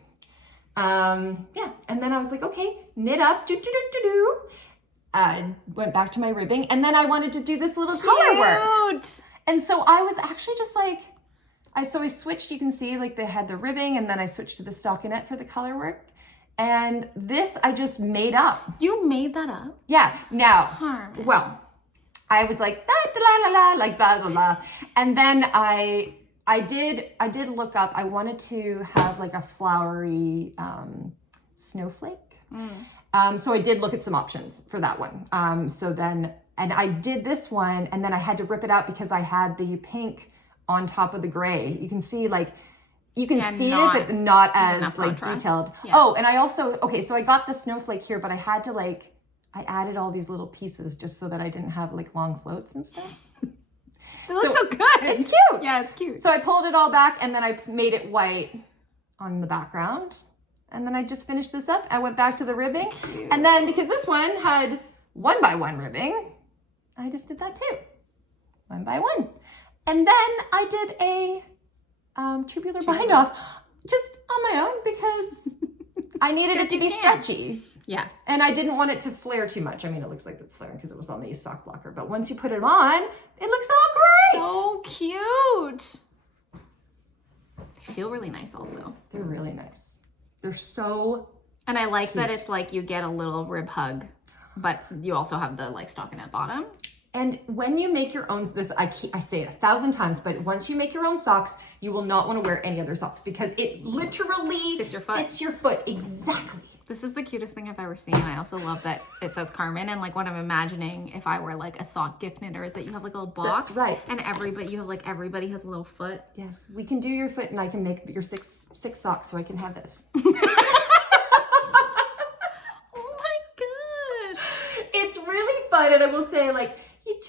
And then I was like, okay, knit up, went back to my ribbing, and then I wanted to do this little color work. And so I was actually just like, I switched, you can see like they had the ribbing, and then I switched to the stockinette for the color work. And this I just made up. You made that up? Yeah, now, Carmen. well, I was like, like blah, blah, blah. And then I did look up, I wanted to have like a flowery snowflake. So I did look at some options for that one. And I did this one, and then I had to rip it out because I had the pink on top of the gray. You can see like, you can see it, but not as like detailed. Yeah. Oh, and I also, okay, so I got the snowflake here, but I had to like, I added all these little pieces just so that I didn't have like long floats and stuff. It looks so good. It's cute. Yeah, it's cute. So I pulled it all back and then I made it white on the background. And then I just finished this up. I went back to the ribbing. Cute. And then because this one had 1x1 ribbing, I just did that too. 1x1. And then I did a tubular bind off just on my own because I needed it to be stretchy. Yeah. And I didn't want it to flare too much. I mean, it looks like it's flaring because it was on the sock blocker. But once you put it on, it looks all great. So cute. They feel really nice also. They're really nice. They're so And I like cute. that it's like you get a little rib hug, but you also have the like stockinette bottom. And when you make your own, I say it 1,000 times, but once you make your own socks, you will not want to wear any other socks because it literally fits your foot. Fits your foot, exactly. This is the cutest thing I've ever seen. I also love that it says Carmen, and like what I'm imagining if I were like a sock gift knitter is that you have like a little box. That's right. And everybody has a little foot. Yes, we can do your foot and I can make your six socks so I can have this. Oh my gosh. It's really fun, and I will say, like, you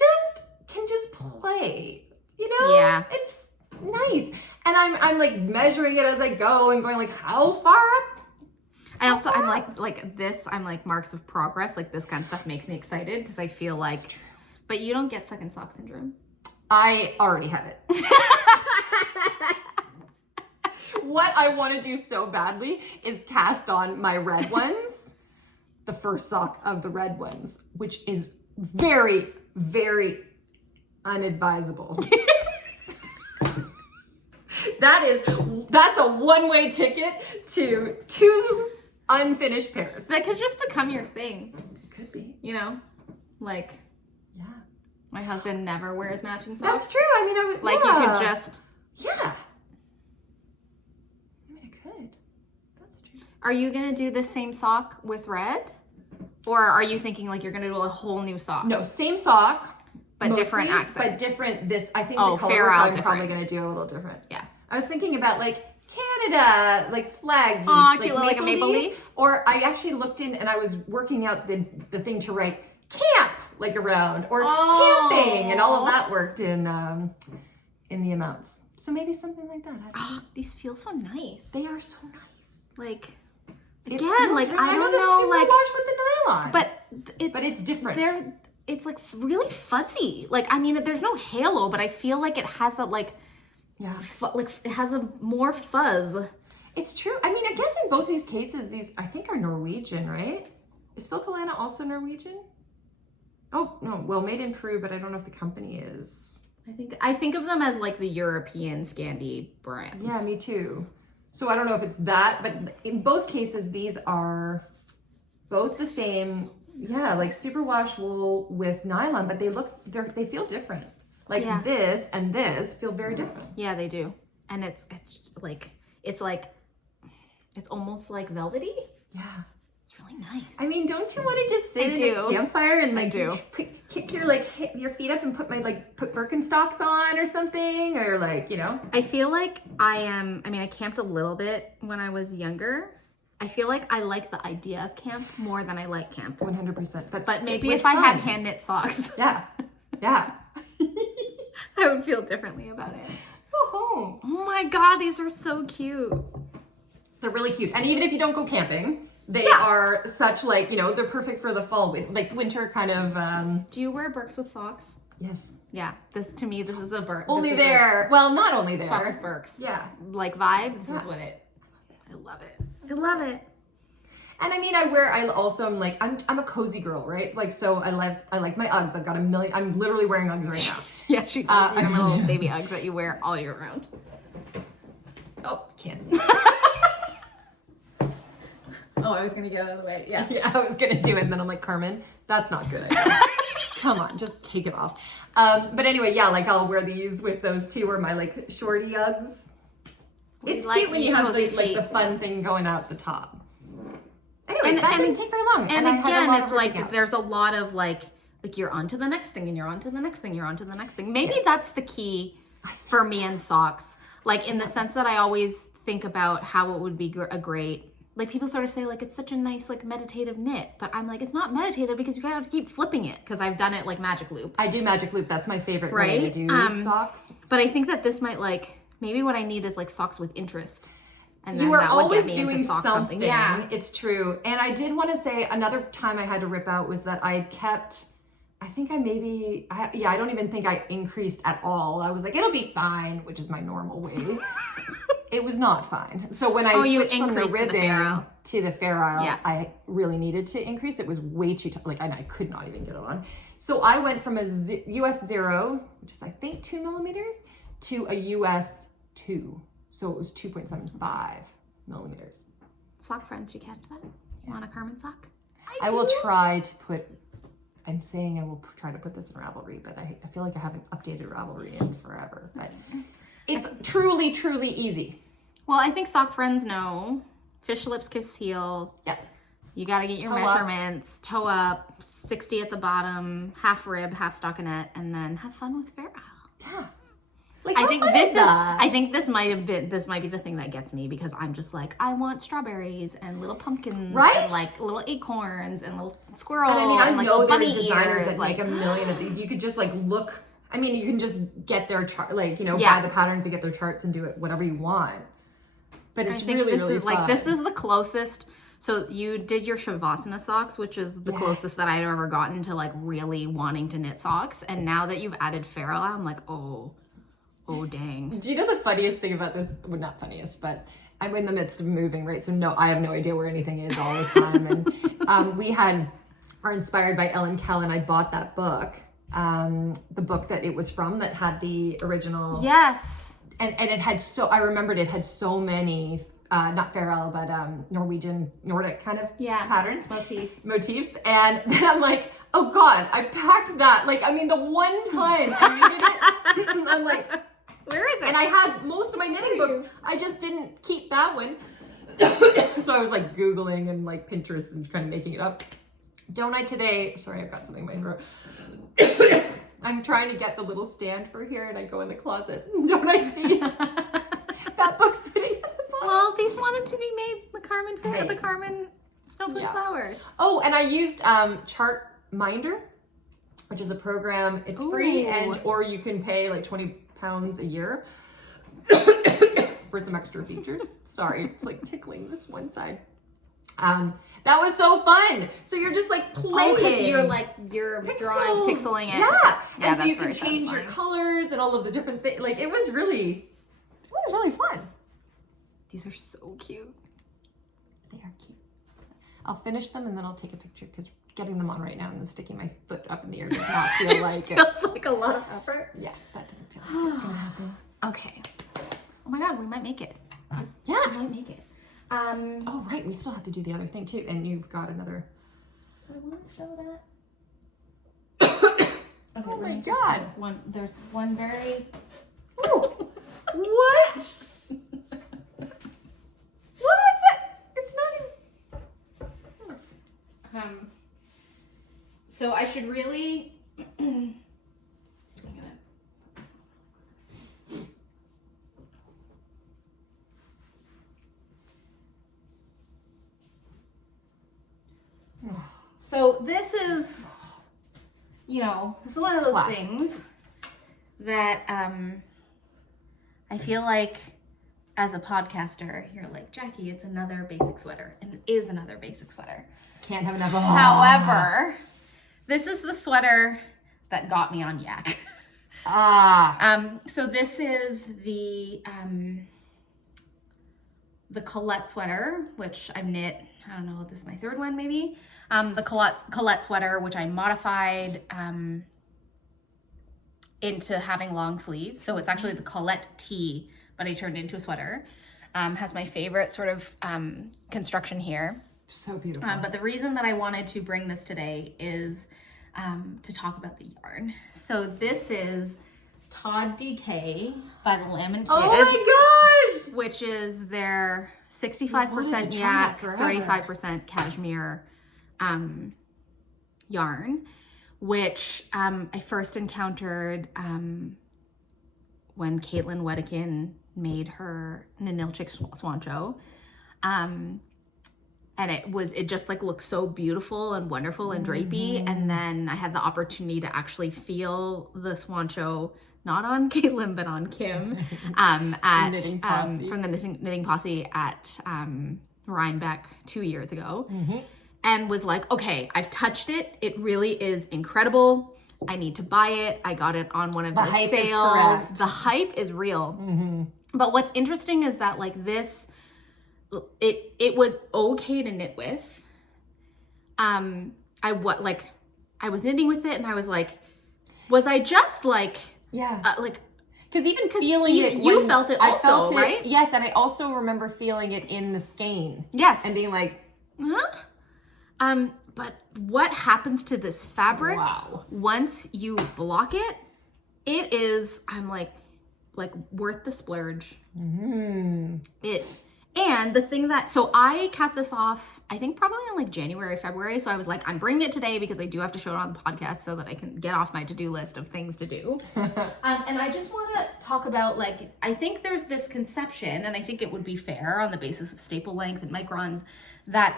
can just play, you know? Yeah. It's nice. And I'm like measuring it as I go and going like, how far up? I'm like marks of progress. Like this kind of stuff makes me excited because I feel like, but you don't get second sock syndrome. I already have it. What I want to do so badly is cast on my red ones, the first sock of the red ones, which is very, very unadvisable. That's a one-way ticket to 2 unfinished pairs. That could just become your thing. Could be. You know? Like, yeah. My husband never wears matching socks. That's true. I mean, you could just. Yeah. I mean, I could. That's true. Are you going to do the same sock with red? Or are you thinking like you're going to do a whole new sock? No, same sock. But mostly, different accent. But different, I think the color I'm probably going to do a little different. Yeah. I was thinking about like Canada, like flag. Aw, cute, like a maple leaf. Or I actually looked in and I was working out the thing to write camp, like around, or camping, and all of that worked in the amounts. So maybe something like that. These feel so nice. They are so nice. Like, It again, feels like, right. I don't the know, like, Superwash with the nylon. but it's different. It's like really fuzzy. Like, I mean, there's no halo, but I feel like it has that like, Yeah. Like it has a more fuzz. It's true. I mean, I guess in both these cases, these I think are Norwegian, right? Is Filcolana also Norwegian? Oh, no. Well, made in Peru, but I don't know if the company is. I think of them as like the European Scandi brands. Yeah, me too. So I don't know if it's that, but in both cases, these are both the same. Yeah, like superwash wool with nylon, but they feel different. Like this and this feel very different. Yeah, they do. And it's almost like velvety. Yeah. It's really nice. I mean, don't you want to just sit in a campfire and like kick your feet up and put Birkenstocks on or something, or like, you know? I feel like I camped a little bit when I was younger. I feel like I like the idea of camp more than I like camp. 100%. But maybe if I had hand knit socks. Yeah. Yeah. I would feel differently about it. Oh my God, these are so cute. They're really cute. And even if you don't go camping, they are such like, you know, they're perfect for the fall, like winter kind of. Do you wear Birks with socks? Yes. Yeah. This is a Birk. Only there. Well, not only there. Socks with Birks. Yeah. Like vibe. This is what I love it. I love it. And I mean, I'm a cozy girl, right? Like, so I like my Uggs. I've got a million. I'm literally wearing Uggs right now. Yeah, she does. You have my little baby Uggs that you wear all year round. Oh, can't see. Oh, I was gonna get out of the way. Yeah. Yeah, I was gonna do it, and then I'm like, Carmen, that's not good. Come on, just take it off. But anyway, yeah, like I'll wear these with those two, or my like shorty Uggs. It's cute when you have the fun thing going out the top. Anyway, that didn't take very long. And again, it's like there's a lot of like you're on to the next thing, and you're on to the next thing, you're on to the next thing. Maybe that's the key for me in socks. Like in the sense that I always think about how it would be a great, like people sort of say like it's such a nice like meditative knit, but I'm like, it's not meditative because you gotta keep flipping it, because I've done it like magic loop. I do magic loop. That's my favorite way to do socks. But I think that this might maybe what I need is like socks with interest. And you are always doing something. Yeah, it's true. And I did want to say another time I had to rip out was that I kept, I don't even think I increased at all. I was like, it'll be fine, which is my normal way. It was not fine. So when I switched from the ribbing to the ferrule, I really needed to increase. It was way too tough. And I could not even get it on. So I went from a US 0, which is I think 2 millimeters, to a US 2. So it was 2.75 millimeters. Sock friends, you catch that? You want a Carmen sock? I will try to put, I'm saying I will try to put this in Ravelry, but I feel like I haven't updated Ravelry in forever. But it's truly, truly easy. Well, I think sock friends know. Fish lips, kiss heel. Yeah. You got to get your measurements. Toe up, 60 at the bottom, half rib, half stockinette, and then have fun with ferrule. Yeah. I think this might be the thing that gets me, because I'm just like, I want strawberries and little pumpkins, right? And like little acorns and little squirrels. And I mean, I know there are designers that make a million of these. You could just like look. I mean, you can just get their chart, buy the patterns and get their charts and do it whatever you want. But it's really fun. This is the closest. So you did your Shavasana socks, which is the closest that I've ever gotten to like really wanting to knit socks. And now that you've added ferrule, I'm like, oh dang. Do you know the funniest thing about this? Well, not funniest, but I'm in the midst of moving, right? So no, I have no idea where anything is all the time. And we are inspired by Ellen Kell, and I bought that book, the book that it was from, that had the original. Yes. And it had I remembered it had so many, not ferrule, but Nordic kind of patterns. Motifs. And then I'm like, oh God, I packed that. The one time I needed it, I'm like, where is it? And I had most of my knitting books. I just didn't keep that one. So I was like Googling and like Pinterest and kind of making it up. Don't I today? Sorry, I've got something in my throat. I'm trying to get the little stand for here, and I go in the closet. Don't I see that book sitting at the bottom? Well, these wanted to be made the Carmen Snowflake flowers. Oh, and I used Chart Minder, which is a program. It's free, or you can pay like £20 a year for some extra features. Sorry, it's like tickling this one side. That was so fun. So you're just like playing. You're drawing, pixeling it. Yeah. And so you can change your colors and all of the different things. Like, it was really was really fun. These are so cute. They are cute. I'll finish them and then I'll take a picture because getting them on right now and then sticking my foot up in the air does not feel like it. Feels like a lot of effort. Yeah, that doesn't feel like it's gonna happen. Okay. Oh my god, we might make it. Yeah. We might make it. Oh right, we still have to do the other thing too. And you've got another. Do I want to show that? Okay, Oh my just god. this one. There's one very. Oh, what? What was that? It's not even. So I should really. I'm gonna. So this is, this is one of those Classic. things that I feel like as a podcaster, you're like, Jackie, it's another basic sweater. And it is another basic sweater. Can't have enough. However, this is the sweater that got me on Yak. So this is the Colette sweater, which I've knit, I don't know, this is my third one maybe. The Colette sweater, which I modified into having long sleeves. So it's actually the Colette tee, but I turned into a sweater. Has my favorite sort of construction here. So beautiful. But the reason that I wanted to bring this today is to talk about the yarn. So this is Todd DK by the Lamented. Oh my gosh! Which is their 65% yak, 35% cashmere yarn, which I first encountered when Caitlin Wedekin made her Nanilchik Swancho. And it just like looked so beautiful and wonderful and drapey. And then I had the opportunity to actually feel the Swancho, not on Caitlin, but on Kim, at from the Knitting Posse at Rhinebeck 2 years ago. And was like, okay, I've touched it. It really is incredible. I need to buy it. I got it on one of the hype sales. is correct. The hype is real. But what's interesting is that like this, it was okay to knit with. I was knitting with it and I was like, was I just like, because even feeling you felt it also, I felt it, right? Yes, and I also remember feeling it in the skein. Yes. And being like, but what happens to this fabric once you block it? It is, I'm like worth the splurge. And the thing so I cast this off, I think probably in like January, February. So I was like, I'm bringing it today because I do have to show it on the podcast so that I can get off my to-do list of things to do. And I just want to talk about like, I think there's this conception, and I think it would be fair on the basis of staple length and microns, that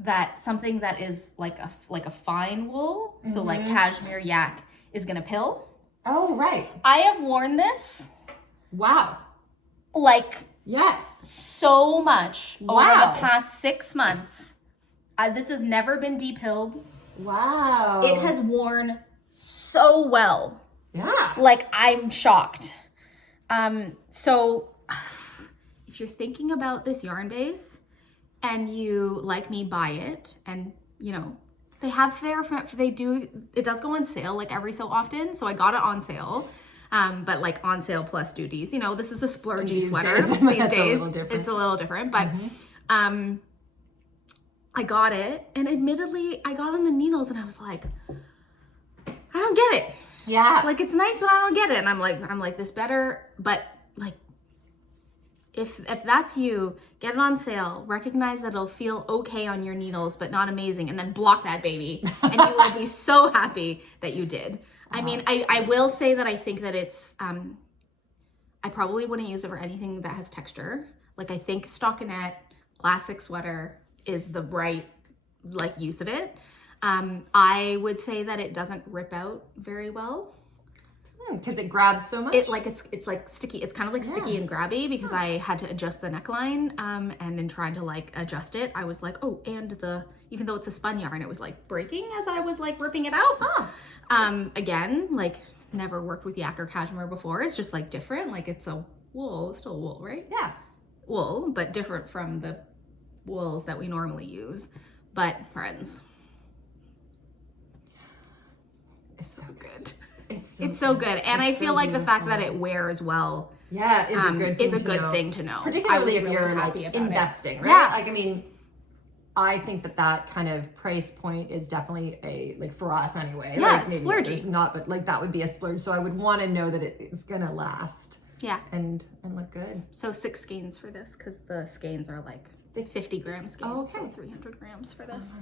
that something that is like a fine wool, so like cashmere yak, is gonna pill. oh, right. I have worn this Wow. like Yes. so much over Wow. the past 6 months. This has never been depilled. Wow. It has worn so well. Yeah. Like, I'm shocked. So if you're thinking about this yarn base and you, like me, buy it, and they have it does go on sale like every so often. So I got it on sale. But like on sale plus duties, this is a splurgy sweater these days. It's a little different, but I got it, and admittedly I got on the needles and I was like, I don't get it. Yeah. Like, it's nice, but I don't get it. And I'm like this better, but like, if that's you, get it on sale, recognize that it'll feel okay on your needles, but not amazing, and then block that baby, and you will be so happy that you did. I mean, I will say that I think that it's, I probably wouldn't use it for anything that has texture. Like, I think stockinette, classic sweater is the right, like, use of it. I would say that it doesn't rip out very well. Because it grabs so much. It's like sticky. It's kind of like sticky and grabby because I had to adjust the neckline. And in trying to like adjust it, I was like, oh, and even though it's a spun yarn, it was like breaking as I was like ripping it out. Again, like never worked with yak or cashmere before. It's just like different. Like it's a wool. It's still wool, right? Yeah. Wool, but different from the wools that we normally use. But friends, it's so good. It's so good. And I feel like the fact that it wears well is a good thing to know. Particularly if you're like investing, right? Yeah. Like, I mean, I think that kind of price point is definitely a, like for us anyway. Yeah, like it's splurgy. Not, but like that would be a splurge. So I would want to know that it is going to last. Yeah. And look good. So 6 skeins for this, because the skeins are like 50 gram skeins. Oh, okay. So 300 grams for this.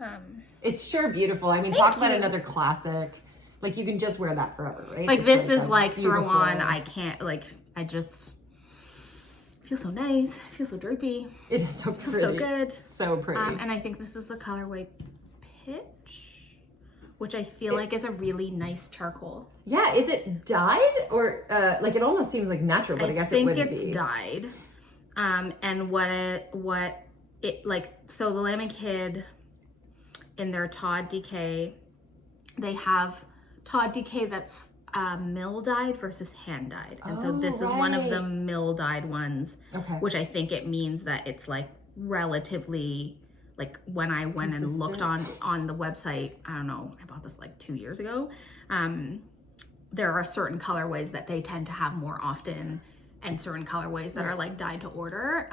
Right. It's sure beautiful. I mean, talk about another classic. Like you can just wear that forever, right? Like this is like throw on. I can't like. I just feel so nice. I feel so droopy. It is so pretty. Feels so good. So pretty. And I think this is the colorway Pitch, which I feel like is a really nice charcoal. Yeah. Is it dyed or like it almost seems like natural, but I guess it wouldn't be. I think it's dyed. And what it like. So the Lamb and Kid in their Todd DK, they have Todd DK that's mill dyed versus hand dyed, and so this is one of the mill dyed ones, which I think it means that it's like relatively, like when I went and looked on the website, I don't know, I bought this like 2 years ago, there are certain colorways that they tend to have more often and certain colorways that are like dyed to order.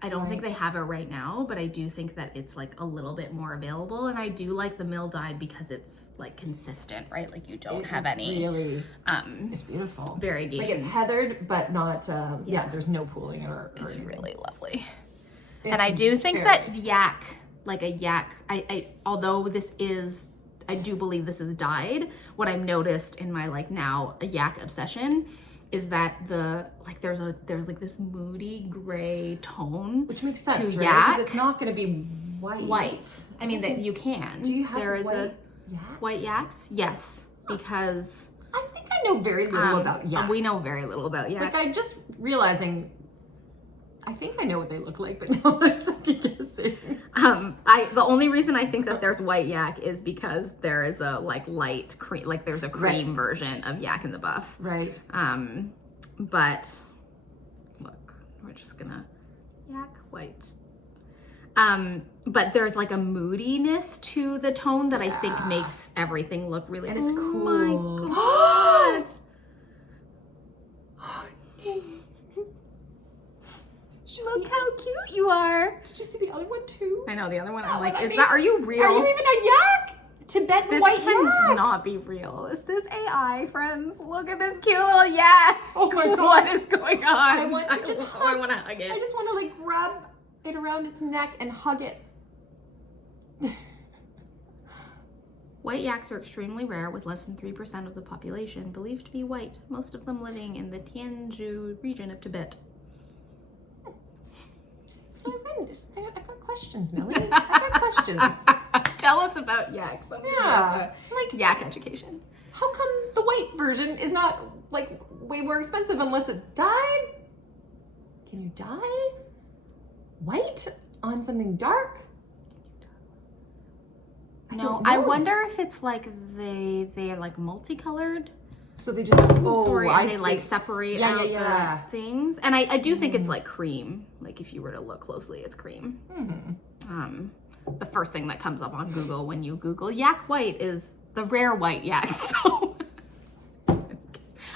I don't think they have it right now, but I do think that it's like a little bit more available, and I do like the mill dyed because it's like consistent, right? Like you don't have any really it's beautiful variation. Like it's heathered but not there's no pooling or it's anything. Really lovely. And I do think that yak, like a yak, I although this is, I do believe this is dyed, what I've noticed in my like now a yak obsession is that there's like this moody gray tone, which makes sense, to right? yak. Because it's not going to be white. I mean that you can. Do you have white yaks? Yes, because I think I know very little about yak. We know very little about yak. Like I'm just realizing, I think I know what they look like, but now I'm second guessing. The only reason I think that there's white yak is because there is a like light cream, like there's a cream version of yak in the buff. Right. But look, we're just gonna yak white. But there's like a moodiness to the tone that I think makes everything look really. And it's cool. My God. Look how cute you are. Did you see the other one too? I know the other one. I'm like, are you real? Are you even a yak? Tibetan white yak? This cannot be real. Is this AI, friends? Look at this cute little yak. Oh my God. What is going on? I want to just hug. I want to hug it. I just want to like grab it around its neck and hug it. White yaks are extremely rare, with less than 3% of the population believed to be white, most of them living in the Tianzhu region of Tibet. So I've got questions, Millie. I've got questions. Tell us about yaks. Yeah, like yak education. How come the white version is not like way more expensive unless it's dyed? Can you dye white on something dark? I wonder if it's like they're like multicolored. So they just they like separate out the things. And I do think it's like cream. Like if you were to look closely, it's cream. The first thing that comes up on Google when you Google yak white is the rare white yak. So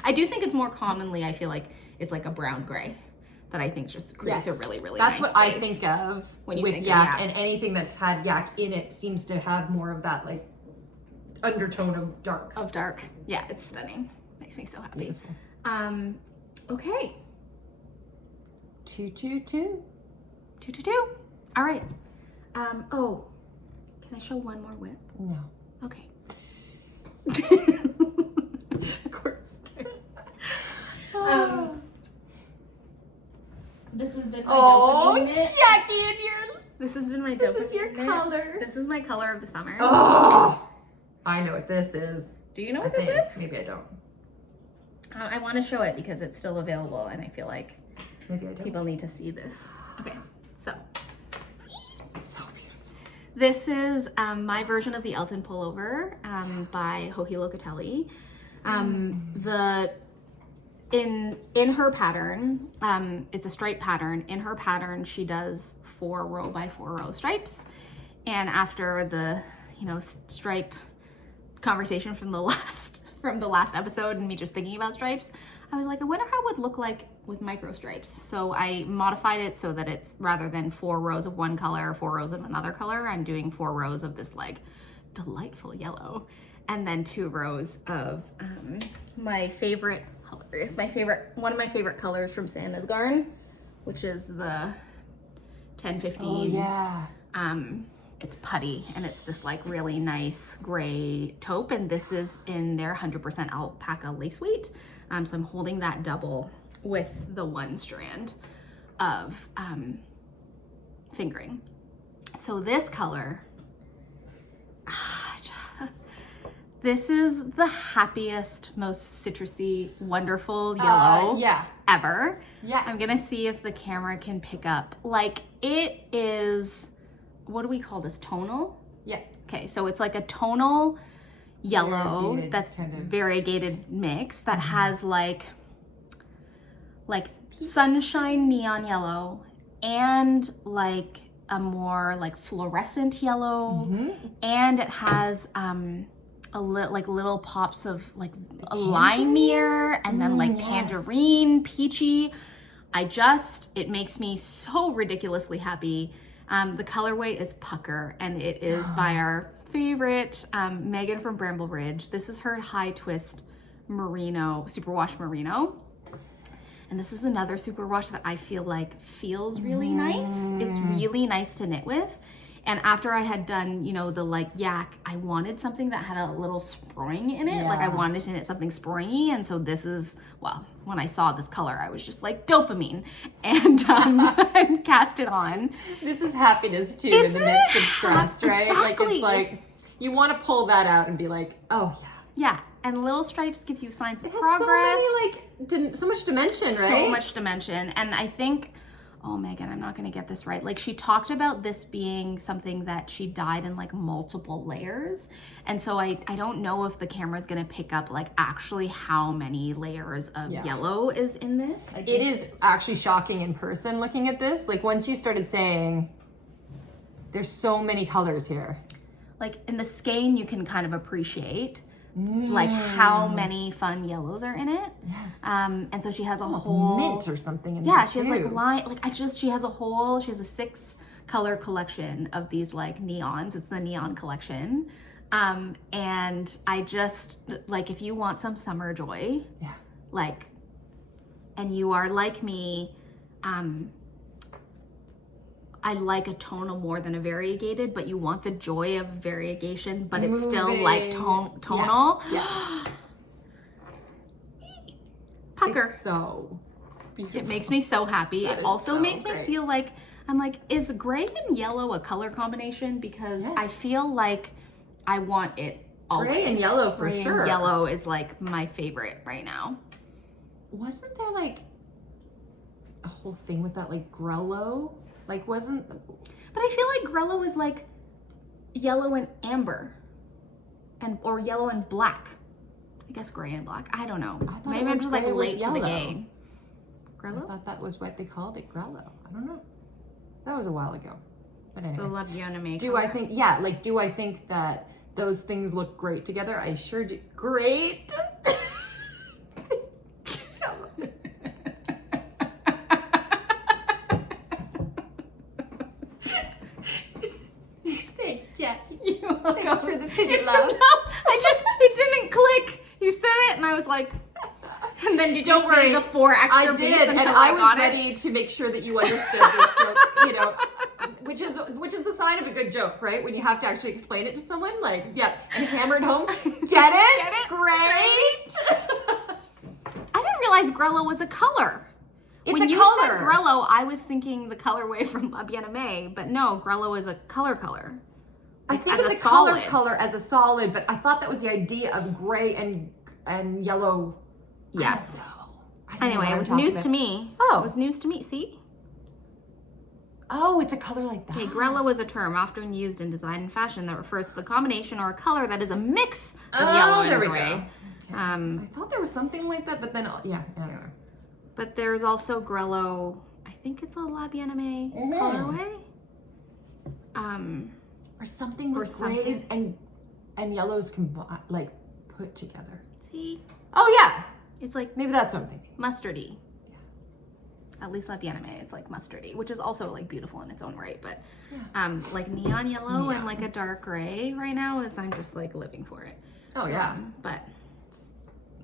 I do think it's more commonly, I feel like it's like a brown gray that I think just creates a really, really nice That's what I think of when you with think yak, and anything that's had yak in it seems to have more of that like undertone of dark. Yeah, it's stunning. Makes me so happy. Beautiful. Okay. 222. 222. All right. Oh, can I show one more whip? No. Okay. Of course. This has been my dopamine knit. Jackie, and your. This has been my dopamine. This is your color. This is my color of the summer. Oh, I know what this is. Do you know what this is? Maybe I don't. I want to show it because it's still available, and I feel like maybe I don't. People need to see this. Okay, so. It's so beautiful. This is my version of the Elton Pullover by Joji Locatelli. in her pattern, it's a stripe pattern. In her pattern, she does 4 row by 4 row stripes. And after the, stripe conversation from the last episode and me just thinking about stripes, I was like, I wonder how it would look like with micro stripes. So I modified it so that it's, rather than 4 rows of one color or 4 rows of another color, I'm doing 4 rows of this like delightful yellow, and then 2 rows of my favorite colors. One of my favorite colors from Santa's Garden, which is the 1015. Oh yeah. It's putty, and it's this like really nice gray taupe, and this is in their 100% alpaca lace weight. So I'm holding that double with the 1 strand of fingering. So this color, this is the happiest, most citrusy, wonderful yellow ever. Yes. I'm gonna see if the camera can pick up. Like, it is, what do we call this, tonal? Yeah. Okay, so it's like a tonal yellow Variegated, that's kind of variegated mix that has like sunshine neon yellow and like a more like fluorescent yellow, and it has little pops of like a limey and then like tangerine, peachy. It makes me so ridiculously happy. The colorway is Pucker, and it is by our favorite Meghan from Bramble Ridge. This is her high twist merino, superwash merino. And this is another superwash that I feel like feels really nice. It's really nice to knit with. And after I had done, the like yak, I wanted something that had a little spring in it. Like I wanted to knit something springy. And so this is, well, when I saw this color, I was just like dopamine, and and cast it on. This is happiness too, in the midst of stress, right? Exactly. Like it's like, you want to pull that out and be like, oh yeah. Yeah, and little stripes give you signs of It has progress. so much dimension, right? So much dimension. And I think, oh, Meghan, I'm not going to get this right. Like, she talked about this being something that she dyed in like multiple layers. And so I don't know if the camera is going to pick up like actually how many layers of yellow is in this. It is actually shocking in person looking at this. Like, once you started saying, there's so many colors here. Like in the skein, you can kind of appreciate like how many fun yellows are in it. Yes. And so she has almost whole mint or something in there. Yeah, she has she has a 6 color collection of these like neons. It's the neon collection. And I just like, if you want some summer joy, like, and you are like me, I like a tonal more than a variegated, but you want the joy of variegation, but it's still like tonal. Yeah. Pucker. It's so beautiful. It makes me so happy. It also so makes great. me feel like, I'm like, is gray and yellow a color combination? Because I feel like I want it always. Gray and yellow for Gray sure. And yellow is like my favorite right now. Wasn't there like a whole thing with that like grello? Like But I feel like grello is like yellow and amber, or yellow and black. I guess gray and black. I don't know. Maybe I'm just like late to the game. Grello? I thought that was what they called it, grello. I don't know. That was a while ago. But anyway. The love Vienna Do I think that those things look great together? I sure do. Great. Thanks, Jackie. Thanks for the pity laugh. It didn't click. You said it, and I was like, and then Don't you worry. say the 4 extra I beats did, and until I was got ready to make sure that you understood this joke, which is the sign of a good joke, right? When you have to actually explain it to someone, like, and hammer it home. Get it? Get it? Great. I didn't realize grello was a color. It's when a you color. said grello, I was thinking the colorway from La Bien Aimée, but no, grello is a color. I think As it's a a color solid. as a solid, but I thought that was the idea of gray and yellow. Yes. I don't know Anyway, what it I'm was talking news about. to me. Oh. It was news to me. See? Oh, it's a color like that. Okay, grello is a term often used in design and fashion that refers to the combination or a color that is a mix of yellow and there we gray. go. Okay. I thought there was something like that, but then, yeah, anyway. But there's also Grello, I think it's a La Bien-Aimée colorway. Or something was grays and yellows like put together. See? Oh yeah. It's like maybe that's what I'm thinking. Mustardy. Yeah. At least La Bien-Aimée, it's like mustardy, which is also like beautiful in its own right. But like neon yellow and like a dark gray right now is I'm just like living for it. Oh yeah. But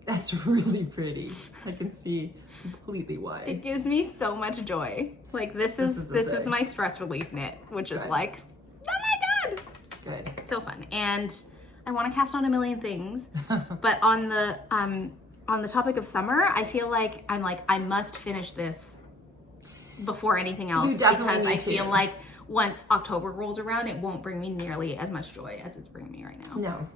that's really pretty. I can see completely why. It gives me so much joy. Like this is my stress relief knit, which is like, oh my god. Good. So fun. And I want to cast on a million things, but on the topic of summer, I feel like I must finish this before anything else, because I feel like once October rolls around, it won't bring me nearly as much joy as it's bringing me right now. No.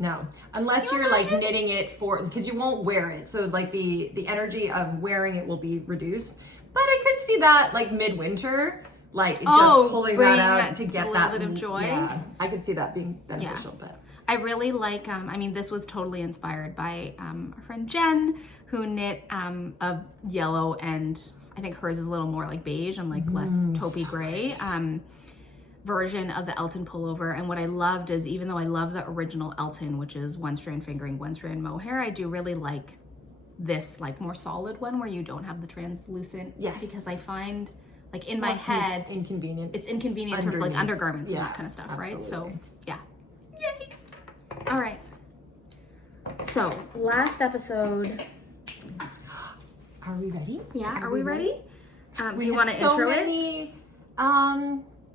No, unless you're like knitting it for, because you won't wear it. So like the energy of wearing it will be reduced. But I could see that like midwinter, like just pulling that out to get that bit of joy. Yeah, I could see that being beneficial. Yeah. But I really like, I mean, this was totally inspired by our friend Jen, who knit a yellow, and I think hers is a little more like beige and like less taupey gray. Version of the Elton pullover. And what I loved is, even though I love the original Elton, which is 1-strand fingering, 1-strand mohair, I do really like this like more solid one where you don't have the translucent. Yes. Because I find like in my head inconvenient. It's inconvenient in terms of like undergarments and that kind of stuff, absolutely. Right? So yeah. Yay. All right. So last episode. Are we ready? Yeah. Are we ready? Do you want to intro it?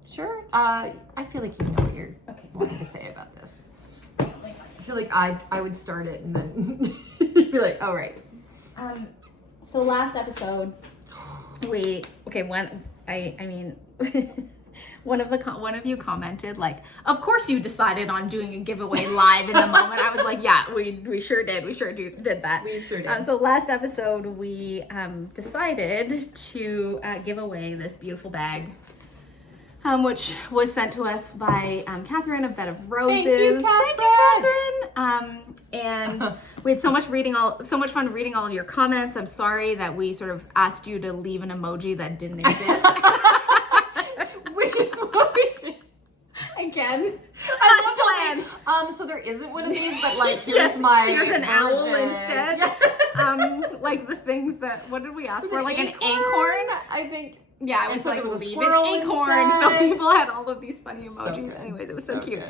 Sure. I feel like you know what you're wanting to say about this. I feel like I would start it and then you'd be like, oh, right. So last episode, one of you commented like, of course you decided on doing a giveaway live in the moment. I was like, yeah, we sure did. We sure did that. We sure did. So last episode, we decided to give away this beautiful bag. Which was sent to us by Catherine of Bed of Roses. Thank you, Catherine. And we had so much fun reading all of your comments. I'm sorry that we sort of asked you to leave an emoji that didn't exist. Which is what we did. Again. I love how so there isn't one of these, but like here's here's an owl instead. Yeah. Like the things that, what did we ask for? Like an acorn? I think. Yeah, I was so like, there was a leave squirrel an acorn. instead. So people had all of these funny emojis. So Anyways, it was so cute.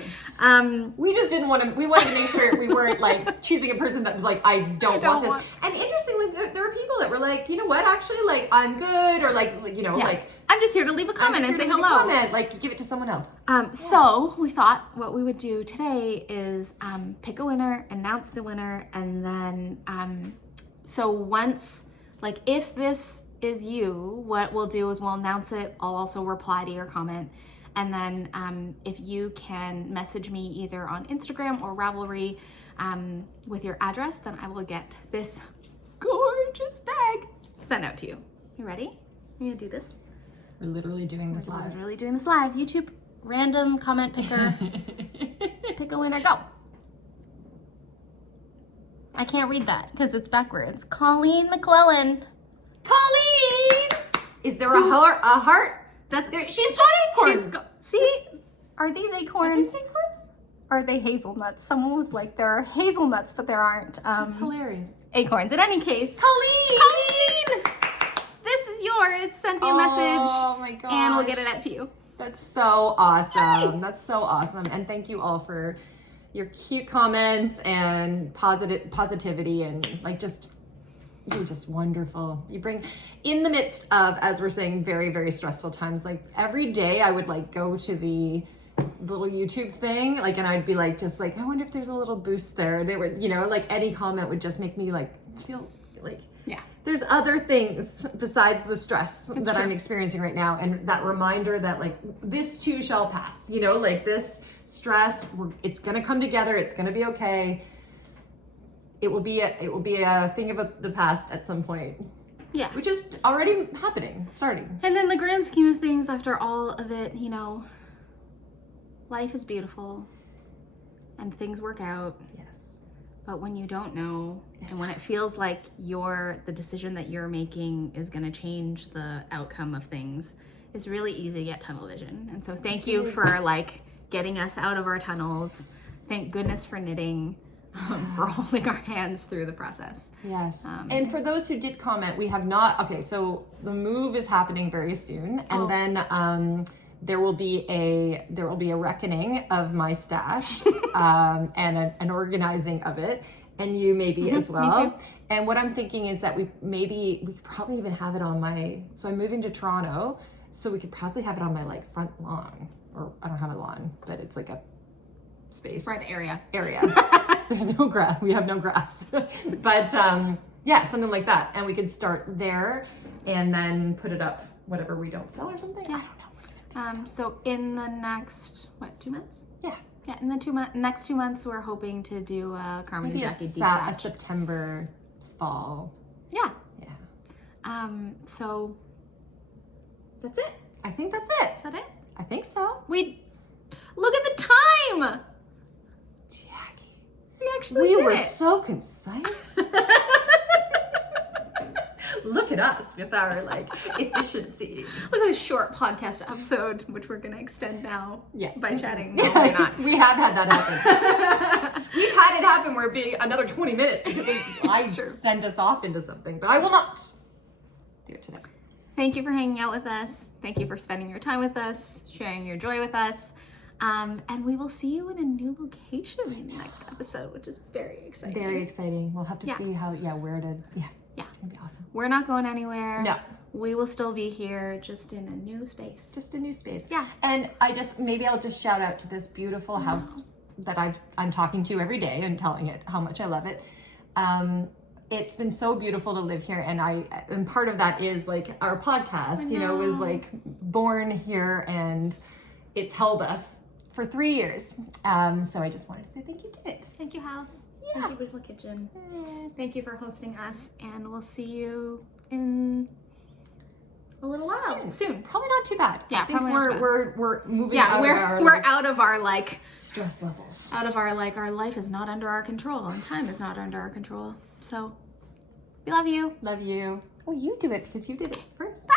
We just didn't want to, we wanted to make sure we weren't like choosing a person that was like, I don't want this. And interestingly, there were people that were like, you know what, actually, like, I'm good. Or like you know, like. I'm just here to leave a comment and say hello. Like, give it to someone else. So we thought what we would do today is pick a winner, announce the winner, and then, so once, like, if this is you, what we'll do is we'll announce it. I'll also reply to your comment, and then if you can message me either on Instagram or Ravelry with your address, then I will get this gorgeous bag sent out to you. You ready? You gonna do this? We're literally doing this live. Literally doing this live. YouTube random comment picker. Pick a winner. Go. I can't read that because it's backwards. Colleen McClellan. Colleen! Is there a heart? She's got acorns. See? Are these acorns? Or are they hazelnuts? Someone was like, there are hazelnuts, but there aren't. That's hilarious. Acorns. In any case. Colleen! This is yours. Send me a message. Oh my gosh. And we'll get it out to you. That's so awesome. Yay! That's so awesome. And thank you all for your cute comments and positivity and like you're just wonderful. You bring, in the midst of, as we're saying, very, very stressful times, like every day I would like go to the little YouTube thing, like, and I'd be like, just like, I wonder if there's a little boost there. And it would, you know, like any comment would just make me like feel like, yeah, there's other things besides the stress That's that true. I'm experiencing right now. And that reminder that like, this too shall pass, you know, like this stress, it's going to come together. It's going to be okay. It will be a thing of the past at some point. Yeah. Which is already happening, starting. And in the grand scheme of things, after all of it, you know, life is beautiful and things work out. Yes. But when you don't know, and when it feels like the decision that you're making is going to change the outcome of things, it's really easy to get tunnel vision. And so thank you for like getting us out of our tunnels. Thank goodness for knitting, for holding our hands through the process. Yes. And for those who did comment, we have not, okay, so the move is happening very soon. And then there will be a reckoning of my stash and an organizing of it, and you maybe as well. Me too. And what I'm thinking is that we could probably even have it on so I'm moving to Toronto, so we could probably have it on my like front lawn, or I don't have a lawn, but it's like a space. Right, area. There's no grass. We have no grass, but yeah, something like that, and we could start there, and then put it up whatever we don't sell or something. Yeah. I don't know. So in the next, 2 months? Yeah. Yeah, in the next 2 months, we're hoping to do a Carmen Maybe Jackie a detach. September, fall. Yeah. Yeah. So that's it. I think that's it. Is that it? I think so. Look at the time. Jackie. We were so concise. Look at us with our like efficiency. Look at this short podcast episode, which we're gonna extend now. Yeah. By chatting. No, we're not. We have had that happen. We've had it happen where it'd be another 20 minutes because I send us off into something, but I will not do it today. Thank you for hanging out with us. Thank you for spending your time with us, sharing your joy with us. And we will see you in a new location in the next episode, which is very exciting. Very exciting. We'll have to see where to, Yeah. It's gonna be awesome. We're not going anywhere. No. We will still be here, just in a new space. Just a new space. Yeah. And maybe I'll just shout out to this beautiful house that I'm talking to every day and telling it how much I love it. It's been so beautiful to live here, and part of that is like our podcast, was like born here, and it's held us for 3 years. So I just wanted to say thank you to it. Thank you, house. Yeah. Thank you, Beautiful Kitchen. Thank you for hosting us, and we'll see you in a little while. Soon. Probably not too bad. Yeah, I think probably not too bad. we're moving out of our we're out of our like stress levels. Out of our like our life is not under our control, and time is not under our control. So we love you. Love you. Oh, you do it because you did it first.